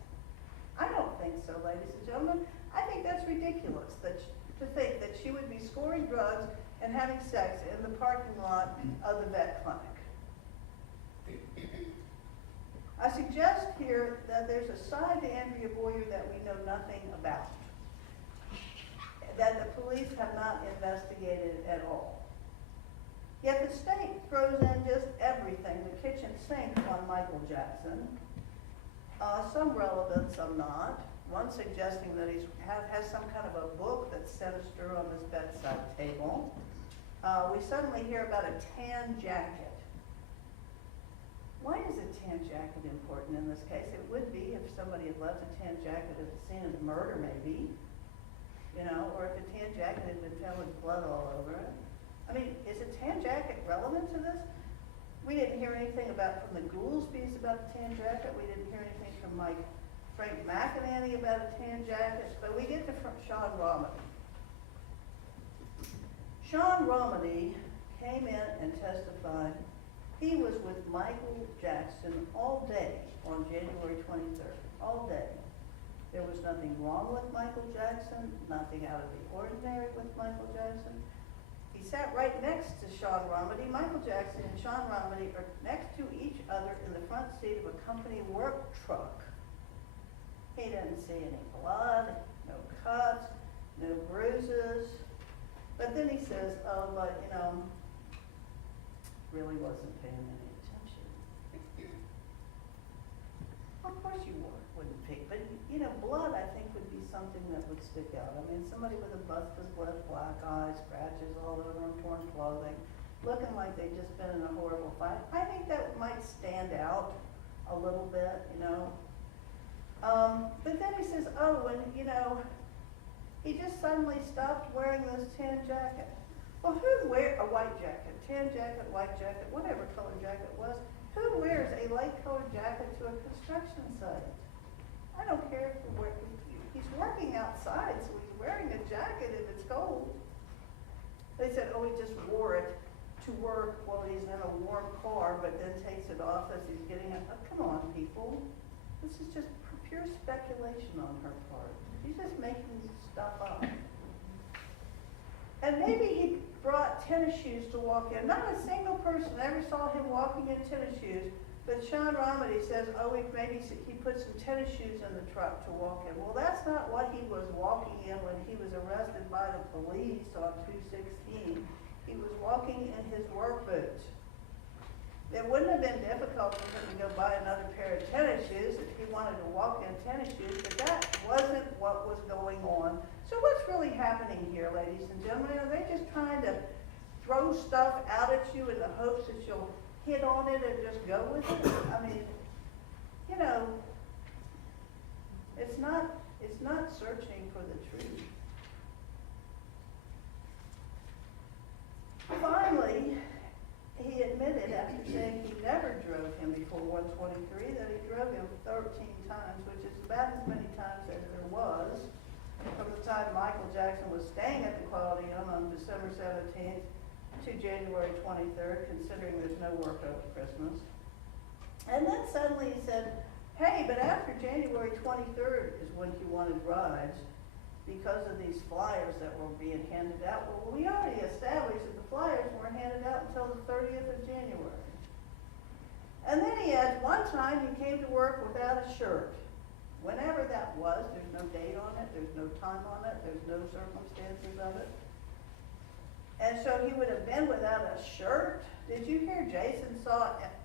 I don't think so, ladies and gentlemen. I think that's ridiculous to think that she would be scoring drugs and having sex in the parking lot of the vet clinic. I suggest here that there's a side to Andrea Boyer that we know nothing about, that the police have not investigated at all. Yet the state throws in just everything, the kitchen sink on Michael Jackson, some relevant, some not. One suggesting that he has some kind of a book that's sinister on his bedside table. We suddenly hear about a tan jacket. Why is a tan jacket important in this case? It would be if somebody had left a tan jacket at the scene of the murder, maybe. You know, or if a tan jacket had been found with blood all over it. I mean, is a tan jacket relevant to this? We didn't hear anything from the Goolsbys about the tan jacket. We didn't hear anything from Frank McEnany about a tan jacket. But we get to Sean Romney. Sean Romney came in and testified. He was with Michael Jackson all day on January 23rd, all day. There was nothing wrong with Michael Jackson, nothing out of the ordinary with Michael Jackson. He sat right next to Sean Romney. Michael Jackson and Sean Romney are next to each other in the front seat of a company work truck. He didn't see any blood, no cuts, no bruises. But then he says, oh, but, you know, really wasn't paying any attention. Of course you wouldn't pick, but, you know, blood, I think, would be something that would stick out. I mean, somebody with a bust of blood, black eyes, scratches all over them, torn clothing, looking like they've just been in a horrible fight. I think that might stand out a little bit, you know. But then he says, oh, and, you know, he just suddenly stopped wearing this tan jacket. Well, who wears a white jacket, tan jacket, white jacket, whatever color jacket it was? Who wears a light colored jacket to a construction site? I don't care if he's working outside, so he's wearing a jacket if it's cold. They said, oh, he just wore it to work while he's in a warm car, but then takes it off as he's getting it. Oh, come on, people. This is just pure speculation on her part. She's just making stuff up. And maybe he brought tennis shoes to walk in. Not a single person ever saw him walking in tennis shoes, but Sean Romney says, oh, maybe he put some tennis shoes in the truck to walk in. Well, that's not what he was walking in when he was arrested by the police on 2/16. He was walking in his work boots. It wouldn't have been difficult for him to go buy another pair of tennis shoes if he wanted to walk in tennis shoes, but that wasn't what was going on. So what's really happening here, ladies and gentlemen? Are they just trying to throw stuff out at you in the hopes that you'll hit on it and just go with it? I mean, you know, it's not searching for the truth. Finally, he admitted after saying he never drove him before 123 that he drove him 13 times, which is about as many times as there was from the time Michael Jackson was staying at the Quality Inn on December 17th to January 23rd, considering there's no work over Christmas. And then suddenly he said, hey, but after January 23rd is when he wanted rides because of these flyers that were being handed out. Well, we already established that the flyers weren't handed out until the 30th of January. And then he adds, one time he came to work without a shirt. Whenever that was, there's no date on it, there's no time on it, there's no circumstances of it. And so he would have been without a shirt. Did you hear Jason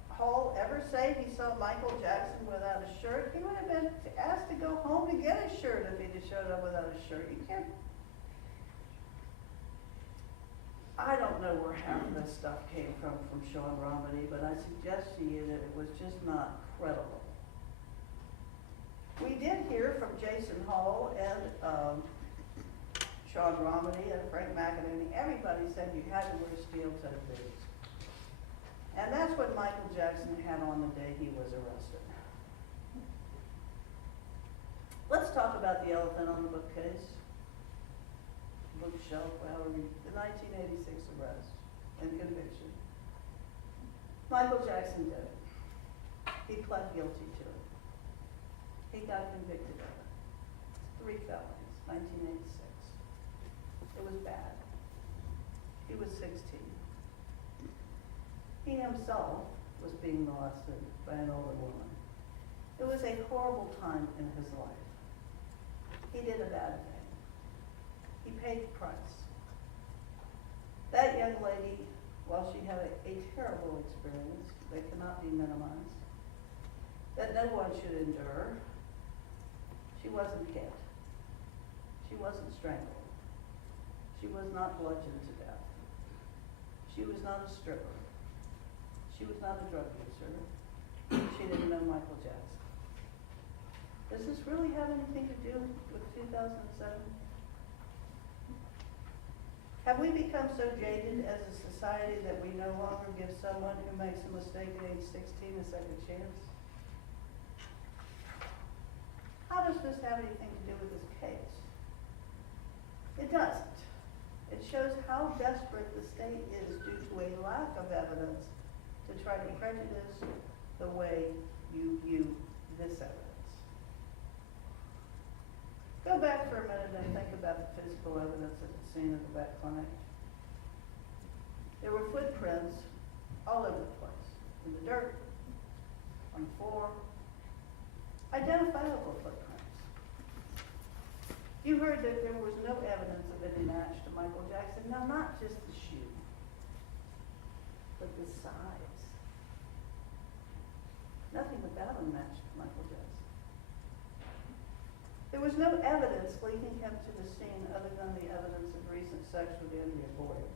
Hall ever say he saw Michael Jackson without a shirt? He would have been asked to go home to get a shirt if he'd have showed up without a shirt. You can't. I don't know where half of this stuff came from Sean Romney, but I suggest to you that it was just not credible. We did hear from Jason Hall and Sean Romney and Frank McInerney. Everybody said you had to wear steel-toed boots. And that's what Michael Jackson had on the day he was arrested. Let's talk about the elephant on the bookcase, bookshelf, however, the 1986 arrest and conviction. Michael Jackson did it. He pled guilty to it. He got convicted of it. 3 felonies, 1986. It was bad. He was 16. He himself was being molested by an older woman. It was a horrible time in his life. He did a bad thing. He paid the price. That young lady, while she had a terrible experience that cannot be minimized, that no one should endure, she wasn't hit. She wasn't strangled. She was not bludgeoned to death. She was not a stripper. She was not a drug user. She didn't know Michael Jackson. Does this really have anything to do with 2007? Have we become so jaded as a society that we no longer give someone who makes a mistake at age 16 a second chance? How does this have anything to do with this case? It doesn't. It shows how desperate the state is due to a lack of evidence to try to prejudice the way you view this evidence. Go back for a minute and think about the physical evidence at the scene of the vet clinic. There were footprints all over the place, in the dirt, on the floor, identifiable footprints. You heard that there was no evidence of any match to Michael Jackson. Now, not just the shoe, but the size. Nothing about him matched Michael Jackson. There was no evidence linking him to the scene other than the evidence of recent sex with Andrea Boyer.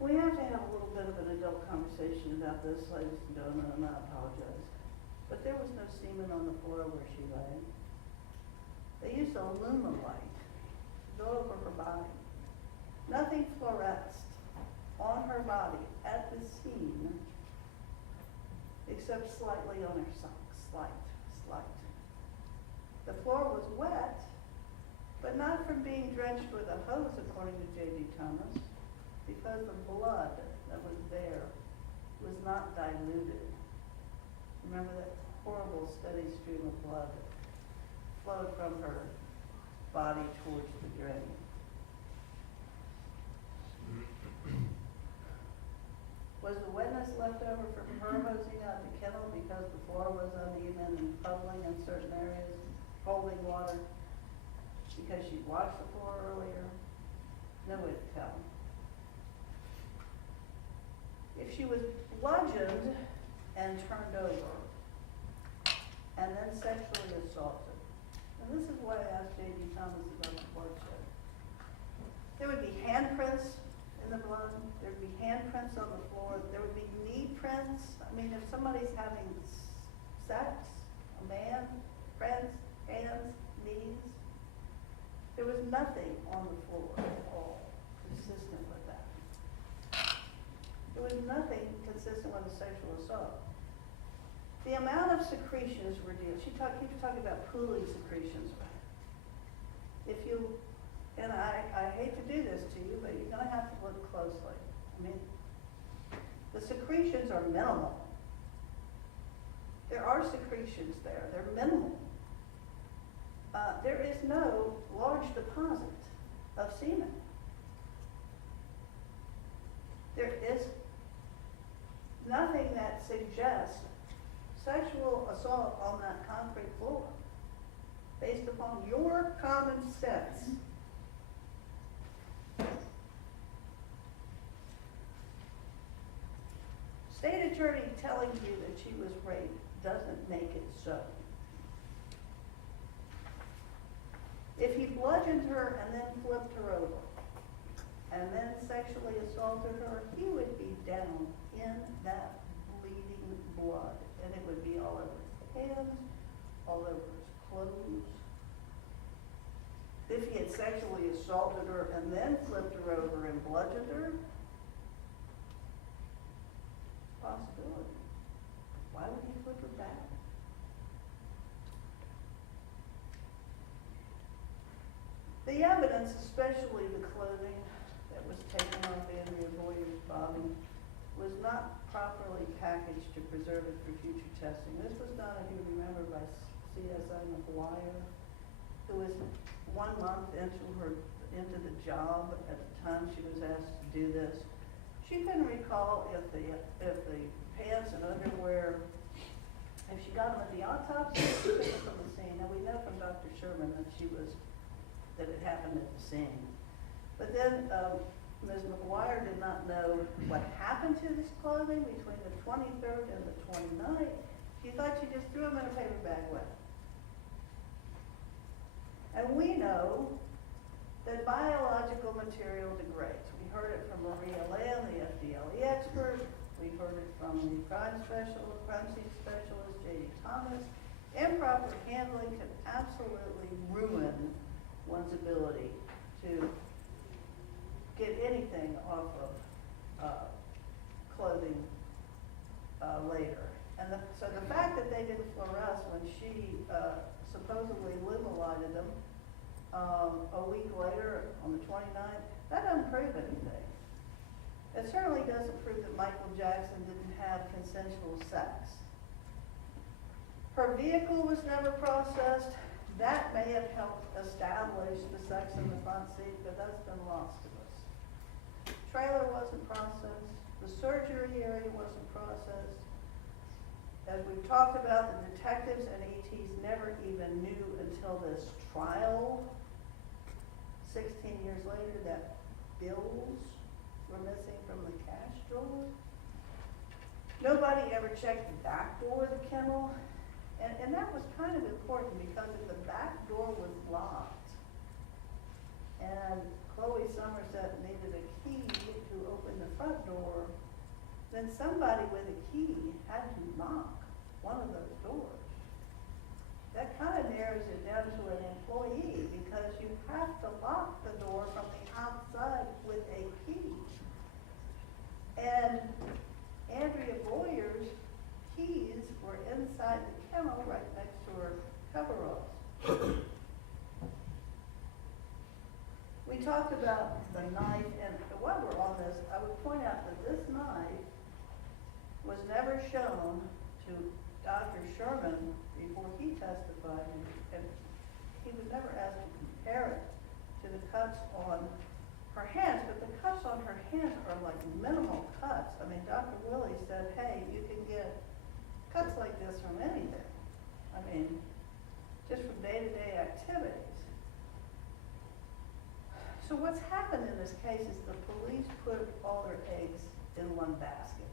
We have to have a little bit of an adult conversation about this, ladies and gentlemen, and I apologize. But there was no semen on the floor where she lay. They used a Lumilight to go over her body. Nothing fluoresced on her body at the scene except slightly on her socks, slight. The floor was wet, but not from being drenched with a hose, according to J.D. Thomas, because the blood that was there was not diluted. Remember that horrible steady stream of blood that flowed from her body towards the drain. Was the wetness left over from her hosing out the kennel because the floor was uneven and puddling in certain areas, holding water, because she washed the floor earlier? No way to tell. If she was bludgeoned and turned over and then sexually assaulted, and this is why I asked J.D. Thomas about the bloodshed, there would be handprints in the blood, there would be handprints on the floor, there would be knee prints. I mean, if somebody's having sex, a man, friends, hands, knees, there was nothing on the floor at all consistent with that. There was nothing consistent with a sexual assault. The amount of secretions were dealing, keeps talking about pooling secretions. If you, and I hate to do this to you, but you're gonna have to look closely. I mean, the secretions are minimal. There are secretions there, they're minimal. There is no large deposit of semen. There is nothing that suggests sexual assault on that concrete floor based upon your common sense. State attorney telling you that she was raped doesn't make it so. If he bludgeoned her and then flipped her over and then sexually assaulted her, he would be down in that bleeding blood, and it would be all over his hands, all over his clothes. If he had sexually assaulted her and then flipped her over and bludgeoned her, possibility. Why would he flip her back? The evidence, especially the clothing that was taken off Andrea Boyer's body, was not properly packaged to preserve it for future testing. This was done, if you remember, by CSI McGuire, who was 1 month into the job at the time she was asked to do this. She couldn't recall if the pants and underwear, if she got them at the autopsy, she took them from the scene. Now we know from Dr. Sherman that it happened at the scene. But then Ms. McGuire did not know what happened to this clothing between the 23rd and the 29th. She thought she just threw them in a paper bag away. And we know that biological material degrades. We heard it from Maria Lamb, the FDLE expert. We heard it from the crime scene specialist, J.D. Thomas. Improper handling can absolutely ruin one's ability to get anything off of clothing later. And so the fact that they didn't fluoresce when she supposedly lumilighted them a week later on the 29th, that doesn't prove anything. It certainly doesn't prove that Michael Jackson didn't have consensual sex. Her vehicle was never processed. That may have helped establish the sex in the front seat, but that's been lost to us. trailer wasn't processed, the surgery area wasn't processed. As we've talked about, the detectives and ETs never even knew until this trial, 16 years later, that bills were missing from the cash drawer. Nobody ever checked the back door of the kennel, and that was kind of important because if the back door was locked and Chloe Somerset needed a key to open the front door, then somebody with a key had to knock one of those doors. That kind of narrows it down to an employee because you have to lock the door from the outside with a key. And Andrea Boyer's keys were inside the kennel right next to her coveralls. We talked about the knife, and while we're on this, I would point out that this knife was never shown to Dr. Sherman before he testified, and he was never asked to compare it to the cuts on her hands, but the cuts on her hands are like minimal cuts. I mean, Dr. Willie said, hey, you can get cuts like this from anything. I mean, just from day-to-day activities. So what's happened in this case is the police put all their eggs in one basket.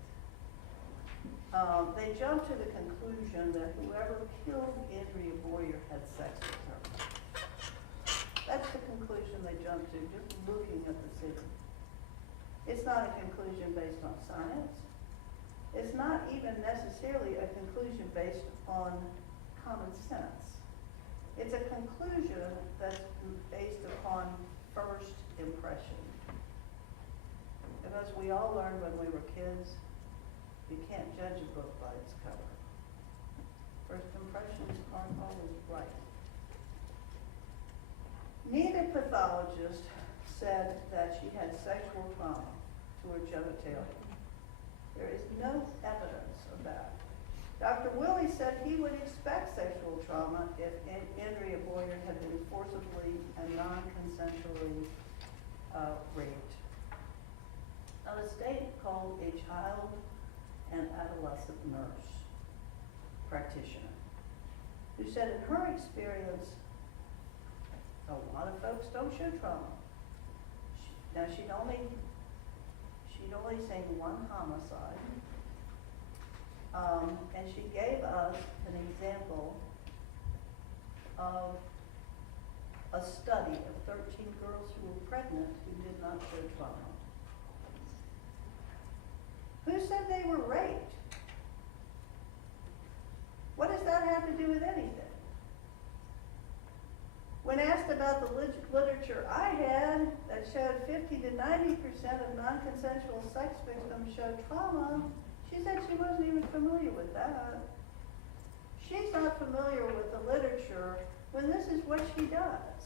They jumped to the conclusion that whoever killed Andrea Boyer had sex with her. That's the conclusion they jumped to, just looking at the scene. It's not a conclusion based on science. It's not even necessarily a conclusion based on common sense. It's a conclusion that's based upon first impression. And as we all learned when we were kids, you can't judge a book by its cover. First impressions aren't always right. Neither pathologist said that she had sexual trauma to her genitalia. There is no evidence of that. Dr. Willie said he would expect sexual trauma if Andrea Boyer had been forcibly and non-consensually raped. Now, the state called a child and adolescent nurse practitioner who said in her experience, a lot of folks don't show trauma. Now, she'd only seen one homicide. And she gave us an example of a study of 13 girls who were pregnant who did not show trauma. Who said they were raped? What does that have to do with anything? When asked about the literature I had that showed 50 to 90% of non-consensual sex victims showed trauma, she said she wasn't even familiar with that. She's not familiar with the literature when this is what she does.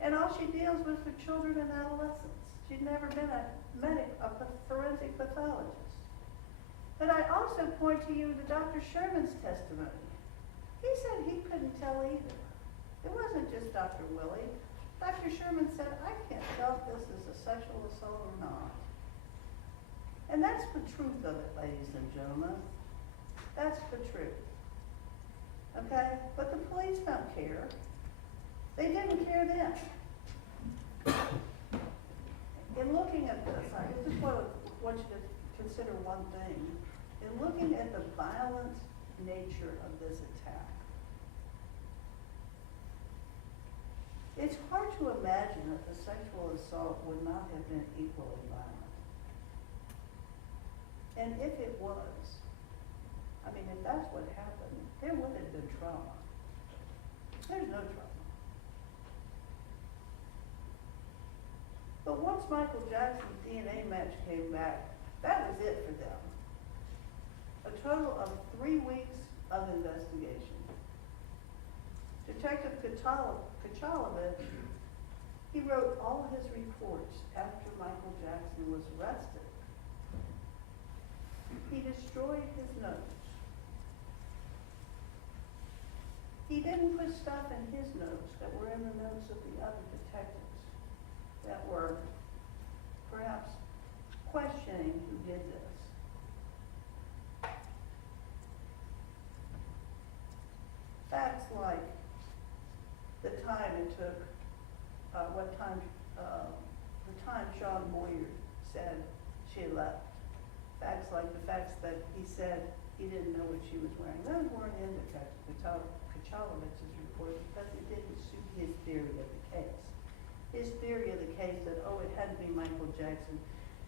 And all she deals with are children and adolescents. She's never been a forensic pathologist. But I also point to you to Dr. Sherman's testimony. He said he couldn't tell either. It wasn't just Dr. Willie. Dr. Sherman said, I can't tell if this is a sexual assault or not. And that's the truth of it, ladies and gentlemen. That's the truth. Okay? But the police don't care. They didn't care then. In looking at this, I just want you to consider one thing. In looking at the violent nature of this attack, it's hard to imagine that the sexual assault would not have been equally violent. And if it was, I mean, if that's what happened, there would have been trauma. There's no trauma. But once Michael Jackson's DNA match came back, that was it for them. A total of 3 weeks of investigation. Detective Kachalovich, he wrote all his reports after Michael Jackson was arrested. He destroyed his notes. He didn't put stuff in his notes that were in the notes of the other detectives. that were perhaps questioning who did this. Facts like the time it took, the time Sean Boyer said she left. Facts like the facts that he said he didn't know what she was wearing. Those weren't in Detective Kachalovich's report because it didn't suit his theory of the case. His theory of the case that, oh, it had to be Michael Jackson,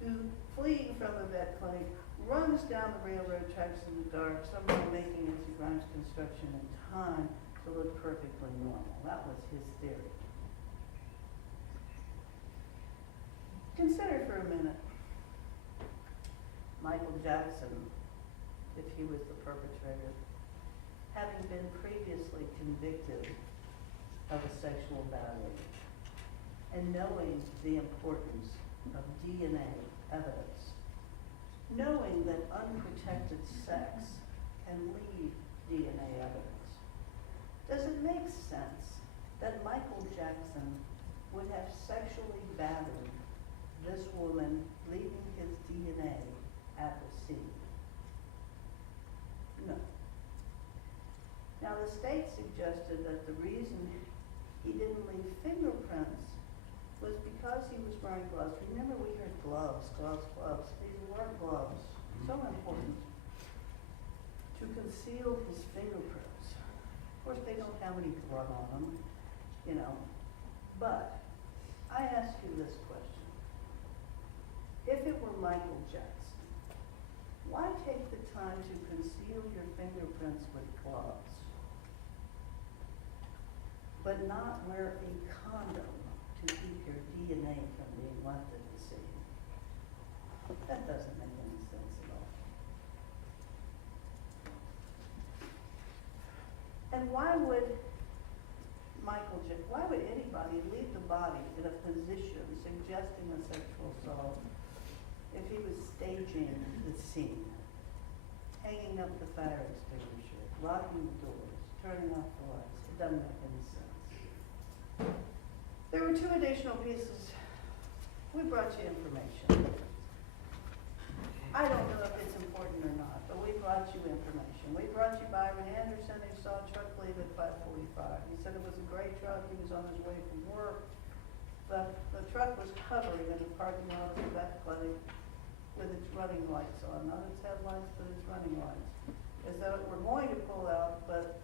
who, fleeing from a vet clinic, runs down the railroad tracks in the dark, somehow making it to Grimes Construction in time to look perfectly normal. That was his theory. Consider for a minute Michael Jackson, if he was the perpetrator, having been previously convicted of a sexual battery and knowing the importance of DNA evidence, knowing that unprotected sex can leave DNA evidence. Does it make sense that Michael Jackson would have sexually battered this woman, leaving his DNA at the scene? No. Now, the state suggested that the reason he didn't leave fingerprints was because he was wearing gloves. Remember, we heard gloves, gloves, gloves. These weren't gloves. So important to conceal his fingerprints. Of course, they don't have any blood on them, you know. But I ask you this question. If it were Michael Jackson, why take the time to conceal your fingerprints with gloves, but not wear a condom to keep your DNA from being left at the scene? That doesn't make any sense at all. And why would anybody leave the body in a position suggesting a sexual assault if he was staging the scene, hanging up the fire extinguisher, locking the doors, turning off the lights? It doesn't make any sense. There were 2 additional pieces. We brought you information. I don't know if it's important or not, but we brought you information. We brought you Byron Anderson, who saw a truck leave at 5:45. He said it was a gray truck. He was on his way from work. The truck was hovering in the parking lot of the vet clinic with its running lights on. Not its headlights, but its running lights. As though it were going to pull out, but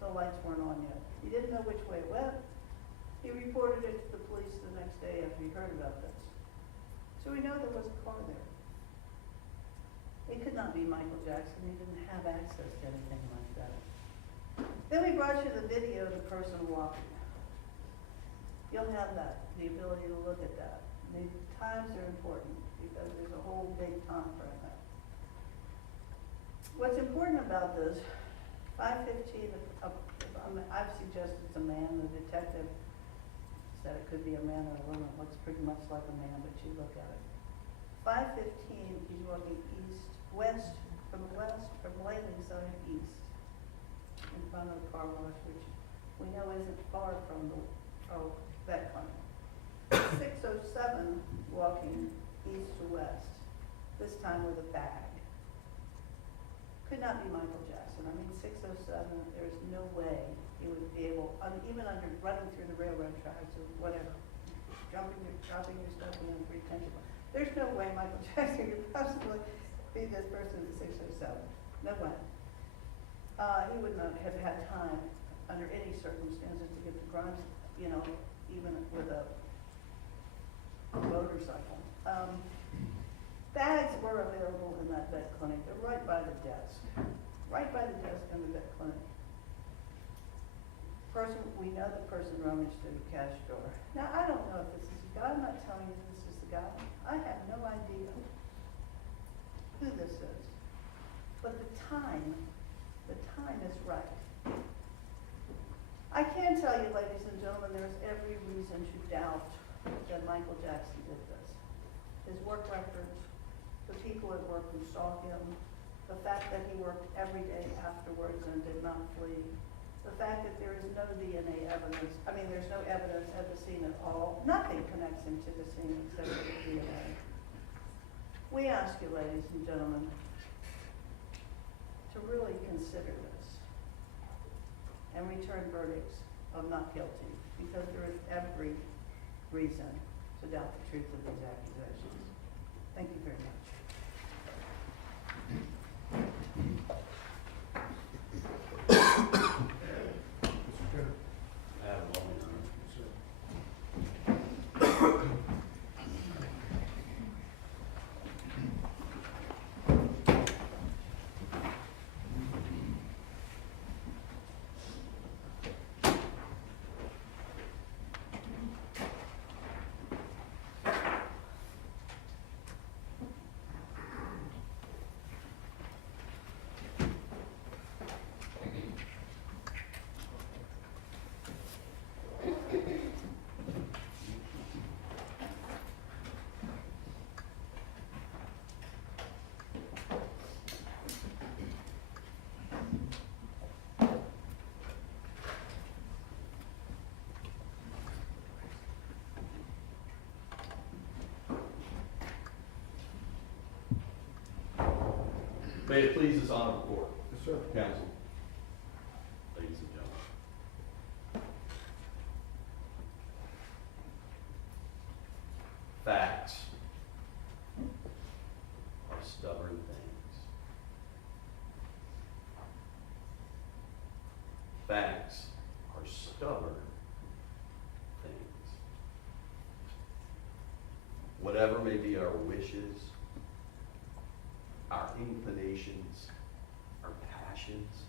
the lights weren't on yet. He didn't know which way it went. He reported it to the police the next day after he heard about this. So we know there was a car there. It could not be Michael Jackson. He didn't have access to anything like that. Then we brought you the video of the person walking. You'll have that, the ability to look at that. The times are important because there's a whole big time frame there. What's important about this, 5:15, I've suggested it's a man. The detective said it could be a man or a woman. It looks pretty much like a man, but you look at it. 5:15, he's walking from Lansing side east, in front of the car wash, which we know isn't far from the vet clinic. 6:07, walking east to west, this time with a bag. Could not be Michael Jackson. I mean, 6:07, there's no way he would be able, even under running through the railroad tracks or whatever, dropping your stuff in the retention. There's no way Michael Jackson could possibly be this person at 6:07. No way. He would not have had time under any circumstances to get to Grimes, you know, even with a motorcycle. Bags were available in that vet clinic. They're right by the desk. Right by the desk in the vet clinic. We know the person rummaged through the cash drawer. Now, I don't know if this is the guy. I'm not telling you this is the guy. I have no idea who this is. But the time is right. I can tell you, ladies and gentlemen, there's every reason to doubt that Michael Jackson did this. His work records, the people at work who saw him, the fact that he worked every day afterwards and did not flee, The fact that there is no DNA evidence, there's no evidence at the scene at all, nothing connects him to the scene except for the DNA. We ask you, ladies and gentlemen, to really consider this and return verdicts of not guilty, because there is every reason to doubt the truth of these accusations. Thank you very much. Mr. Chair. I have one more. May it please this honorable court. Yes, sir. Counsel. Ladies and gentlemen. Facts are stubborn things. Facts are stubborn things. Whatever may be our wishes, our inclinations, our passions,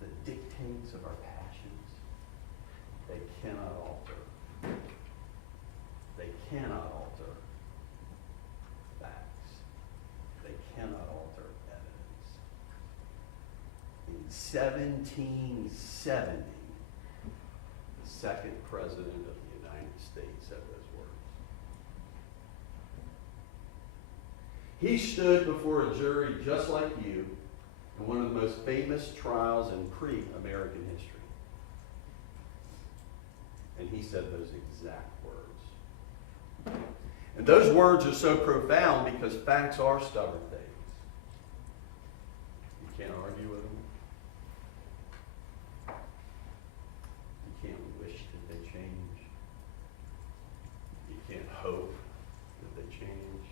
the dictates of our passions, they cannot alter. They cannot alter facts. They cannot alter evidence. In 1770, the second president of the United States said those words. He stood before a jury just like you in one of the most famous trials in pre-American history. And he said those exact words. And those words are so profound because facts are stubborn things. You can't argue with them. You can't wish that they change. You can't hope that they change.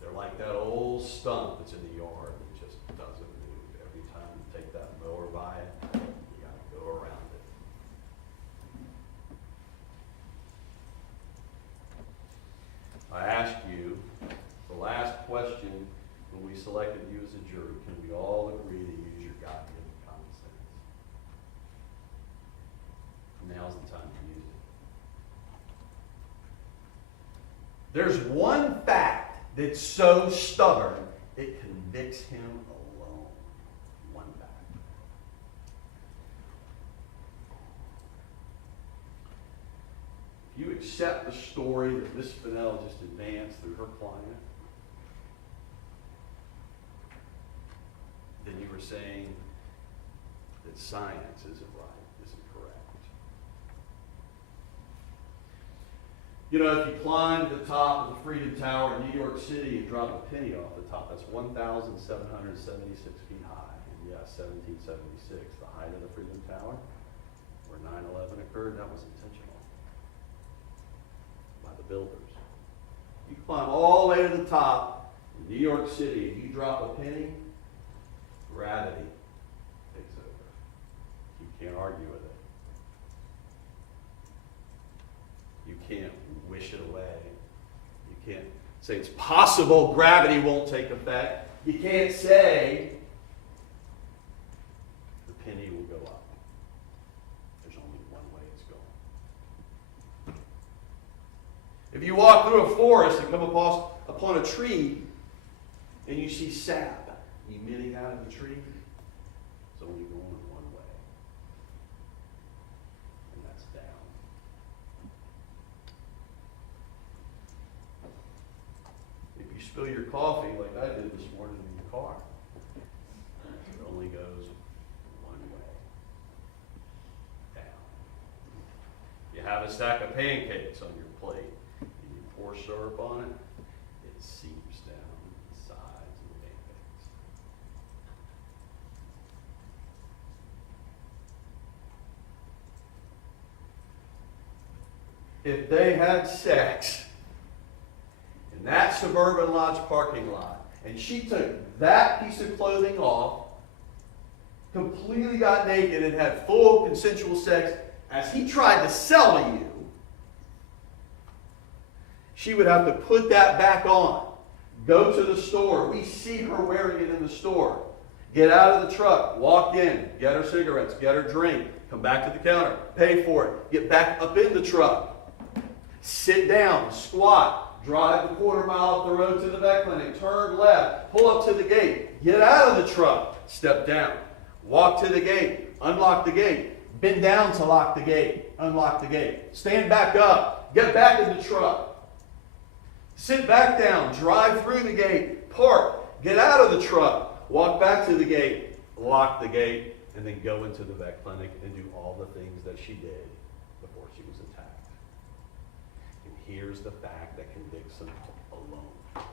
They're like that old stump that's in the yard that just doesn't move. Every time you take that mower by it, you gotta go around it. I asked you the last question when we selected you as a jury, can we all agree to use your God-given common sense? Now's the time to use it. There's one fact that's so stubborn, it convicts him alone. One fact. If you accept the story that Miss Fennell just advanced through her client, then you were saying that science isn't right, isn't correct. You know, if you climb to the top of the Freedom Tower in New York City and drop a penny off the top, that's 1,776 feet high. And yes, 1776, the height of the Freedom Tower, where 9/11 occurred, that was intentional by the builders. You climb all the way to the top in New York City and you drop a penny, gravity takes over. You can't argue with it. You can't wish it away. You can't say it's possible gravity won't take effect. You can't say the penny will go up. There's only one way it's going. If you walk through a forest and come upon a tree and you see sap emitting out of the tree, it's only going one way. And that's down. If you spill your coffee like I did this morning in your car, you're only stack of pancakes on your plate, and you pour syrup on it, it seeps down the sides of the pancakes. If they had sex in that Suburban Lodge parking lot, and she took that piece of clothing off, completely got naked and had full consensual sex as he tried to sell to you, she would have to put that back on. Go to the store. We see her wearing it in the store. Get out of the truck. Walk in. Get her cigarettes. Get her drink. Come back to the counter. Pay for it. Get back up in the truck. Sit down. Squat. Drive a quarter mile up the road to the vet clinic. Turn left. Pull up to the gate. Get out of the truck. Step down. Walk to the gate. Unlock the gate. Bend down to lock the gate. Unlock the gate. Stand back up. Get back in the truck. Sit back down. Drive through the gate. Park. Get out of the truck. Walk back to the gate. Lock the gate. And then go into the vet clinic and do all the things that she did before she was attacked. And here's the fact that convicts them alone.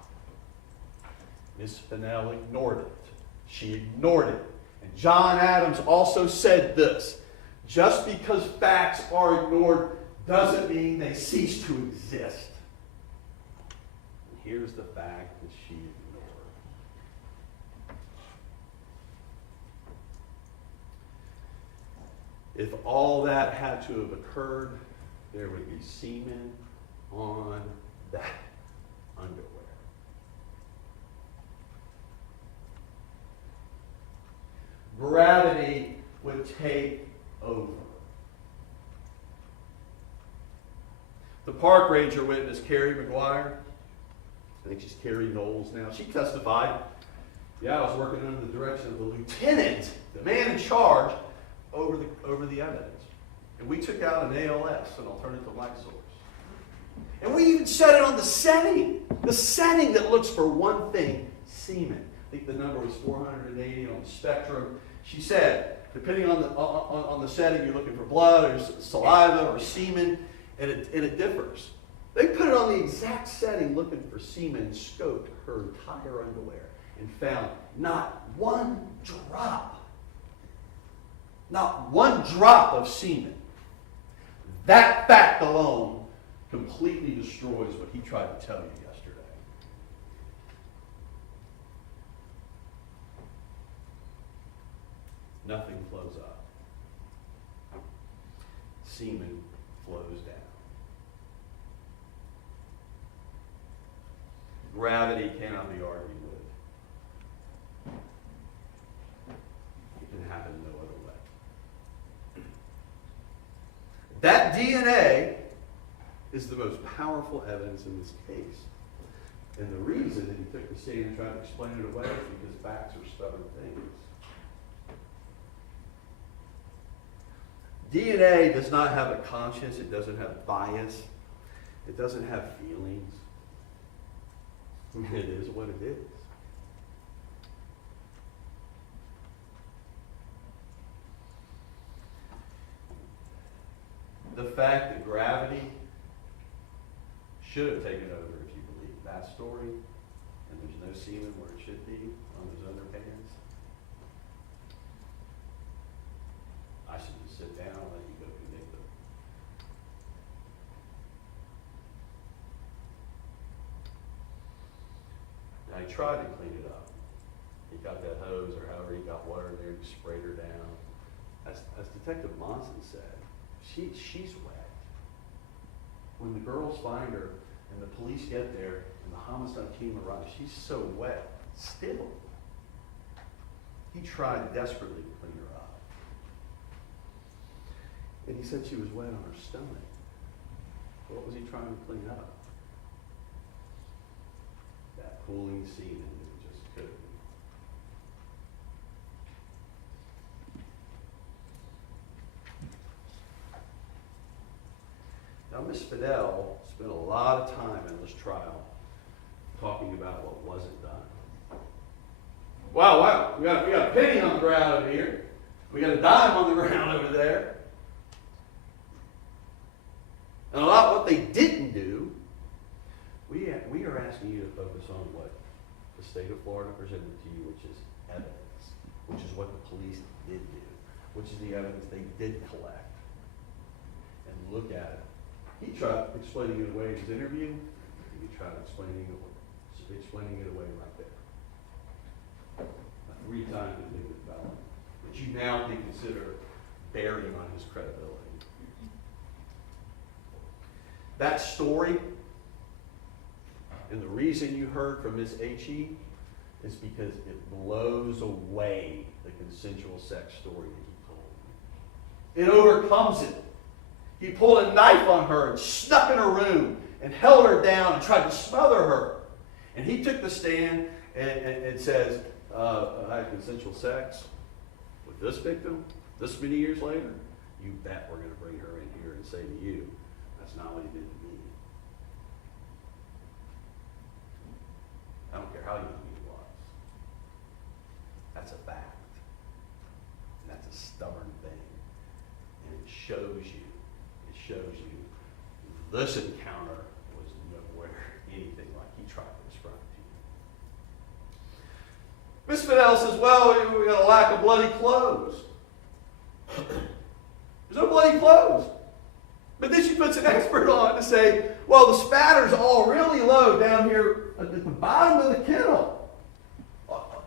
Miss Fennell ignored it. She ignored it. And John Adams also said this: just because facts are ignored doesn't mean they cease to exist. And here's the fact that she ignored. If all that had to have occurred, there would be semen on that underwear. Gravity would take over. The park ranger witness, Carrie McGuire, I think she's Carrie Knowles now, she testified, yeah, I was working under the direction of the lieutenant, the man in charge, over the evidence. And we took out an ALS, an alternative light source. And we even set it on the setting that looks for one thing, semen. I think the number was 480 on the spectrum. She said, depending on the setting, you're looking for blood or saliva or semen, and it differs. They put it on the exact setting looking for semen and scoped her entire underwear and found not one drop of semen. That fact alone completely destroys what he tried to tell you yesterday. Nothing flows up. Semen flows down. Gravity cannot be argued with. It can happen no other way. That DNA is the most powerful evidence in this case. And the reason that he took the stand and tried to explain it away is because facts are stubborn things. DNA does not have a conscience. It doesn't have bias. It doesn't have feelings. I mean, it is what it is. The fact that gravity should have taken over, if you believe that story, and there's no semen where it should be on those underpants, I should just sit down and let you go convict them. Now he tried to clean it up. He got that hose or however he got water in there, he sprayed her down. As Detective Monson said, she's wet. When the girls find her and the police get there and the homicide team arrives, she's so wet still. He tried desperately to clean her up. And he said she was wet on her stomach. What was he trying to clean up? That pooling semen that just couldn't. Now, Miss Fidel spent a lot of time in this trial talking about what wasn't done. Wow, we got a penny on the ground over here. We got a dime on the ground over there. And a lot of what they didn't do, we are asking you to focus on what the state of Florida presented to you, which is evidence, which is what the police did do, which is the evidence they did collect. And look at it. He tried explaining it away in his interview. He tried explaining it away right there. A 3-time convicted felon, that you now can consider bearing on his credibility. That story, and the reason you heard from Miss H.E. is because it blows away the consensual sex story that he told. It overcomes it. He pulled a knife on her and snuck in her room and held her down and tried to smother her. And he took the stand and says, I had consensual sex with this victim this many years later. You bet we're going to bring her in here and say to you, that's not what he did to me. I don't care how young he was. That's a fact. And that's a stubborn thing. And it shows you this encounter was nowhere anything like he tried to describe to you. Miss Fidel says, well, we got a lack of bloody clothes. There's no bloody clothes. But then she puts an expert on to say, well, the spatter's all really low down here at the bottom of the kennel.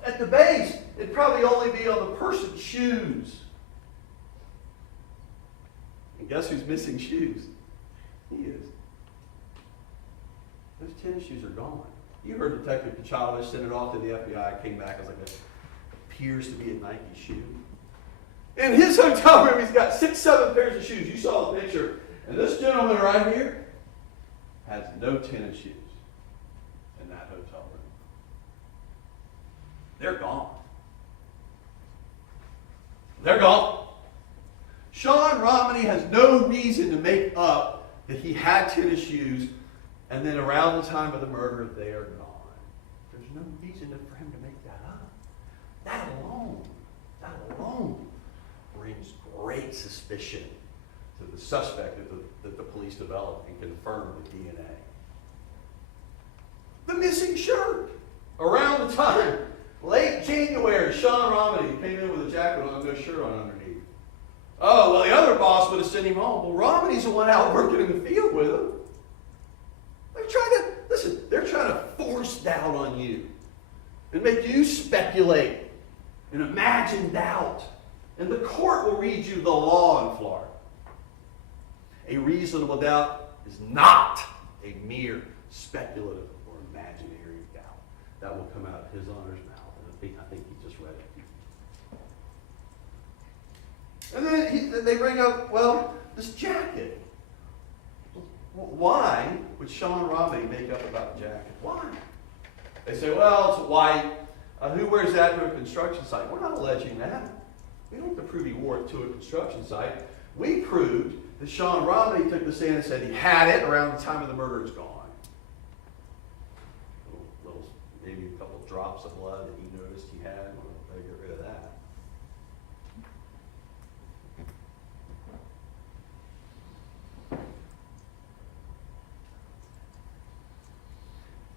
At the base, it'd probably only be on the person's shoes. And guess who's missing shoes? He is. Those tennis shoes are gone. You heard Detective Chavez sent it off to the FBI, came back as like appears to be a Nike shoe. In his hotel room, he's got 6, 7 pairs of shoes. You saw the picture. And this gentleman right here has no tennis shoes in that hotel room. They're gone. They're gone. Sean Romney has no reason to make up that he had tennis shoes, and then around the time of the murder, they are gone. There's no reason for him to make that up. That alone brings great suspicion to the suspect that the police developed and confirmed the DNA. The missing shirt. Around the time, late January, Sean Romney came in with a jacket on and no shirt on underneath. Oh, well, the other boss would have sent him home. Well, Romney's the one out working in the field with him. They're trying to force doubt on you and make you speculate and imagine doubt. And the court will read you the law in Florida. A reasonable doubt is not a mere speculative or imaginary doubt. That will come out of his honor's mouth. And I think he just read it. And then they bring up, well, this jacket. Why would Sean Romney make up about the jacket? Why? They say, well, it's white. Who wears that to a construction site? We're not alleging that. We don't have to prove he wore it to a construction site. We proved that Sean Romney took the stand and said he had it around the time of the murder. It's gone. Maybe a couple drops of blood that he noticed he had. Well, they get rid of that.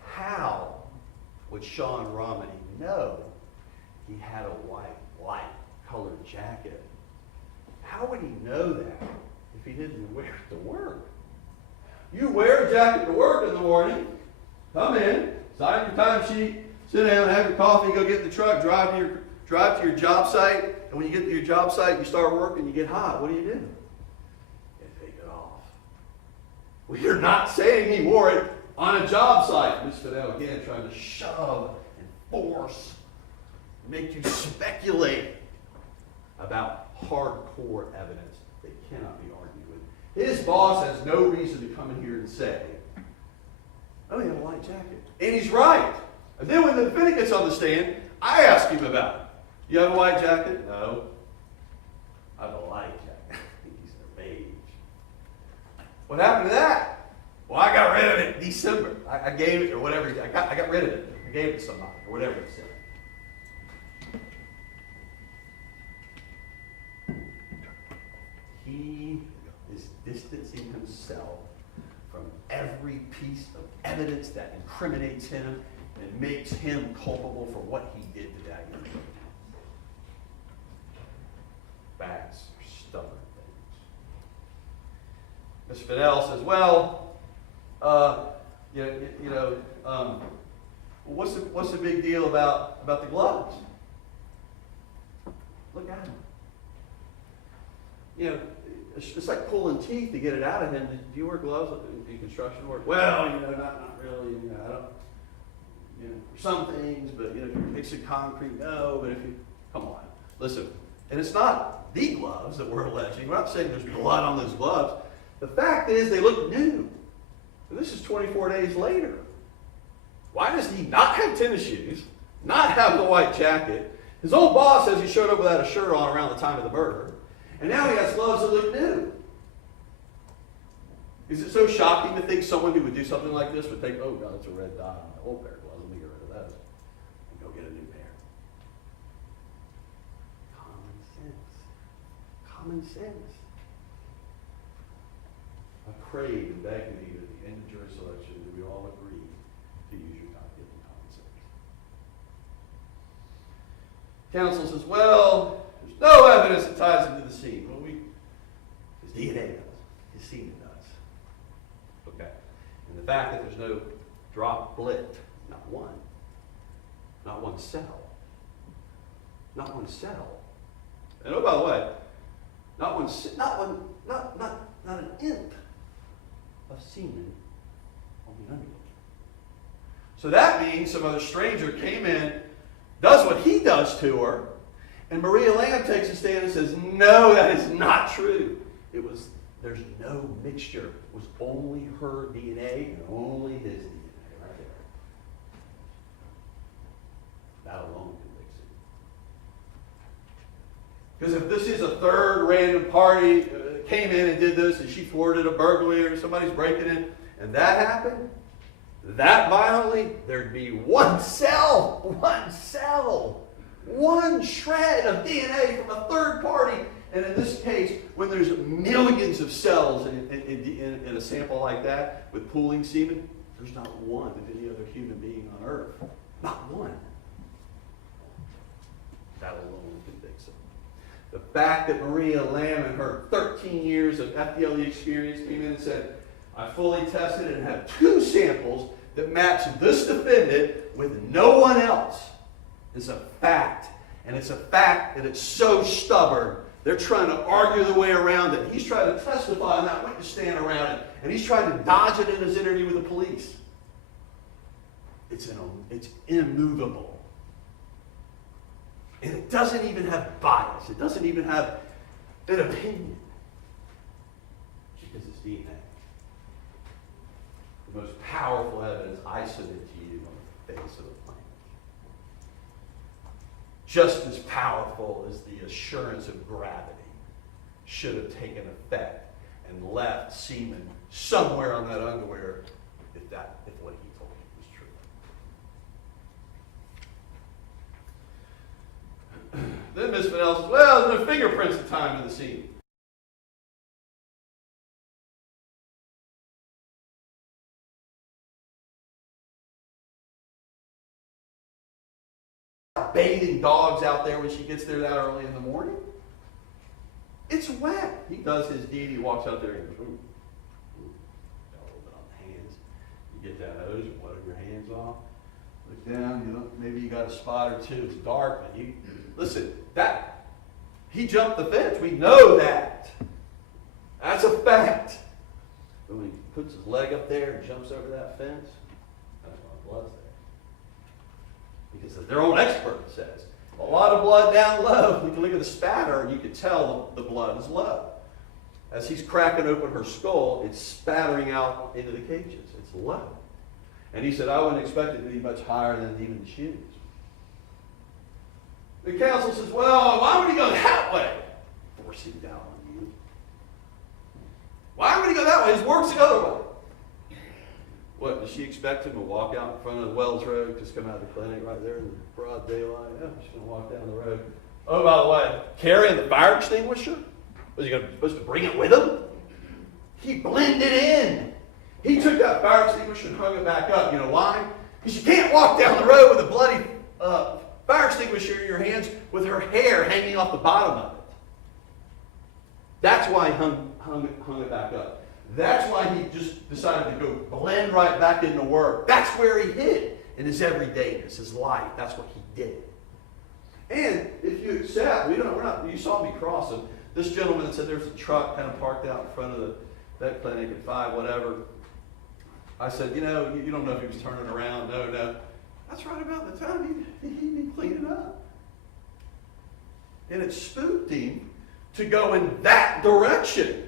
How would Sean Romney know he had a white colored jacket? How would he know that if he didn't wear it to work? You wear a jacket to work in the morning, come in, sign your time sheet, sit down, have your coffee, go get in the truck, drive to your job site, and when you get to your job site, you start working, you get hot. What do? You take it off. Well, you're not saying he wore it on a job site. Ms. Fidel, again, trying to shove and force, make you speculate about hardcore evidence that cannot be argued with. His boss has no reason to come in here and say, oh, you have a white jacket. And he's right. And then when the defendant gets on the stand, I ask him about it. You have a white jacket? No. I have a light jacket. He's a beige. What happened to that? Well, I got rid of it in December. I gave it, or whatever. I got rid of it. I gave it to somebody, or whatever it said. He is distancing himself every piece of evidence that incriminates him and makes him culpable for what he did to that young lady. Facts are stubborn things. Ms. Fidel says, well, what's the big deal about the gloves? Look at him. You know, it's like pulling teeth to get it out of him. Do you wear gloves in construction work? Well, not really. I don't. For some things, but if you're mixing concrete, no. But if you, come on, listen. And it's not the gloves that we're alleging. We're not saying there's blood on those gloves. The fact is, they look new. And this is 24 days later. Why does he not have tennis shoes? Not have the white jacket? His own boss says he showed up without a shirt on around the time of the murder. And now he has gloves that look new. Is it so shocking to think someone who would do something like this would think, oh God, it's a red dot on my old pair of gloves, let me get rid of those and go get a new pair? Common sense. Common sense. I prayed and begged me at the end of jury selection that we all agree to use your God-given common sense. Counsel says, well, there's no evidence that ties him to the scene. Well, his DNA does. His semen does. Okay. And the fact that there's no droplet, not one cell. Not one cell. And oh, by the way, not an inch of semen on the underwear. So that means some other stranger came in, does what he does to her, and Maria Lamb takes a stand and says, no, that is not true. There's no mixture. It was only her DNA and only his DNA right there. That alone convicts him. Because if this is a third random party came in and did this and she thwarted a burglary or somebody's breaking in, and that happened, that violently, there'd be one shred of DNA from a third party. And in this case, when there's millions of cells in a sample like that with pooling semen, there's not one of any other human being on earth. Not one. That alone convicts him. The fact that Maria Lamb in her 13 years of FDLE experience came in and said, I fully tested and have 2 samples that match this defendant with no one else is a fact. And it's a fact that it's so stubborn, they're trying to argue their way around it. He's trying to testify on that witness stand around it. And he's trying to dodge it in his interview with the police. It's immovable. And it doesn't even have bias. It doesn't even have an opinion. Because it's DNA. The most powerful evidence I submit to you on the face of the planet. Just as powerful as the assurance of gravity should have taken effect and left semen somewhere on that underwear if what he told you was true. Then Miss Fennell says, well, there's no fingerprints at the time of the scene. Bathing dogs out there when she gets there that early in the morning. It's wet. He does his deed. He walks out there and goes, ooh, got a little bit on the hands. You get that hose, you wipe your hands off. Look down, maybe you got a spot or two. It's dark, but listen, he jumped the fence. We know that. That's a fact. But when he puts his leg up there and jumps over that fence, that's why the blood's there. Because their own expert says, a lot of blood down low. You can look at the spatter and you can tell the blood is low. As he's cracking open her skull, it's spattering out into the cages. It's low. And he said, I wouldn't expect it to be much higher than even the shoes. The counsel says, well, why would he go that way? Forcing down on you. Why would he go that way? His work's the other way. What, does she expect him to walk out in front of the Wells Road, just come out of the clinic right there in the broad daylight? Yeah, she's going to walk down the road. Oh, by the way, carrying the fire extinguisher? Was he supposed to bring it with him? He blended in. He took that fire extinguisher and hung it back up. You know why? Because you can't walk down the road with a bloody fire extinguisher in your hands with her hair hanging off the bottom of it. That's why he hung it back up. That's why he just decided to go blend right back into work. That's where he hid in his everydayness, his life. That's what he did. And if you accept, you saw me crossing. This gentleman said there's a truck kind of parked out in front of the vet clinic at 5, whatever. I said, you don't know if he was turning around. No. That's right about the time he'd be cleaning up. And it spooked him to go in that direction.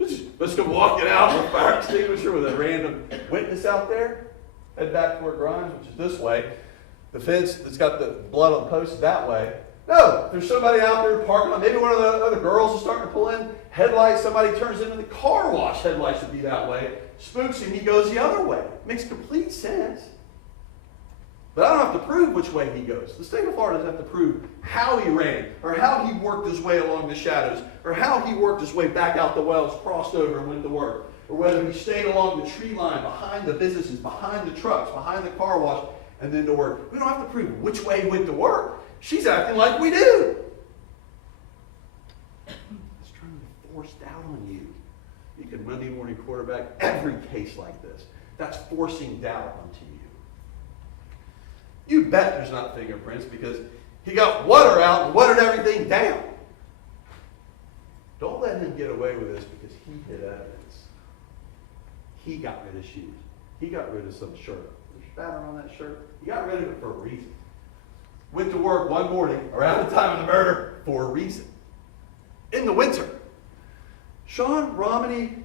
Let's go walking out with a fire extinguisher with a random witness out there. Head back toward Grimes, which is this way. The fence that's got the blood on the post is that way. No, if there's somebody out there parking on, maybe one of the other girls is starting to pull in, headlights, somebody turns into the car wash, headlights should be that way. Spooks him, he goes the other way. Makes complete sense. But I don't have to prove which way he goes. The state of Florida doesn't have to prove how he ran, or how he worked his way along the shadows, or how he worked his way back out the wells, crossed over and went to work, or whether he stayed along the tree line behind the businesses, behind the trucks, behind the car wash, and then to work. We don't have to prove which way he went to work. She's acting like we do. It's trying to be forced out on you. You can Monday morning quarterback every case like this. That's forcing doubt onto you. You bet there's not fingerprints because he got water out and watered everything down. Don't let him get away with this because he hid evidence. He got rid of shoes. He got rid of some shirt. There's spatter on that shirt. He got rid of it for a reason. Went to work one morning around the time of the murder for a reason. In the winter. Sean Romney,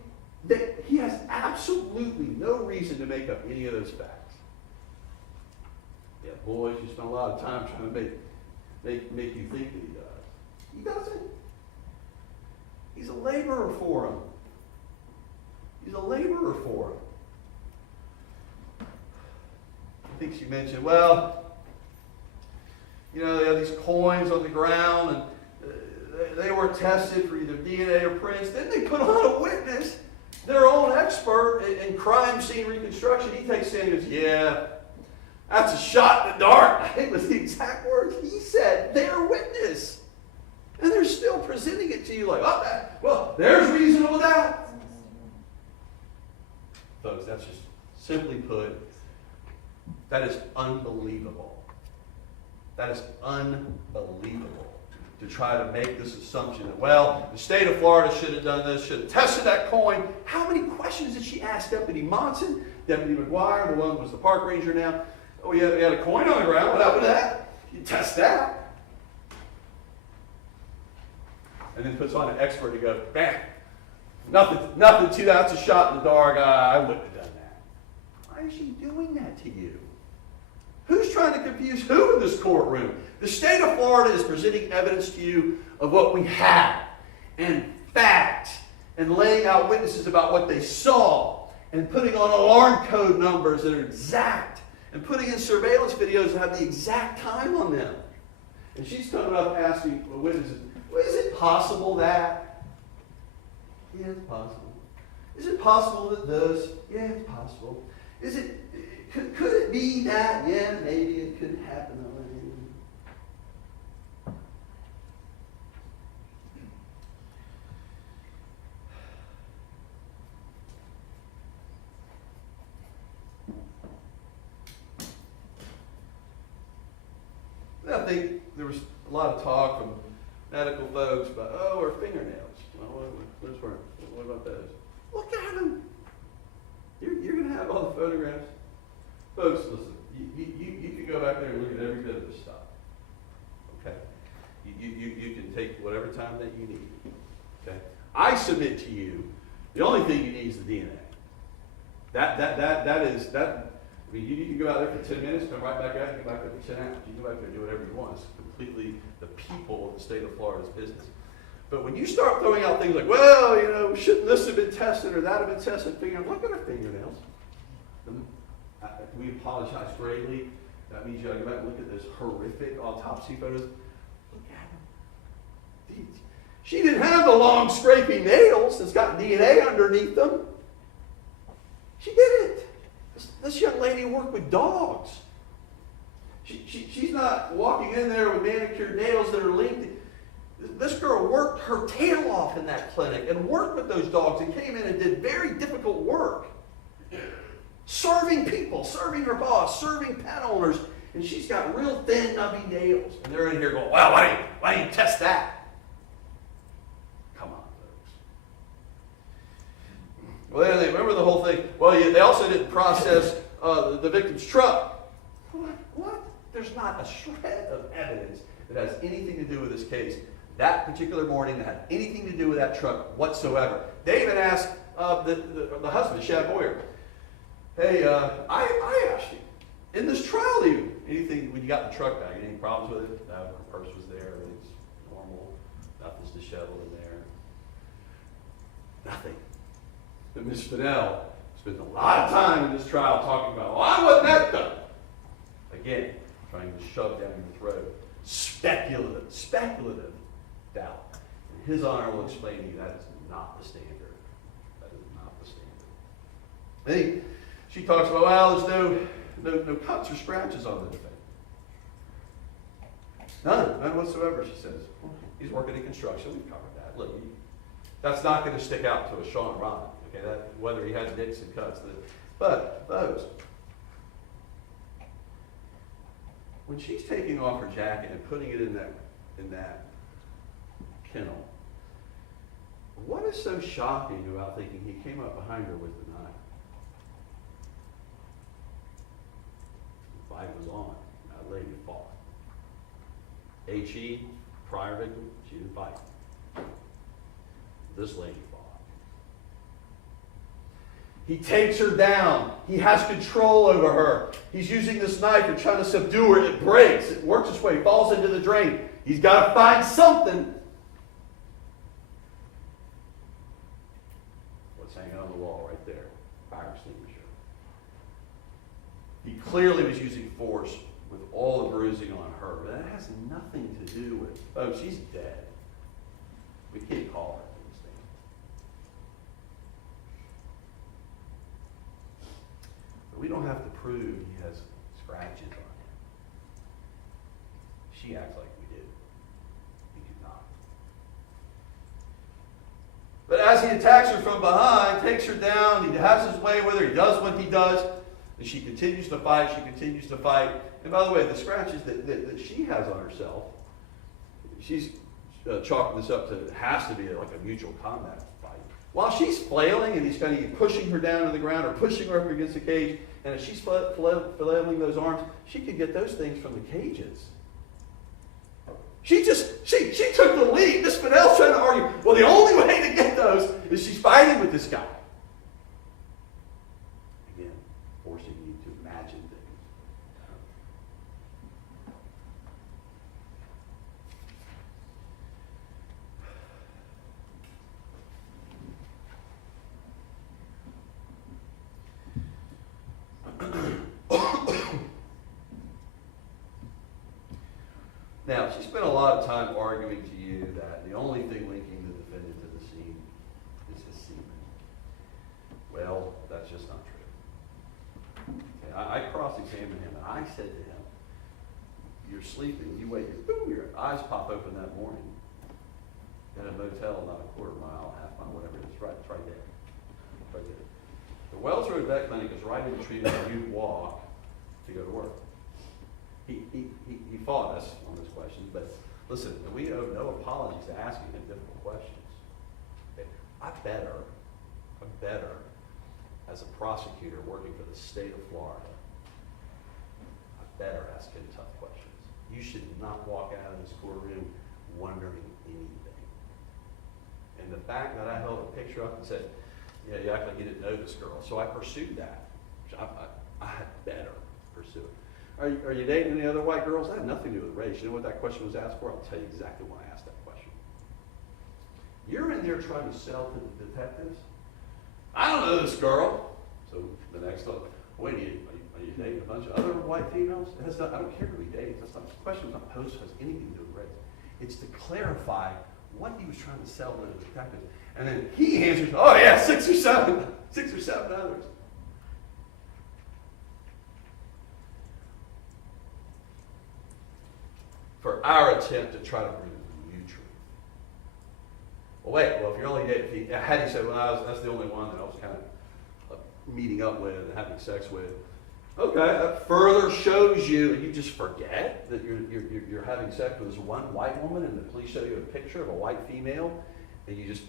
he has absolutely no reason to make up any of those facts. Yeah, boys, you spend a lot of time trying to make you think that he does. He doesn't. He's a laborer for him. He's a laborer for him. I think she mentioned, well, they have these coins on the ground and they were tested for either DNA or prints. Then they put on a witness, their own expert in crime scene reconstruction. He takes stand and goes, yeah, that's a shot in the dark. I think was the exact words he said. They're witness. And they're still presenting it to you like, well, there's reasonable doubt. Folks, that's just simply put, that is unbelievable. That is unbelievable to try to make this assumption that, well, the state of Florida should have done this, should have tested that coin. How many questions did she ask Deputy Monson, Deputy McGuire, the one who was the park ranger now? Oh, we had a coin on the ground. What happened to that? You test that. And then puts on an expert to go, bam, nothing to that. That's a shot in the dark. I wouldn't have done that. Why is she doing that to you? Who's trying to confuse who in this courtroom? The state of Florida is presenting evidence to you of what we have, and fact, and laying out witnesses about what they saw, and putting on alarm code numbers that are exact, and putting in surveillance videos that have the exact time on them. And she's coming up asking witnesses, well, is it possible that? Yeah, it's possible. Is it possible that this? Yeah, it's possible. Could it be that? Yeah, maybe it could happen. I think there was a lot of talk from medical folks about, her fingernails. Well, what about those? Look at them. You're going to have all the photographs. Folks, listen, you can go back there and look at every bit of this stuff. Okay? You can take whatever time that you need. Okay? I submit to you, the only thing you need is the DNA. I mean, you can go out there for 10 minutes, come right back out, and go back there for 10 hours. You can go back there and do whatever you want. It's completely the people of the state of Florida's business. But when you start throwing out things like, well, shouldn't this have been tested or that have been tested, look at her fingernails. We apologize greatly. That means you got to go back and look at those horrific autopsy photos. Look at them. She didn't have the long scraping nails that's got DNA underneath them. She did it. This young lady worked with dogs. She's not walking in there with manicured nails that are linked. This girl worked her tail off in that clinic and worked with those dogs and came in and did very difficult work. Serving people, serving her boss, serving pet owners. And she's got real thin, nubby nails. And they're in here going, well, why didn't you test that? Come on, folks. Well, they remember the whole thing. Well, they also didn't process the victim's truck. What? There's not a shred of evidence that has anything to do with this case that particular morning that had anything to do with that truck whatsoever. They even asked the husband, Shad Boyer, hey, I asked you, in this trial, anything, when you got the truck back, any problems with it? No, her purse was there, everything's normal, nothing's disheveled in there. Nothing. But Ms. Fennell spent a lot of time in this trial talking about, why wasn't that done? Again, trying to shove down your throat. Speculative doubt. And His Honor will explain to you that is not the standard. That is not the standard. Then she talks about, well, there's no cuts or scratches on the defendant. None whatsoever, she says. He's working in construction, we've covered that. Look, that's not going to stick out to a Sean Ryan, okay? Whether he has nicks and cuts. But those. When she's taking off her jacket and putting it in that kennel, what is so shocking about thinking he came up behind her with the knife? The fight was on. That lady fought. H.E., prior victim, she didn't fight. This lady fought. He takes her down. He has control over her. He's using this knife and trying to subdue her. It breaks. It works its way. Falls into the drain. He's got to find something. What's hanging on the wall right there? Fire extinguisher. He clearly was using force with all the bruising on her. But that has nothing to do with, oh, she's dead. We can't call her. We don't have to prove he has scratches on him. She acts like we did. He did not. But as he attacks her from behind, takes her down, he has his way with her, he does what he does, and she continues to fight, And by the way, the scratches that she has on herself, she's chalking this up to, it has to be like a mutual combat fight. While she's flailing and he's kind of pushing her down to the ground or pushing her up against the cage, and if she's flailing those arms, she could get those things from the cages. She took the lead. Miss Fennell's trying to argue, well, the only way to get those is she's fighting with this guy. Again, forcing you to imagine things. Now, she spent a lot of time arguing to you that the only thing linking the defendant to the scene is his semen. Well, that's just not true. Okay, I cross-examined him, and I said to him, you're sleeping, you wake up, boom, your eyes pop open that morning in a motel not a quarter mile, half mile, whatever it is, it's right there. Right there. The Wells Road Vet Clinic is right in between where you walk to go to work. He fought us on this question, but listen, we owe no apologies to asking him difficult questions. Okay? I better, as a prosecutor working for the state of Florida, I better ask him tough questions. You should not walk out of this courtroom wondering anything. And the fact that I held a picture up and said, yeah, you act like you didn't know this girl. So I pursued that. I had better pursue it. Are you dating any other white girls? That had nothing to do with race. You know what that question was asked for? I'll tell you exactly why I asked that question. You're in there trying to sell to the detectives? I don't know this girl. So the next one, wait, are you dating a bunch of other white females? I don't care who he dates. That's not, the question was not posed has anything to do with race. It's to clarify what he was trying to sell to the detectives. And then he answers, oh yeah, six or seven others. for our attempt to try to bring you truth. Well, wait, if you're only dating, had he said, well, that's the only one that I was kind of meeting up with and having sex with, okay, that further shows you, and you just forget that you're having sex with this one white woman, and the police show you a picture of a white female, and you just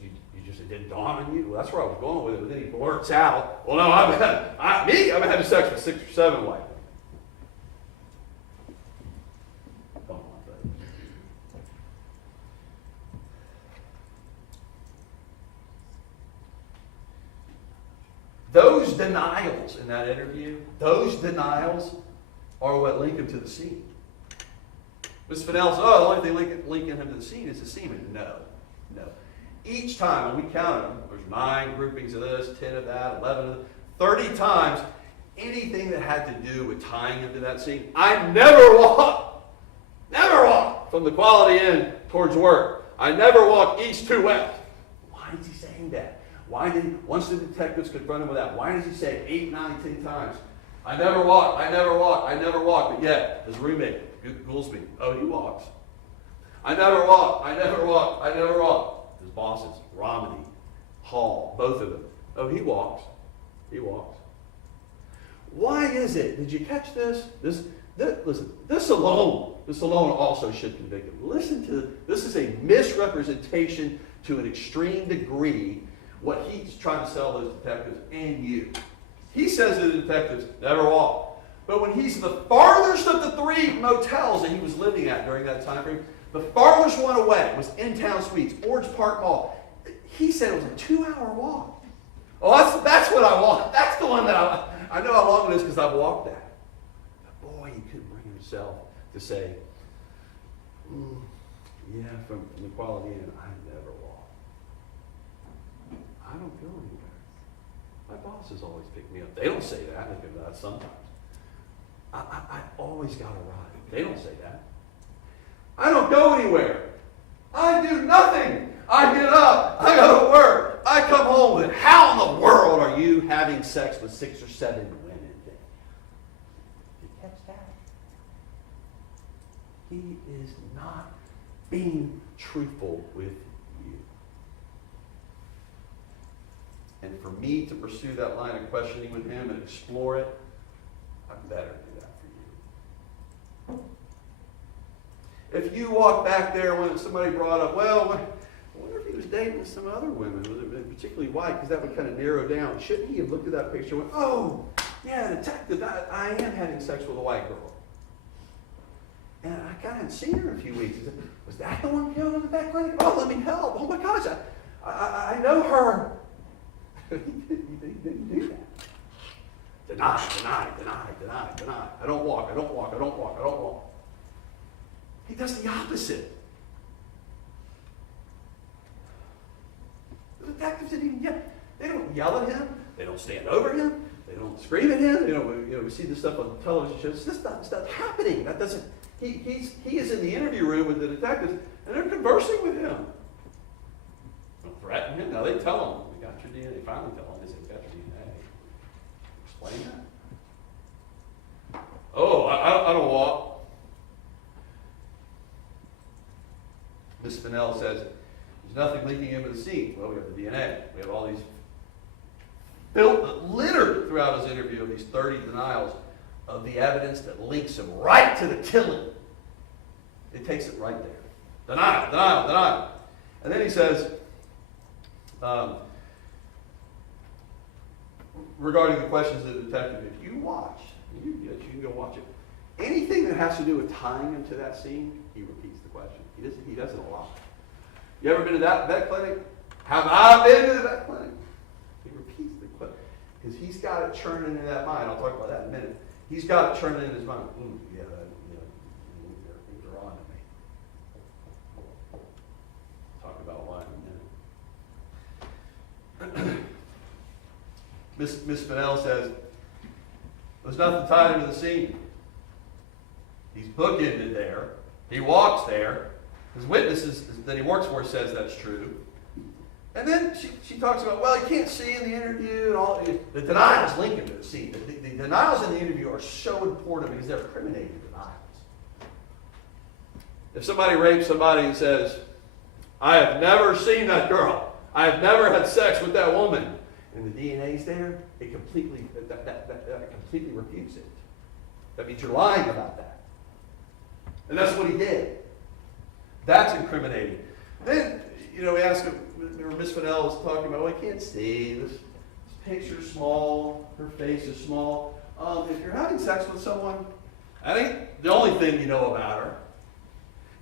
it didn't dawn on you. Well, that's where I was going with it, but then he blurts out, well, no, I've been having sex with 6 or 7 white women. Come on, buddy. Those denials in that interview, those denials are what link him to the scene. Ms. Fennell says, the only thing linking him to the scene is the semen. No. Each time, when we counted them, there's 9 groupings of this, 10 of that, 11 of that, 30 times, anything that had to do with tying him to that scene, I never walked from the Quality Inn towards work. I never walked east to west. Why is he saying that? Once the detectives confront him with that, why does he say 8, 9, 10 times, I never walked, but yet, his roommate, Goolsby, he walks. I never walked. His bosses, Romney, Hall, both of them, he walks. Why is it? Did you catch this? Listen, this alone also should convict him. Listen to this is a misrepresentation to an extreme degree what he's trying to sell those detectives and you. He says to the detectives, never walk. But when he's the farthest of the 3 motels that he was living at during that time frame, the farthest one away was In-Town Suites, Orange Park Mall. He said it was a 2-hour walk. Oh, that's what I want. That's the one that I know how long it is because I've walked that. But boy, he couldn't bring himself to say, from the Quality Inn, I never walk. I don't go anywhere. My bosses always pick me up. They don't say that. They do that sometimes. I always got a ride. They don't say that. I don't go anywhere. I do nothing. I get up. I go to work. I come home with it. How in the world are you having sex with 6 or 7 women? Did you catch that? He is not being truthful with you. And for me to pursue that line of questioning with him and explore it, I better do that for you. If you walk back there when somebody brought up, I wonder if he was dating some other women, particularly white, because that would kind of narrow down. Shouldn't he have looked at that picture and went, detective, I am having sex with a white girl. And I kind of hadn't seen her in a few weeks. He said, was that the one killed in the back clinic? Oh, let me help. Oh my gosh, I know her. He didn't do that. Deny. I don't walk. He does the opposite. The detectives didn't even they don't yell at him. They don't stand over him. They don't scream at him. We see this stuff on television shows. This stuff's not happening. That doesn't. He is in the interview room with the detectives, and they're conversing with him. Don't threaten him. Now they tell him, "We got your DNA." They finally tell him, "They said we got your DNA." Explain that. I don't walk. Ms. Fennell says, there's nothing linking him to the scene. Well, we have the DNA. We have all these littered throughout his interview of these 30 denials of the evidence that links him right to the killing. It takes it right there. Denial. And then he says, regarding the questions of the detective, if you watch, you can go watch it. Anything that has to do with tying him to that scene, he repeats the question. He does it a lot. You ever been to that vet clinic? Have I been to the vet clinic? He repeats the question because he's got it churning in that mind. I'll talk about that in a minute. He's got it churning in his mind. Things are on to me. Talk about why in a minute. Miss Fennell says, there's nothing tied him to the scene. He's bookended there. He walks there. His witnesses that he works for says that's true. And then she talks about, he can't see in the interview and all. The denials link him to the scene. The denials in the interview are so important because they're incriminating denials. If somebody rapes somebody and says, I have never seen that girl, I have never had sex with that woman, and the DNA's there, it completely, that completely refutes it. That means you're lying about that. And that's what he did. That's incriminating. Then, we asked him, Miss Fennell was talking about, well, I can't see, this picture's small, her face is small. If you're having sex with someone, I think the only thing you know about her,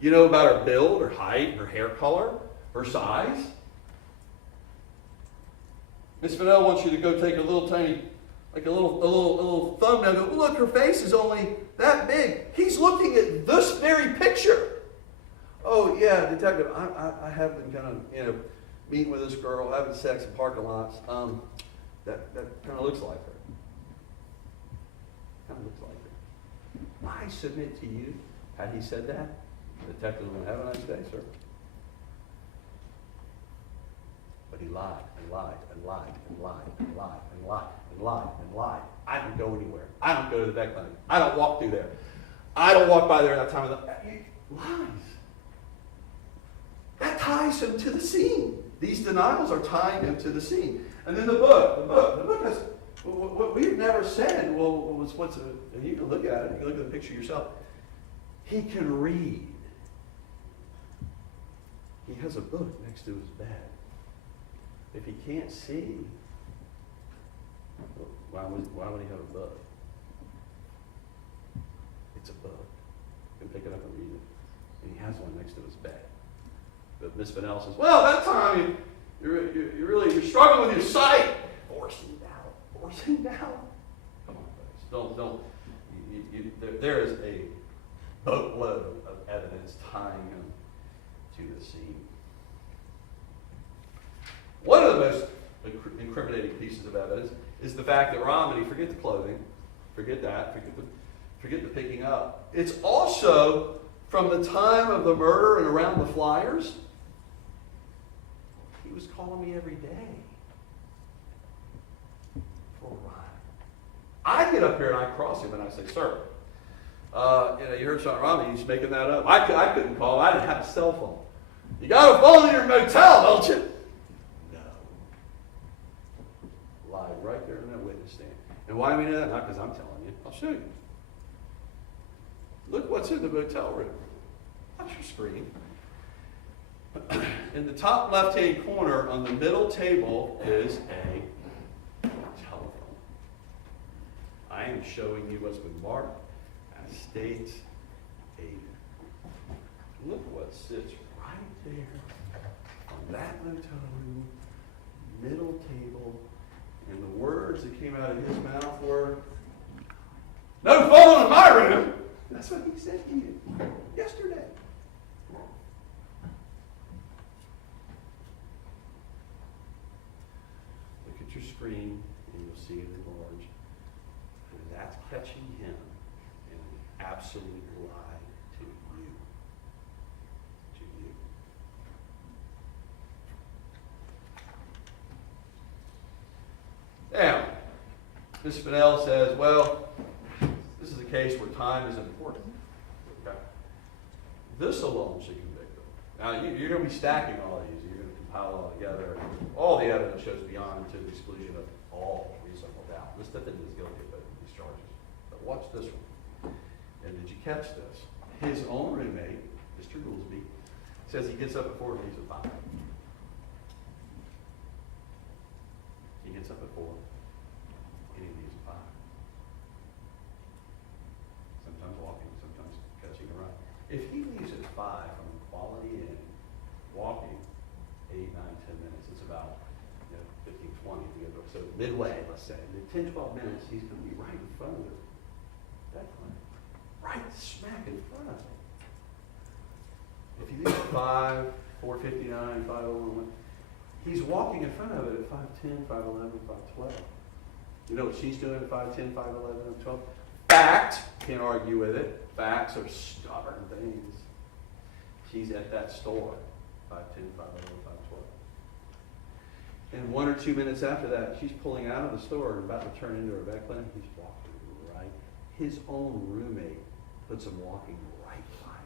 you know about her build, her height, her hair color, her size. Miss Fennell wants you to go take a little tiny, like a little thumbnail. Go, look, her face is only that big. He's looking at this very picture. Oh yeah, detective, I have been kind of, meeting with this girl, having sex in parking lots. That kind of looks like her. Kind of looks like her. I submit to you, had he said that, the detective would have a nice day, sir. But he lied and lied and lied and lied and lied and lied and lied and lied. I don't go anywhere. I don't go to the vet clinic. I don't walk through there. I don't walk by there at that time of the lies. That ties him to the scene. These denials are tying him to the scene. And then the book has what we've never said. Well, what's and you can look at it. You can look at the picture yourself. He can read. He has a book next to his bed. If he can't see, why would he have a book? It's a book. You can pick it up and read it. And he has one next to his bed. But Miss Fennell says, well, that time you're struggling with your sight. Forcing down. Come on, folks. There is a boatload of evidence tying him to the scene. One of the most incriminating pieces of evidence is the fact that Romney, forget the clothing, forget that, forget the picking up. It's also from the time of the murder and around the flyers. He was calling me every day for a ride. I get up here and I cross him and I say, sir, you heard Sean Romney, he's making that up. I couldn't call him. I didn't have a cell phone. You got a phone in your motel, don't you? No. Lied right there in that witness stand. And why do we know that? Not because I'm telling you. I'll show you. Look what's in the motel room. Watch your screen. In the top left-hand corner on the middle table is a telephone. I am showing you what's been marked as state aid. Look what sits right there on that motel room, middle table, and the words that came out of his mouth were, no phone in my room. That's what he said to you yesterday. Look at your screen and you'll see it enlarged. And that's catching him in an absolute lie to you. Now, Ms. Fennell says, well, this is a case where time is important. Okay? This alone should convict him. Now, you're going to be stacking all these. You're going to compile it all together. All the evidence shows beyond to the exclusion of all reasonable doubt. This defendant is guilty of both of these charges. But watch this one. And did you catch this? His own roommate, Mr. Goolsby, says he gets up at 4 and leaves at 5. He gets up at 4 and he leaves at 5. Sometimes walking, sometimes catching a ride. If he leaves at 5 from Quality Inn, walking 8, 9, 10 minutes, it's about 15, 20 to get there. So midway, let's say, in 10, 12 minutes, he's going to be right in front of that clinic. Right smack in front of it. If he leaves at 5, 4:59, 5:01, he's walking in front of it at 5:10, 5:11, 5:12. You know what she's doing at 5:10, 5:11, and 12? Fact, can't argue with it. Facts are stubborn things. She's at that store, 5:10, 5:11, 5:12. And 1 or 2 minutes after that, she's pulling out of the store and about to turn into her vet clinic. He's walking right. His own roommate puts him walking right by her.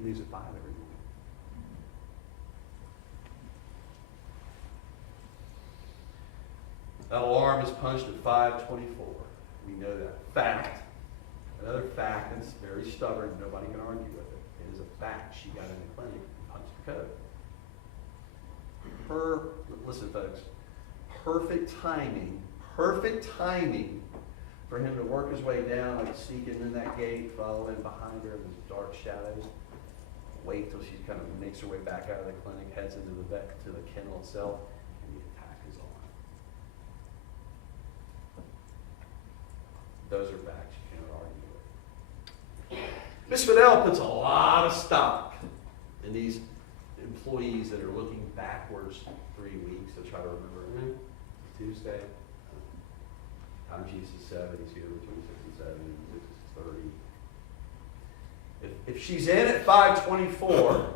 he leaves at 5 every morning. That alarm is punched at 5:24. We know that. Fact. Another fact that's very stubborn, nobody can argue with it. It is a fact. She got in the clinic and punched the code. Listen folks, perfect timing for him to work his way down, like sneaking in that gate, following behind her in those dark shadows. Wait till she kind of makes her way back out of the clinic, heads into to the kennel itself, and the attack is on. Those are facts you can't argue with. Ms. Fidel puts a lot of stock in these employees that are looking backwards 3 weeks to try to remember, Tuesday, time sheets is 7, he's here between 6 and 7, and 6 is 30. If she's in at 5:24,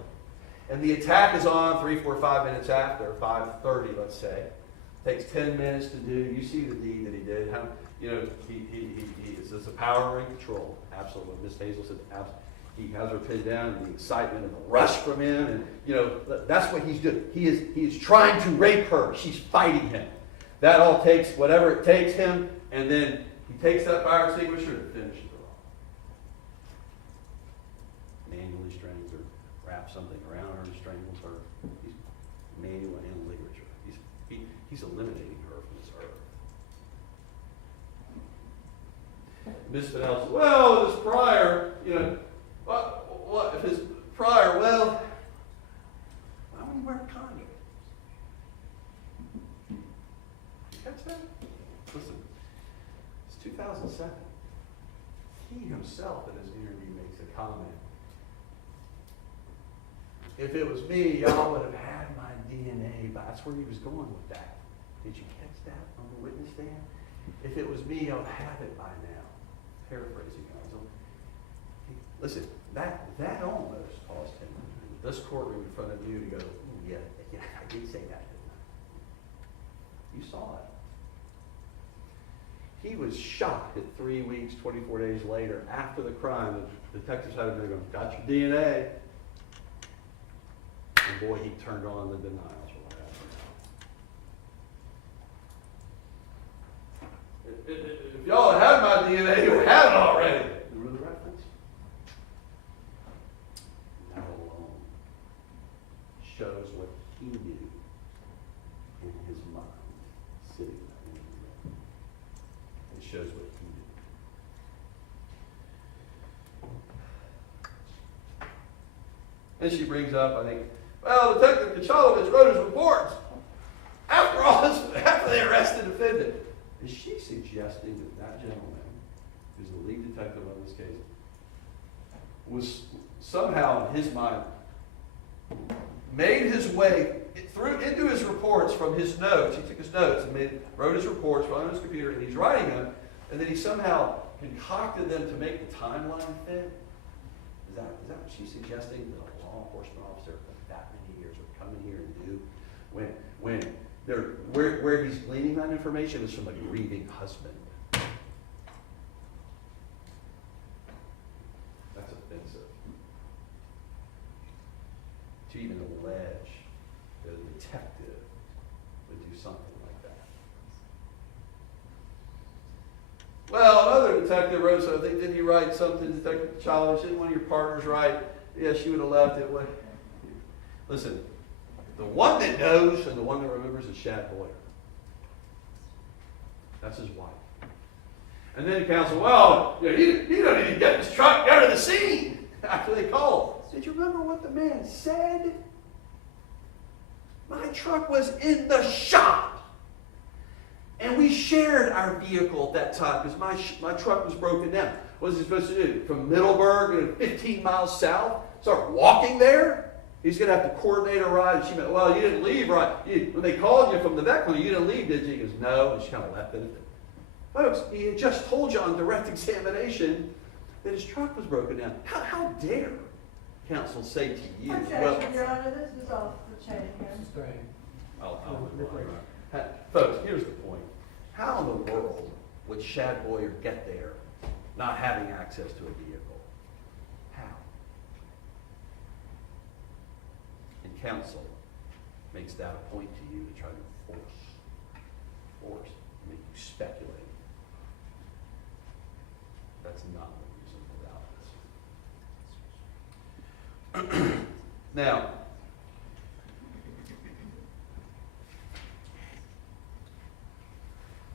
and the attack is on 3, 4, 5 minutes after, 5:30, let's say, takes 10 minutes to do, you see the deed that he did, how, he is a power and control, absolutely. Miss Hazel said, absolutely. He has her pinned down, and the excitement and the rush from him, and that's what he's doing. He is trying to rape her. She's fighting him. That all takes whatever it takes him, and then he takes that fire extinguisher and finishes her off. Manually strangles her, wraps something around her and strangles her. He's manual and ligature. He's eliminating her from this earth. Miss Fidel says, well, this prior, what if his prior, well, why would he wear a condom? You catch that? Listen, it's 2007. He himself in his interview makes a comment. If it was me, y'all would have had my DNA, but that's where he was going with that. Did you catch that on the witness stand? If it was me, I would have it by now. Paraphrasing, counsel. Listen, that almost caused him, this courtroom in front of you, to go, yeah, I did say that, didn't I? You saw it. He was shot at 3 weeks, 24 days later, after the crime. The detectives had him there going, got your DNA. And boy, he turned on the denials right after that. If y'all had my DNA, you would have it already. Remember the reference? That alone shows what he knew in his mind, sitting there. It shows what he knew. And she brings up, I think, well, Detective Kachalovich wrote his reports after they arrested the defendant. Is she suggesting that that gentleman, who's the lead detective on this case, was somehow in his mind made his way into his reports from his notes? He took his notes and wrote his reports on his computer, and he's writing them, and then he somehow concocted them to make the timeline fit? Is that what she's suggesting that a law enforcement officer of that many years would come in here and do when where he's gleaning that information is from a grieving husband? That's offensive. To even allege that a detective would do something like that. Well, another detective wrote something. Didn't he write something, Detective Chalovich? Didn't one of your partners write? Yeah, she would have left it. Listen, the one that knows and the one that remembers is Shad Boyer. That's his wife. And then the counsel, well, you don't need to get this truck out of the scene after they called. Did you remember what the man said? My truck was in the shop. And we shared our vehicle at that time because my truck was broken down. What was he supposed to do? From Middleburg, 15 miles south, start walking there? He's going to have to coordinate a ride. And she went, well, you didn't leave, right? When they called you from the vet clinic, you didn't leave, did you? He goes, no. And she kind of left it. Folks, he had just told you on direct examination that his truck was broken down. How dare counsel say to you? Objection, Your Honor, this is off the chain here. Folks, here's the point. How in the world would Shad Boyer get there not having access to a vehicle? How? counsel makes that a point to you to try to force, make you speculate. That's not what reasonable doubt is. Now,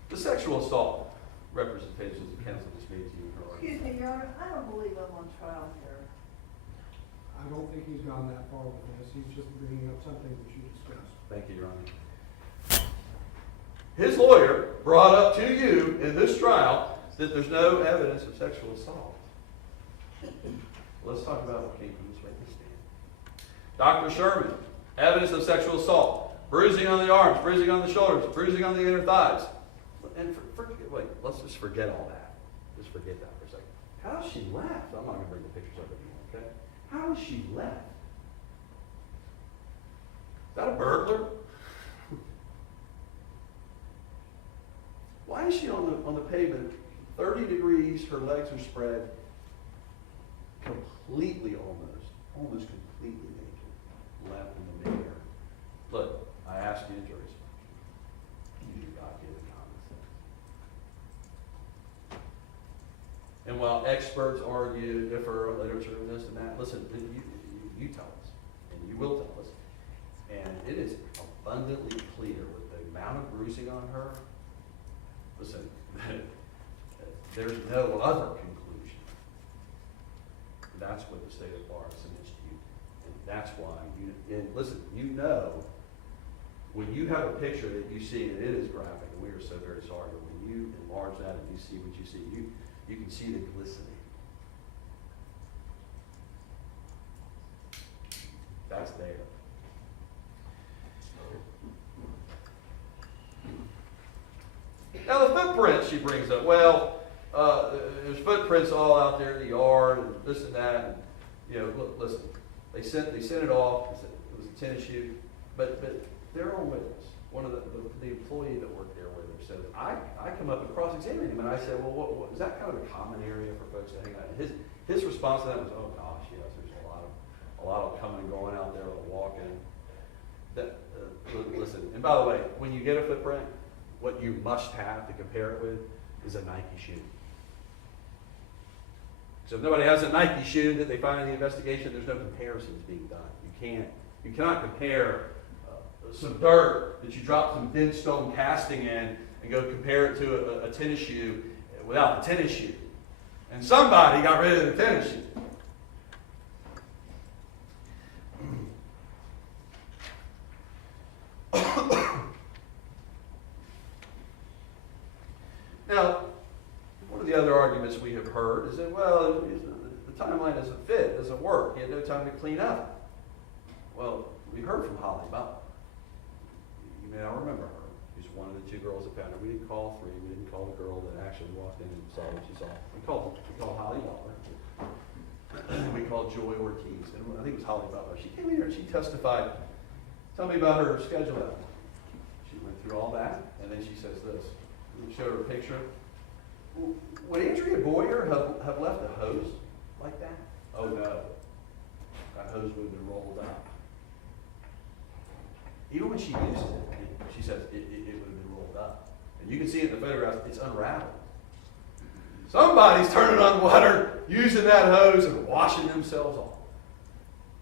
the sexual assault representations the counsel just made to you in her Excuse argument. me, Your Honor, I don't believe I'm on trial here. I don't think he's gone that far with this, he's just bringing up something that you discussed. Thank you, Your Honor. His lawyer brought up to you in this trial that there's no evidence of sexual assault. Let's talk about what came from this witness stand. Dr. Sherman, evidence of sexual assault. Bruising on the arms, bruising on the shoulders, bruising on the inner thighs. And wait, let's just forget all that. Just forget that for a second. How she left? I'm not going to bring the pictures up anymore, okay? How she left? Is that a burglar? Why is she on the pavement, 30 degrees, her legs are spread, completely almost completely naked, left in the midair? Look, I asked you, juries, you do not give it common sense. And while experts argue, differ, literature, and this and that, listen, you tell us, and you will tell us, and it is abundantly clear with the amount of bruising on her. Listen, there's no other conclusion. That's what the state of Florida submits to you. And that's why and listen, you know, when you have a picture that you see, and it is graphic, and we are so very sorry, but when you enlarge that and you see what you see, you can see the glistening. That's there. Now the footprints she brings up, well, there's footprints all out there in the yard and this and that. And, you know, look, listen, they sent it off. It was a tennis shoe, but their own witness, one of the employee that worked there with her, said, I come up and cross-examine him, and I said, well, what is that kind of a common area for folks to hang out? And his response to that was, oh gosh, yes, there's a lot of coming and going out there, a lot of walking. Listen, and by the way, when you get a footprint, what you must have to compare it with is a Nike shoe. So if nobody has a Nike shoe that they find in the investigation, there's no comparisons being done. You cannot compare some dirt that you dropped some thin stone casting in and go compare it to a tennis shoe without the tennis shoe. And somebody got rid of the tennis shoe. Now, one of the other arguments we have heard is that, well, the timeline doesn't fit, doesn't work. He had no time to clean up. Well, we heard from Holly Butler. You may not remember her. She's one of the two girls that found her. We didn't call three. We didn't call the girl that actually walked in and saw what she saw. We called Holly Butler. We called Joy Ortiz. And I think it was Holly Butler. She came in here and she testified. Tell me about her schedule. She went through all that, and then she says this. We showed her a picture. Would Andrea Boyer have left a hose like that? Oh no. That hose would have been rolled up. Even when she used it, she says it would have been rolled up. And you can see it in the photographs, it's unraveled. Somebody's turning on water, using that hose and washing themselves off.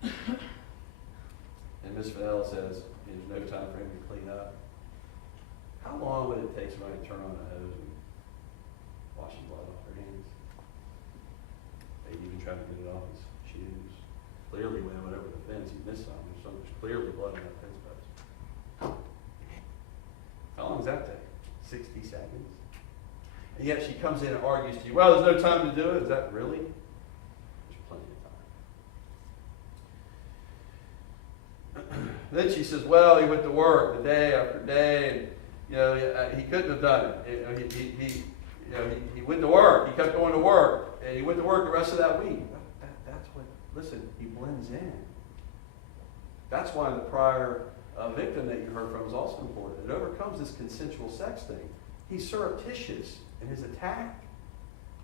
And Ms. Fennell says there's no time for him to clean up. How long would it take somebody to turn on a hose and wash the blood off their hands? They even tried to get it off his shoes. Clearly, when they went over the fence, he missed something. There's clearly blood on that fence post. How long does that take? 60 seconds? And yet she comes in and argues to you, well, there's no time to do it. Is that really? There's plenty of time. Then she says, well, he went to work the day after day, and he couldn't have done it. He went to work. He kept going to work, and he went to work the rest of that week. That's what. Listen, he blends in. That's why the prior victim that you heard from is also important. It overcomes this consensual sex thing. He's surreptitious in his attack.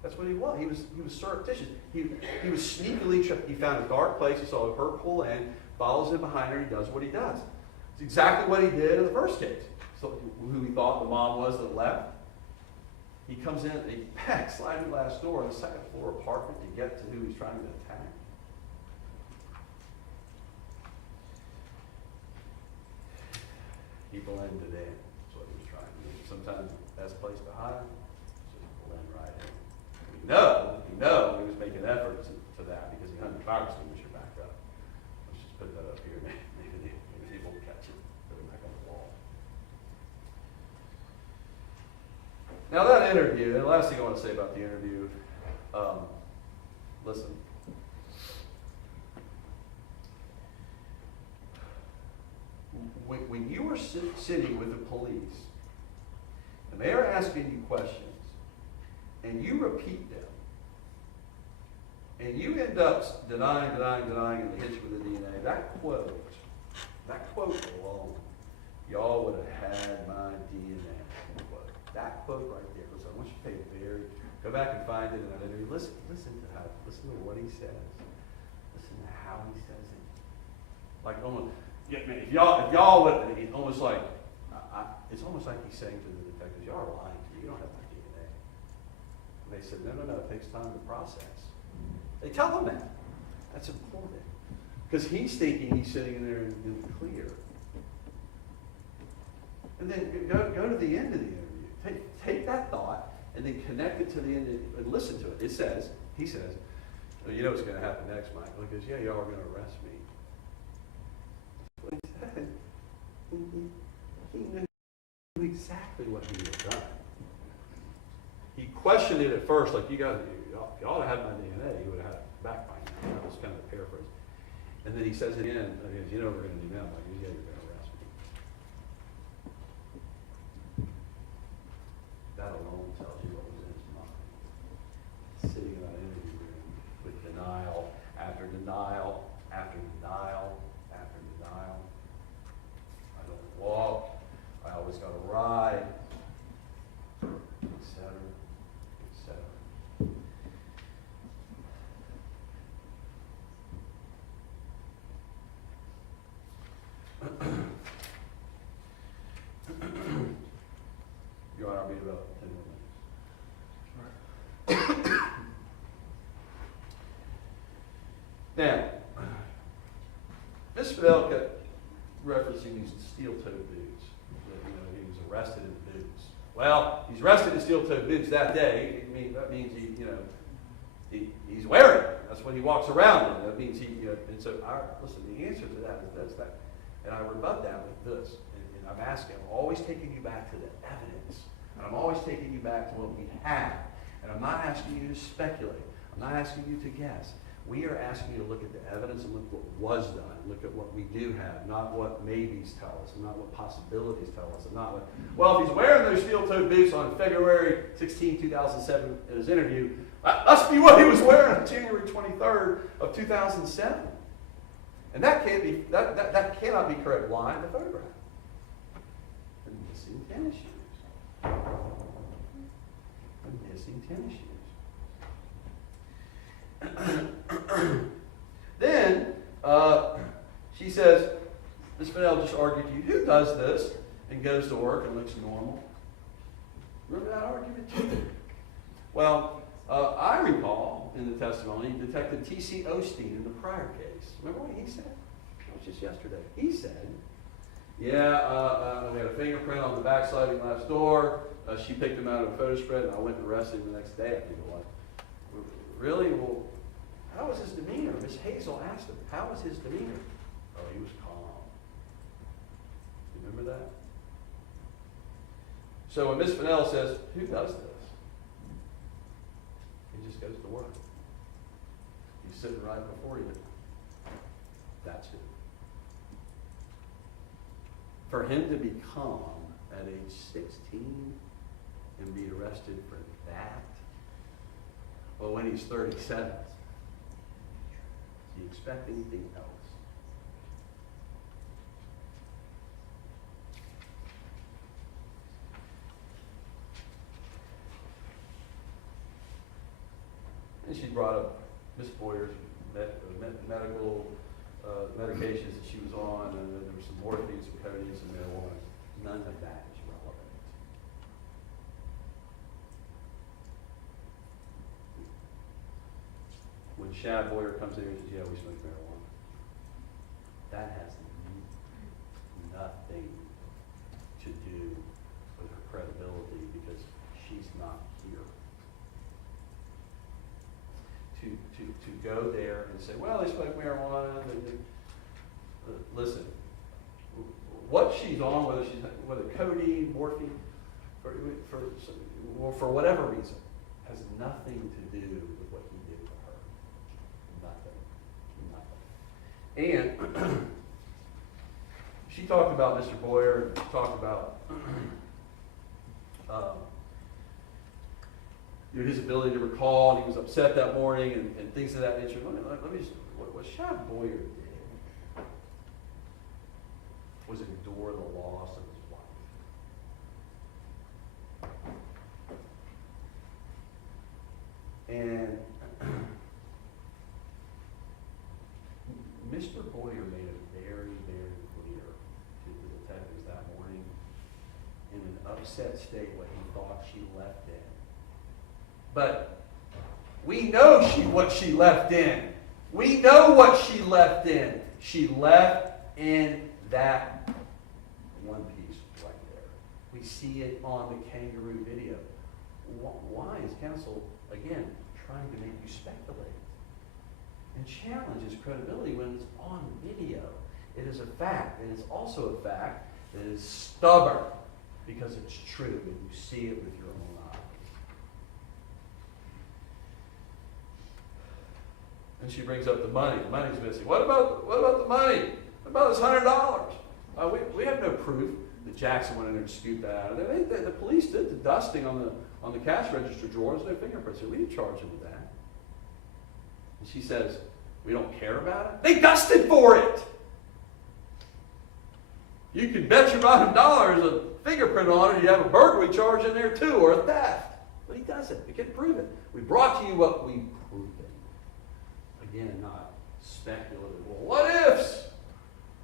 That's what he was. He was surreptitious. He was sneakily. He found a dark place. He saw her pull in, follows in behind her, he does what he does. It's exactly what he did in the first case. So, who he thought the mom was that left. He comes in, he backs sliding glass door in the second floor apartment to get to who he's trying to attack. He blended in. That's what he was trying to do. Sometimes the best place to hide is just blend right in. We know he was making efforts to that because he hung the fire extinguisher back up. Let's just put that up here. Maybe he won't catch it. Put it back on the wall. Now that interview, and the last thing I want to say about the interview, listen. When you are sitting with the police, and they are asking you questions, and you repeat them, and you end up denying, and they hit you with the DNA, that quote alone, y'all would have had my DNA. Quote. That quote right there. Listen, I want you to go back and find it in that interview. Listen to what he says. Listen to how he says it. Like almost, yeah, man, if y'all would, it's almost like he's saying to the detectives, y'all are lying to me. You don't have my DNA. And they said, no, it takes time to process. They tell him that. That's important. Because he's thinking he's sitting in there in the clear. And then go to the end of the interview. Take that thought and then connect it to the end and listen to it. He says, well, you know what's going to happen next, Michael. He goes, yeah, y'all are going to arrest me. That's what he said. He knew exactly what he had done. He questioned it at first, like, if y'all had my DNA, you would have had it back by now. That was kind of a paraphrase. And then he says it again, you know what we're going to do now? Like, yeah, you're going to arrest me. That alone tells you what was in his mind. Sitting in that interview room with denial after denial after denial after denial. I don't walk. I always got to ride, etc., etc. You want to read about 10 more minutes? Now, Miss Fidel kept referencing these steel-toed boots. That, he was arrested in boots. Well, he's arrested in steel-toed boots that day. That means he's wearing them. That's what he walks around in. That means and so, listen, the answer to that is this. And I rebut that with this. And I'm asking, I'm always taking you back to the evidence. And I'm always taking you back to what we have. And I'm not asking you to speculate. I'm not asking you to guess. We are asking you to look at the evidence and look what was done. Look at what we do have, not what maybes tell us, and not what possibilities tell us, and not what, well, if he's wearing those steel-toed boots on February 16, 2007 in his interview, that must be what he was wearing on January 23rd of 2007. And that cannot be correct line in the photograph. And missing tennis shoes. And missing tennis shoes. Then she says, Ms. Fidel just argued to you, who does this and goes to work and looks normal? Remember that argument too? Well, I recall in the testimony Detective T.C. Osteen in the prior case. Remember what he said? That was just yesterday. He said, yeah, we had a fingerprint on the back sliding glass door. She picked him out of a photo spread, and I went and arrested him the next day, I think it was. Really? Well, how was his demeanor? Miss Hazel asked him, how was his demeanor? Oh, he was calm. You remember that? So when Miss Fennell says, who does this? He just goes to work. He's sitting right before you. That's who. For him to be calm at age 16 and be arrested for that, well, when he's 37, do you expect anything else? And she brought up Miss Boyer's medical medications that she was on, and then there was some morphine, some codeine, some marijuana. None of that is relevant. When Shad Boyer comes in and says, yeah, we smoke marijuana, that has nothing to do with her credibility because she's not here. To go there and say, well, they smoke marijuana, listen, what she's on, whether codeine, morphine, for whatever reason, has nothing to do with what he did to her. Nothing. And she talked about Mr. Boyer, and talked about his ability to recall, and he was upset that morning, and things of that nature. Let me just, what Shad Boyer did was endure the loss of his wife. And Mr. Boyer made it very, very clear to the detectives that morning, in an upset state, what he thought she left in. But we know what she left in. We know what she left in. She left in that one piece right there. We see it on the kangaroo video. Why is counsel, again, trying to make you speculate and challenge his credibility when it's on video? It is a fact, and it's also a fact that is stubborn because it's true, and you see it with your own eyes. And she brings up the money. The money's missing. What about the money? What about this $100? We have no proof that Jackson went in there and scooped that out of there. The police did the dusting on the cash register drawer. There's no fingerprints here. We didn't charge him with that. And she says, we don't care about it? They dusted for it! You can bet your bottom dollar there's a fingerprint on it. You have a burglary charge in there too, or a theft. But he doesn't. We can prove it. We brought to you what we proved. Again, not speculative. Well, what ifs?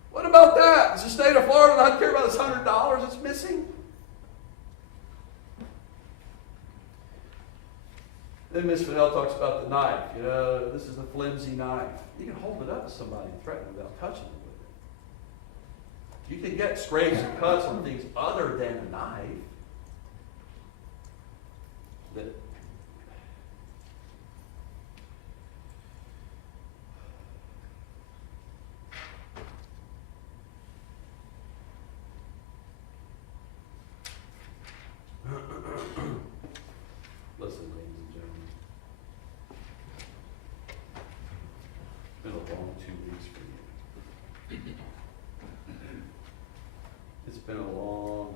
What about that? Does the state of Florida not care about this $100 that's missing? Then Ms. Fennell talks about the knife. You know, this is a flimsy knife. You can hold it up to somebody and threaten them without touching them with it. You can get scrapes and cuts on things other than a knife. That listen, ladies and gentlemen, it's been a long 2 weeks for you. It's been a long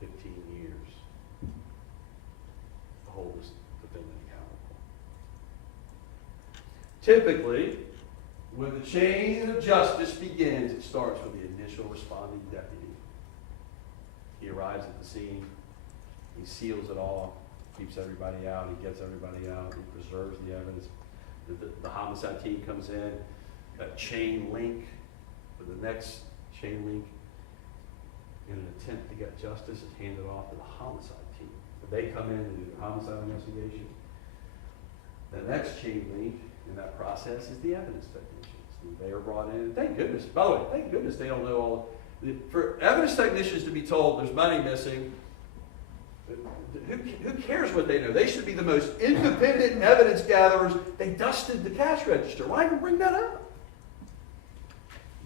15 years to hold this defendant accountable. Typically, when the chain of justice begins, it starts with the initial responding deputy. He arrives at the scene, he seals it all, keeps everybody out, he gets everybody out, he preserves the evidence. The homicide team comes in, that chain link for the next chain link in an attempt to get justice is handed off to the homicide team. But they come in and do the homicide investigation. The next chain link in that process is the evidence technicians. They are brought in, and thank goodness, by the way, thank goodness they don't know all. For evidence technicians to be told there's money missing, who cares what they know? They should be the most independent evidence gatherers. They dusted the cash register. Why even bring that up?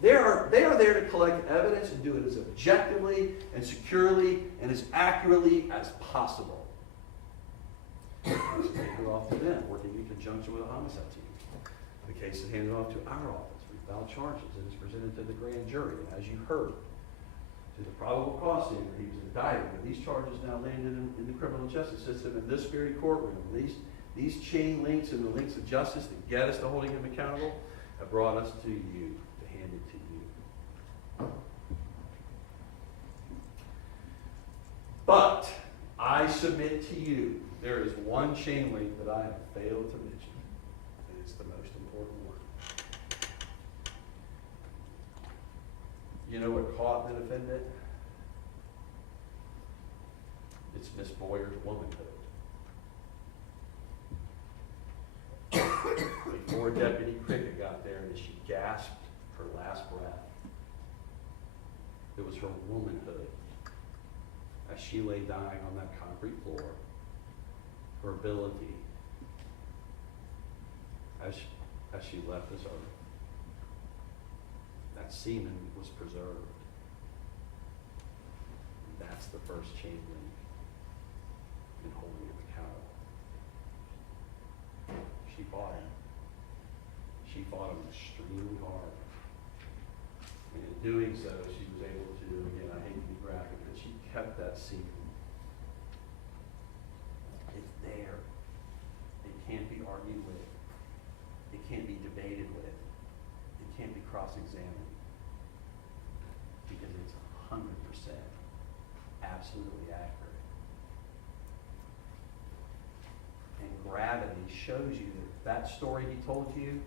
They are there to collect evidence and do it as objectively and securely and as accurately as possible. It's handed off to them, working in conjunction with the homicide team. The case is handed off to our office. We file charges and it's presented to the grand jury. And as you heard, to the probable cause standard, he was indicted. But these charges now landed in the criminal justice system in this very courtroom. These chain links and the links of justice that get us to holding him accountable have brought us to you, to hand it to you. But I submit to you, there is one chain link that I have failed to mention. And it's the most You know what caught the defendant? It's Miss Boyer's womanhood. Before Deputy Cricket got there and she gasped her last breath, it was her womanhood. As she lay dying on that concrete floor, her ability as she left this earth, that semen was preserved. That's the first chain link in holding him accountable. She fought him. She fought him extremely hard. And in doing so, she was able to, again, I hate to be graphic, but she kept that semen. It's there. It can't be argued with. It can't be debated with. It can't be cross-examined. Because it's 100% absolutely accurate. And gravity shows you that story he told you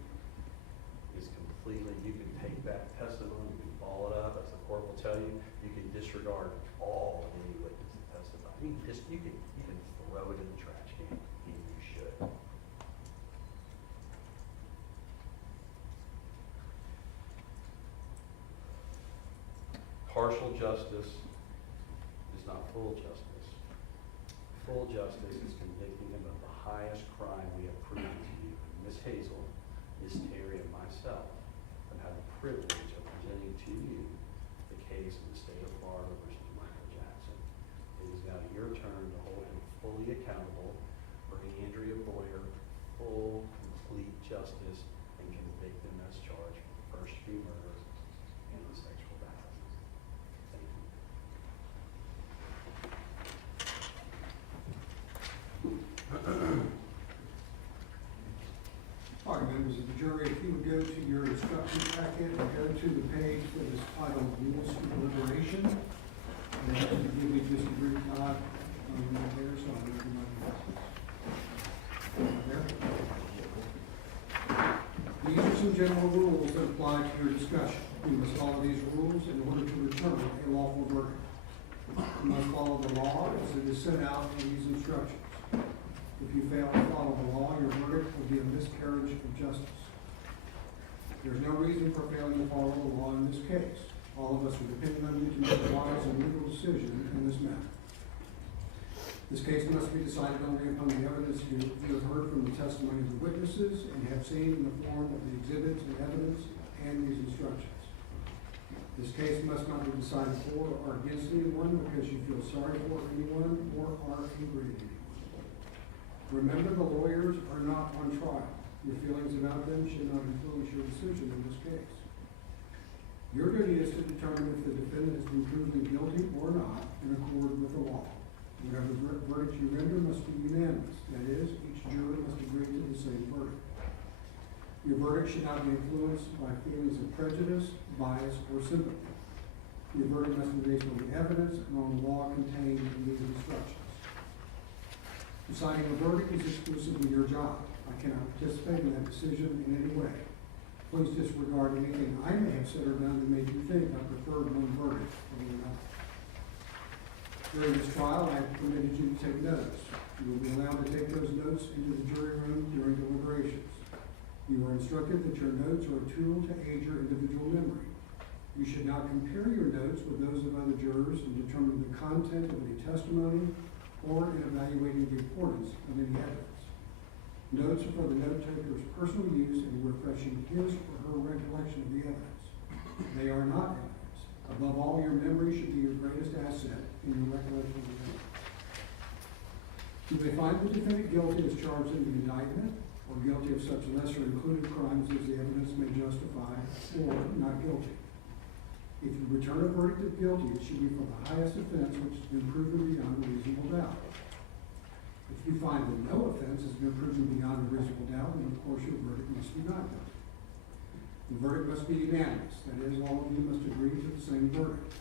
is completely, you can take that testimony, you can ball it up, as the court will tell you, you can disregard all of any witness that testified. You can throw it in the trash can, and you should. Partial justice is not full justice. Full justice is convicting him of the highest crime we have proven to you. Ms. Hazel, Ms. Terry, and myself have had the privilege of presenting to you the case in the state of Florida versus Renard Jackson. It is now your turn to hold him fully accountable, bring Andrea Boyer full, complete justice, and convict him as charged for first-degree murder and the sexual battery. Thank you. All right, members of the jury, if you would go to your instruction packet and go to the page that is titled Rules for Deliberation. And if you give me just a brief nod on there, so I'll make my glasses. There. These are some general rules that apply to your discussion. You must follow these rules in order to return a lawful verdict. You must follow the law as it is set out in these instructions. If you fail to follow the law, your verdict will be a miscarriage of justice. There is no reason for failing to follow the law in this case. All of us are depending on you to make a wise and legal decision in this matter. This case must be decided only upon the evidence you have heard from the testimony of the witnesses and have seen in the form of the exhibits and evidence and these instructions. This case must not be decided for or against anyone because you feel sorry for anyone or are angry at anyone. Remember, the lawyers are not on trial. Your feelings about them should not influence your decision in this case. Your duty is to determine if the defendant has been proven guilty or not in accord with the law. Whatever verdict you render must be unanimous. That is, each juror must agree to the same verdict. Your verdict should not be influenced by feelings of prejudice, bias, or sympathy. Your verdict must be based on the evidence and on the law contained in these instructions. Deciding a verdict is exclusively your job. I cannot participate in that decision in any way. Please disregard anything I may have said or done that made you think I preferred one verdict over another. During this trial, I have permitted you to take notes. You will be allowed to take those notes into the jury room during deliberations. You are instructed that your notes are a tool to aid your individual memory. You should not compare your notes with those of other jurors and determine the content of any testimony or in evaluating the importance of any evidence. Notes are for the note taker's personal use in refreshing his or her recollection of the evidence. They are not evidence. Above all, your memory should be your greatest asset in your recollection of the evidence. You may find the defendant guilty as charged in the indictment, or guilty of such lesser included crimes as the evidence may justify, or not guilty. If you return a verdict of guilty, it should be for the highest offense which has been proven beyond a reasonable doubt. If you find that no offense has been proven beyond a reasonable doubt, then of course your verdict must be not guilty. The verdict must be unanimous. That is, all of you must agree to the same verdict.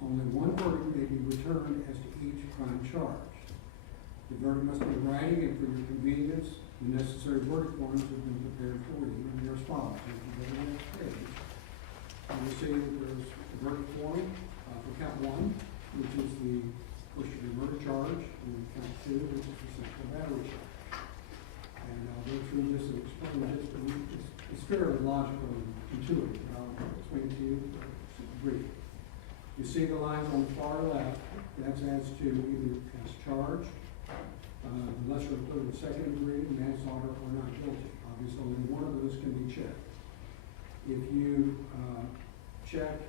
Only one verdict may be returned as to each crime charged. The verdict must be in writing, and for your convenience, the necessary verdict forms have been prepared for you, and they are as follows. If you go to the next page, you will see that there is a verdict form for count 1, which is the first-degree murder charge, and then count 2, which is the sexual battery charge. And I'll go through this and explain this, but it's fairly logical and intuitive, but I'll explain it to you briefly. You see the lines on the far left, that's as to either as charged, the lesser included second degree, manslaughter, or not guilty. Obviously, only one of those can be checked. If you check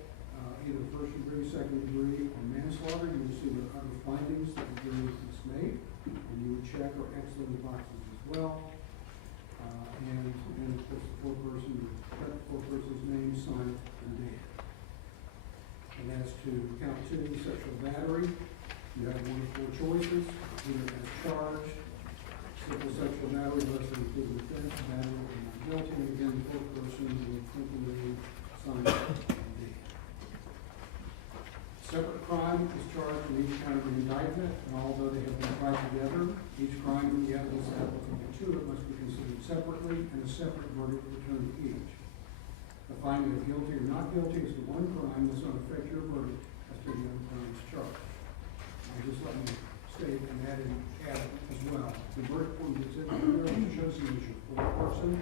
either first degree, second degree, or manslaughter, you will see the other findings that the jury has made, and you would check or X those boxes as well. And of course, the foreperson's name, sign, and date. And as to count 2, sexual battery, you have one of 4 choices, either as charged, simple sexual battery, lesser included offense, battery, or not guilty, and again, the foreperson will simply sign and date. Separate crime is charged in each count of the indictment, and although they have been tried together, each crime and the evidence applicable to it must be considered separately, and a separate verdict returned to each. The finding of guilty or not guilty is the one crime does not affect your verdict as to the other crimes charged. I'll just let me state and add as well. The verdict form that's in there is chosen as your foreperson.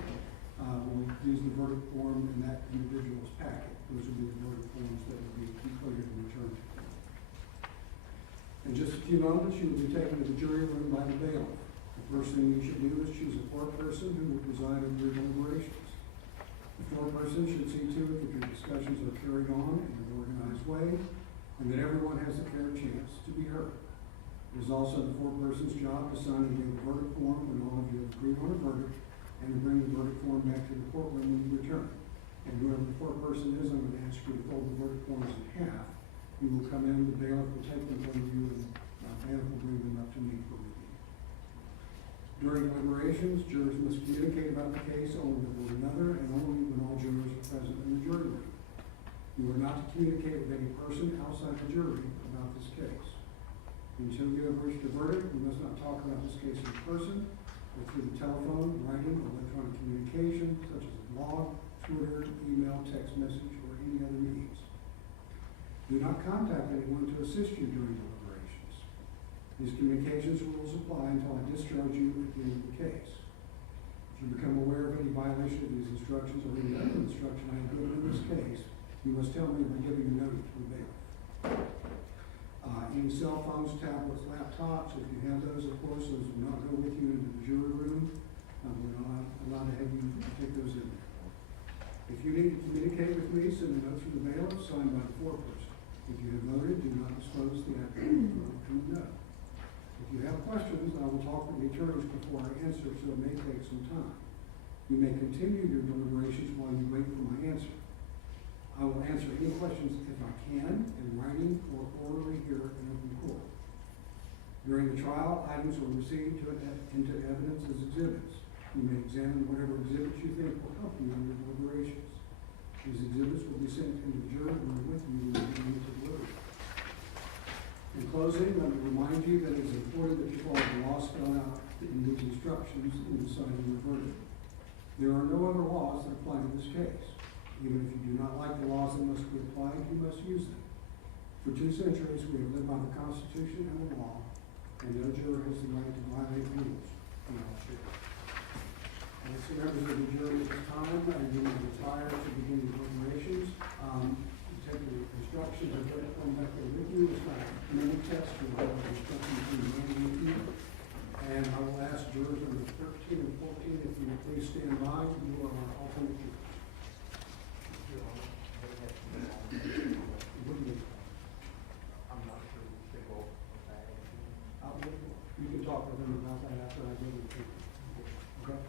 We'll use the verdict form in that individual's packet. Those will be the verdict forms that will be completed and returned to you. In just a few moments, you will be taken to the jury room by the bailiff. The first thing you should do is choose a foreperson who will preside over your deliberations. The foreperson should see to it that your discussions are carried on in an organized way, and that everyone has a fair chance to be heard. It is also the foreperson's job to sign and give a verdict form when all of you have agreed on a verdict, and to bring the verdict form back to the courtroom when you return. And whoever the foreperson is, I'm going to ask you to fold the verdict forms in half. You will come in, the bailiff will take them from you, and the bailiff will bring them up to me for review. During deliberations, jurors must communicate about the case only with one another and only when all jurors are present in the jury room. You are not to communicate with any person outside the jury about this case. Until you have reached a verdict, you must not talk about this case in person or through the telephone, writing, or electronic communication, such as a blog, Twitter, email, text message, or any other means. Do not contact anyone to assist you during deliberations. These communications rules apply until I discharge you at the end of the case. If you become aware of any violation of these instructions or any other instruction I have given in this case, you must tell me by giving a notice to the bailiff. Any cell phones, tablets, laptops, if you have those, of course, those will not go with you into the jury room. We're not allowed to have you take those in there. If you need to communicate with me, send a note from the bailiff signed by the foreperson. If you have voted, do not disclose the outcome of the note. If you have questions, I will talk with the attorneys before I answer, so it may take some time. You may continue your deliberations while you wait for my answer. I will answer any questions if I can, in writing or orally here in open court. During the trial, items were received into evidence as exhibits. You may examine whatever exhibits you think will help you in your deliberations. These exhibits will be sent into the jury room with you when you begin to deliberate. In closing, let me remind you that it is important that you follow the law spelled out in these instructions in deciding your verdict. There are no other laws that apply to this case. Even if you do not like the laws that must be applied, you must use them. For 2 centuries, we have lived by the Constitution and the law, and no juror has the right to violate rules in our state. And as members of the jury at this time, and you will retire to begin your deliberations. Take the instructions and put them back there with you. It's not a mini test, you'll have the instructions in the manual with you. And I will ask jurors number 13 and 14 if you will please stand by to do our alternate jurors. I'm not sure if they will. You can talk with them about that after I go to the people. Okay?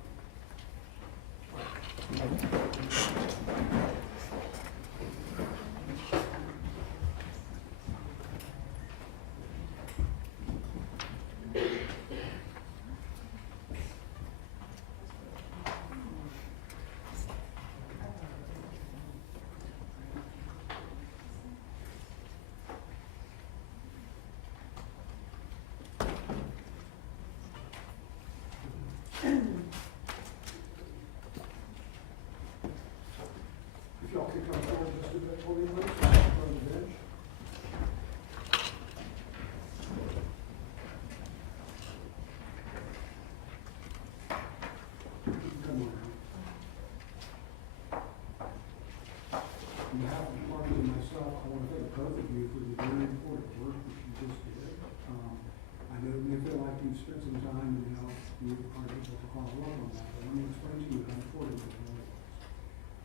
behalf of the parties and myself, I want to thank both of you for the very important work that you just did. I know it may feel like you've spent some time and now you are able to follow up on that, but let me explain to you how important it really was.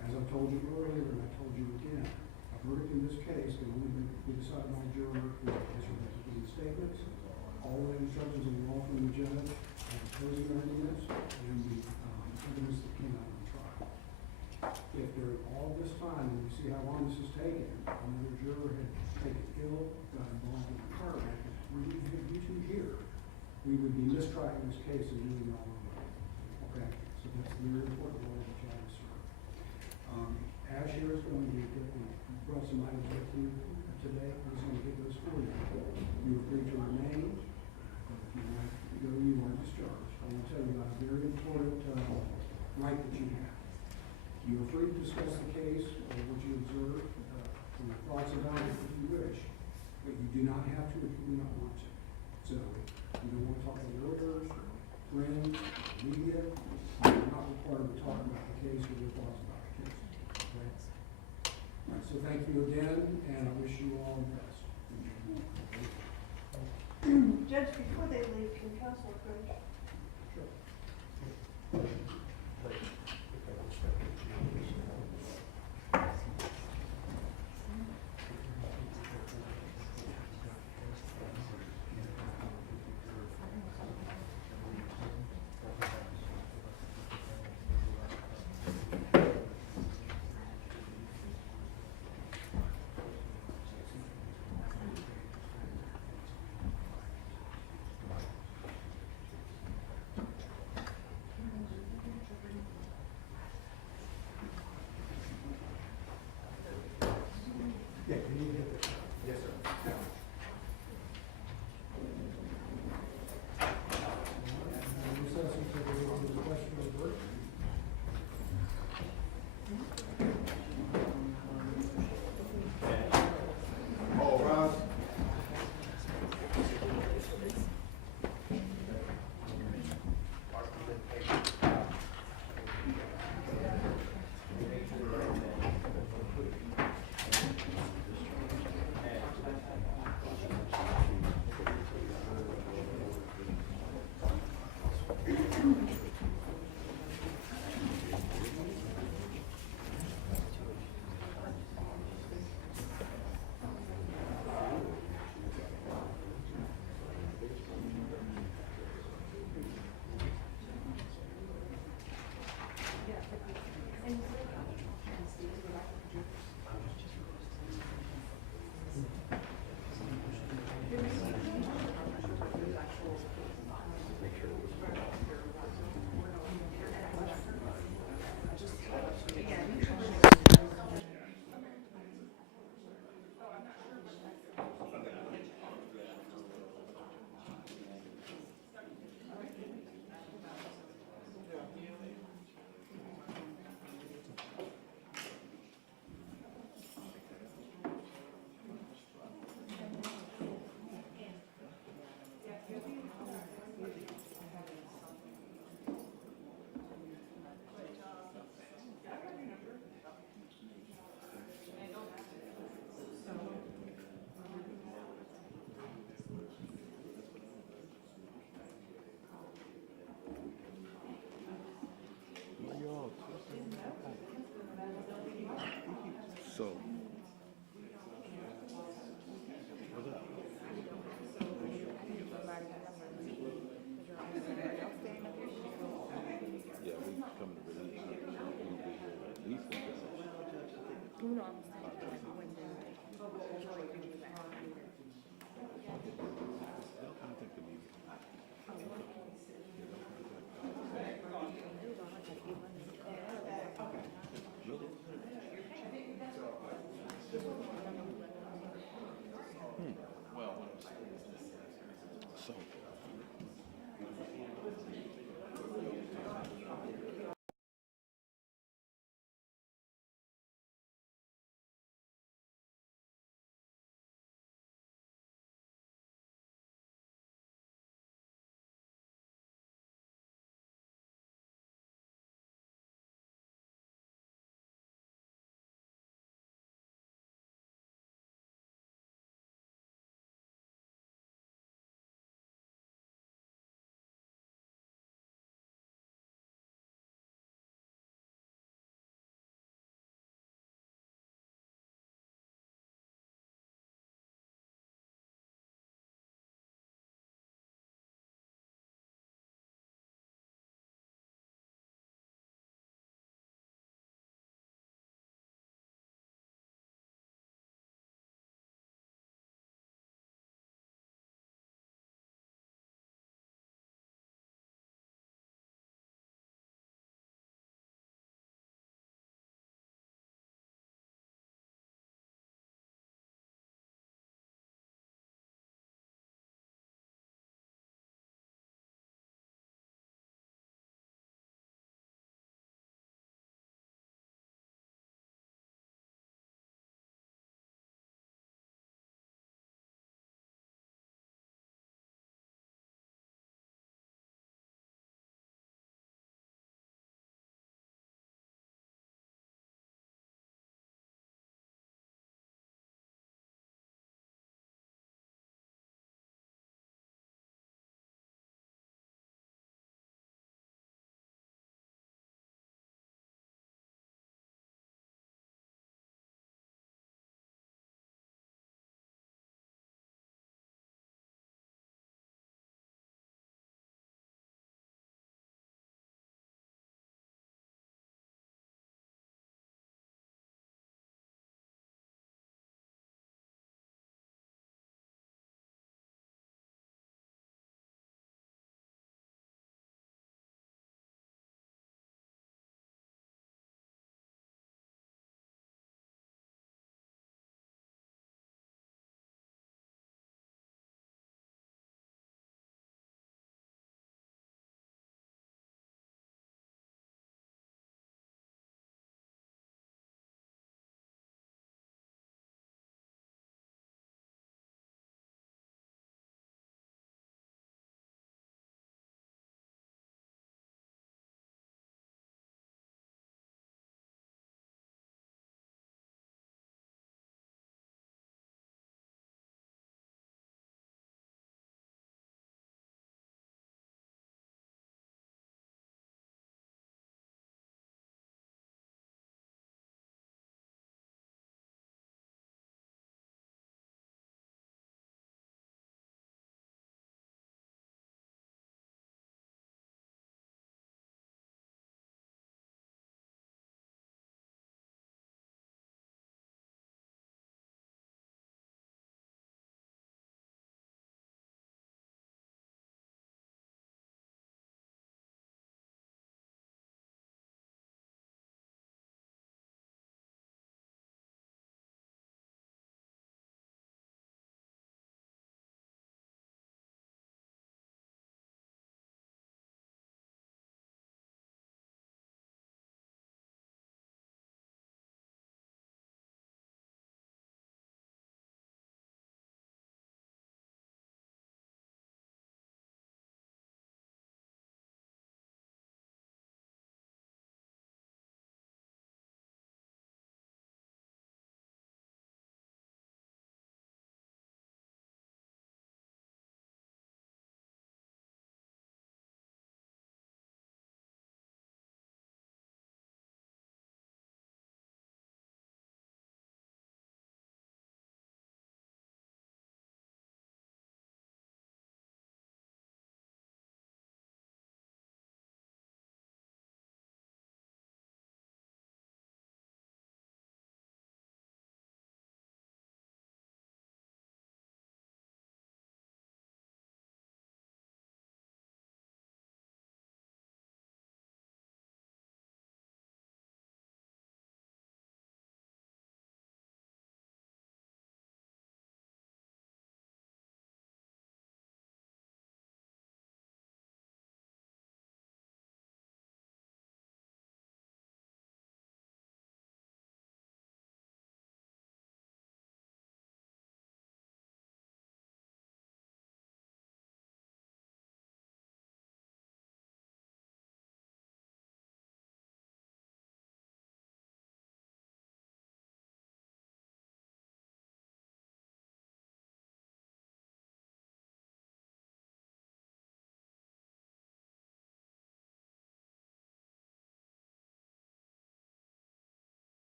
As I told you earlier, and I told you again, a verdict in this case can only be decided by a juror who has read the statements, all the instructions of the law from the judge, and opposing arguments, and the evidence that came out of the trial. If during all this time, and you see how long this has taken, another juror had taken ill, got involved in a car wreck, we didn't have you two here, we would be mistrying this case and doing it all over. Okay? So that's the very important role that you have to serve. As here is going to be, we brought some items with you today, we're just going to get those for you. You are free to remain. If you want to go, you are discharged. I want to tell you about a very important right that you have. You are free to discuss the case or what you observe, and your thoughts about it if you wish, but you do not have to if you do not want to. So, if you don't want to talk to lawyers, or friends, or media, you're not required to talk about the case or your thoughts about the case. Okay? All right, so thank you again, and I wish you all the best. Judge, before they leave, can counsel approach? Sure. Yeah, you need to hit it. Yes, sir. Yeah. Recess until we go on to the question of the verdict. All rise. So. Yeah, we come to release. We'll be here at least until. No, I'm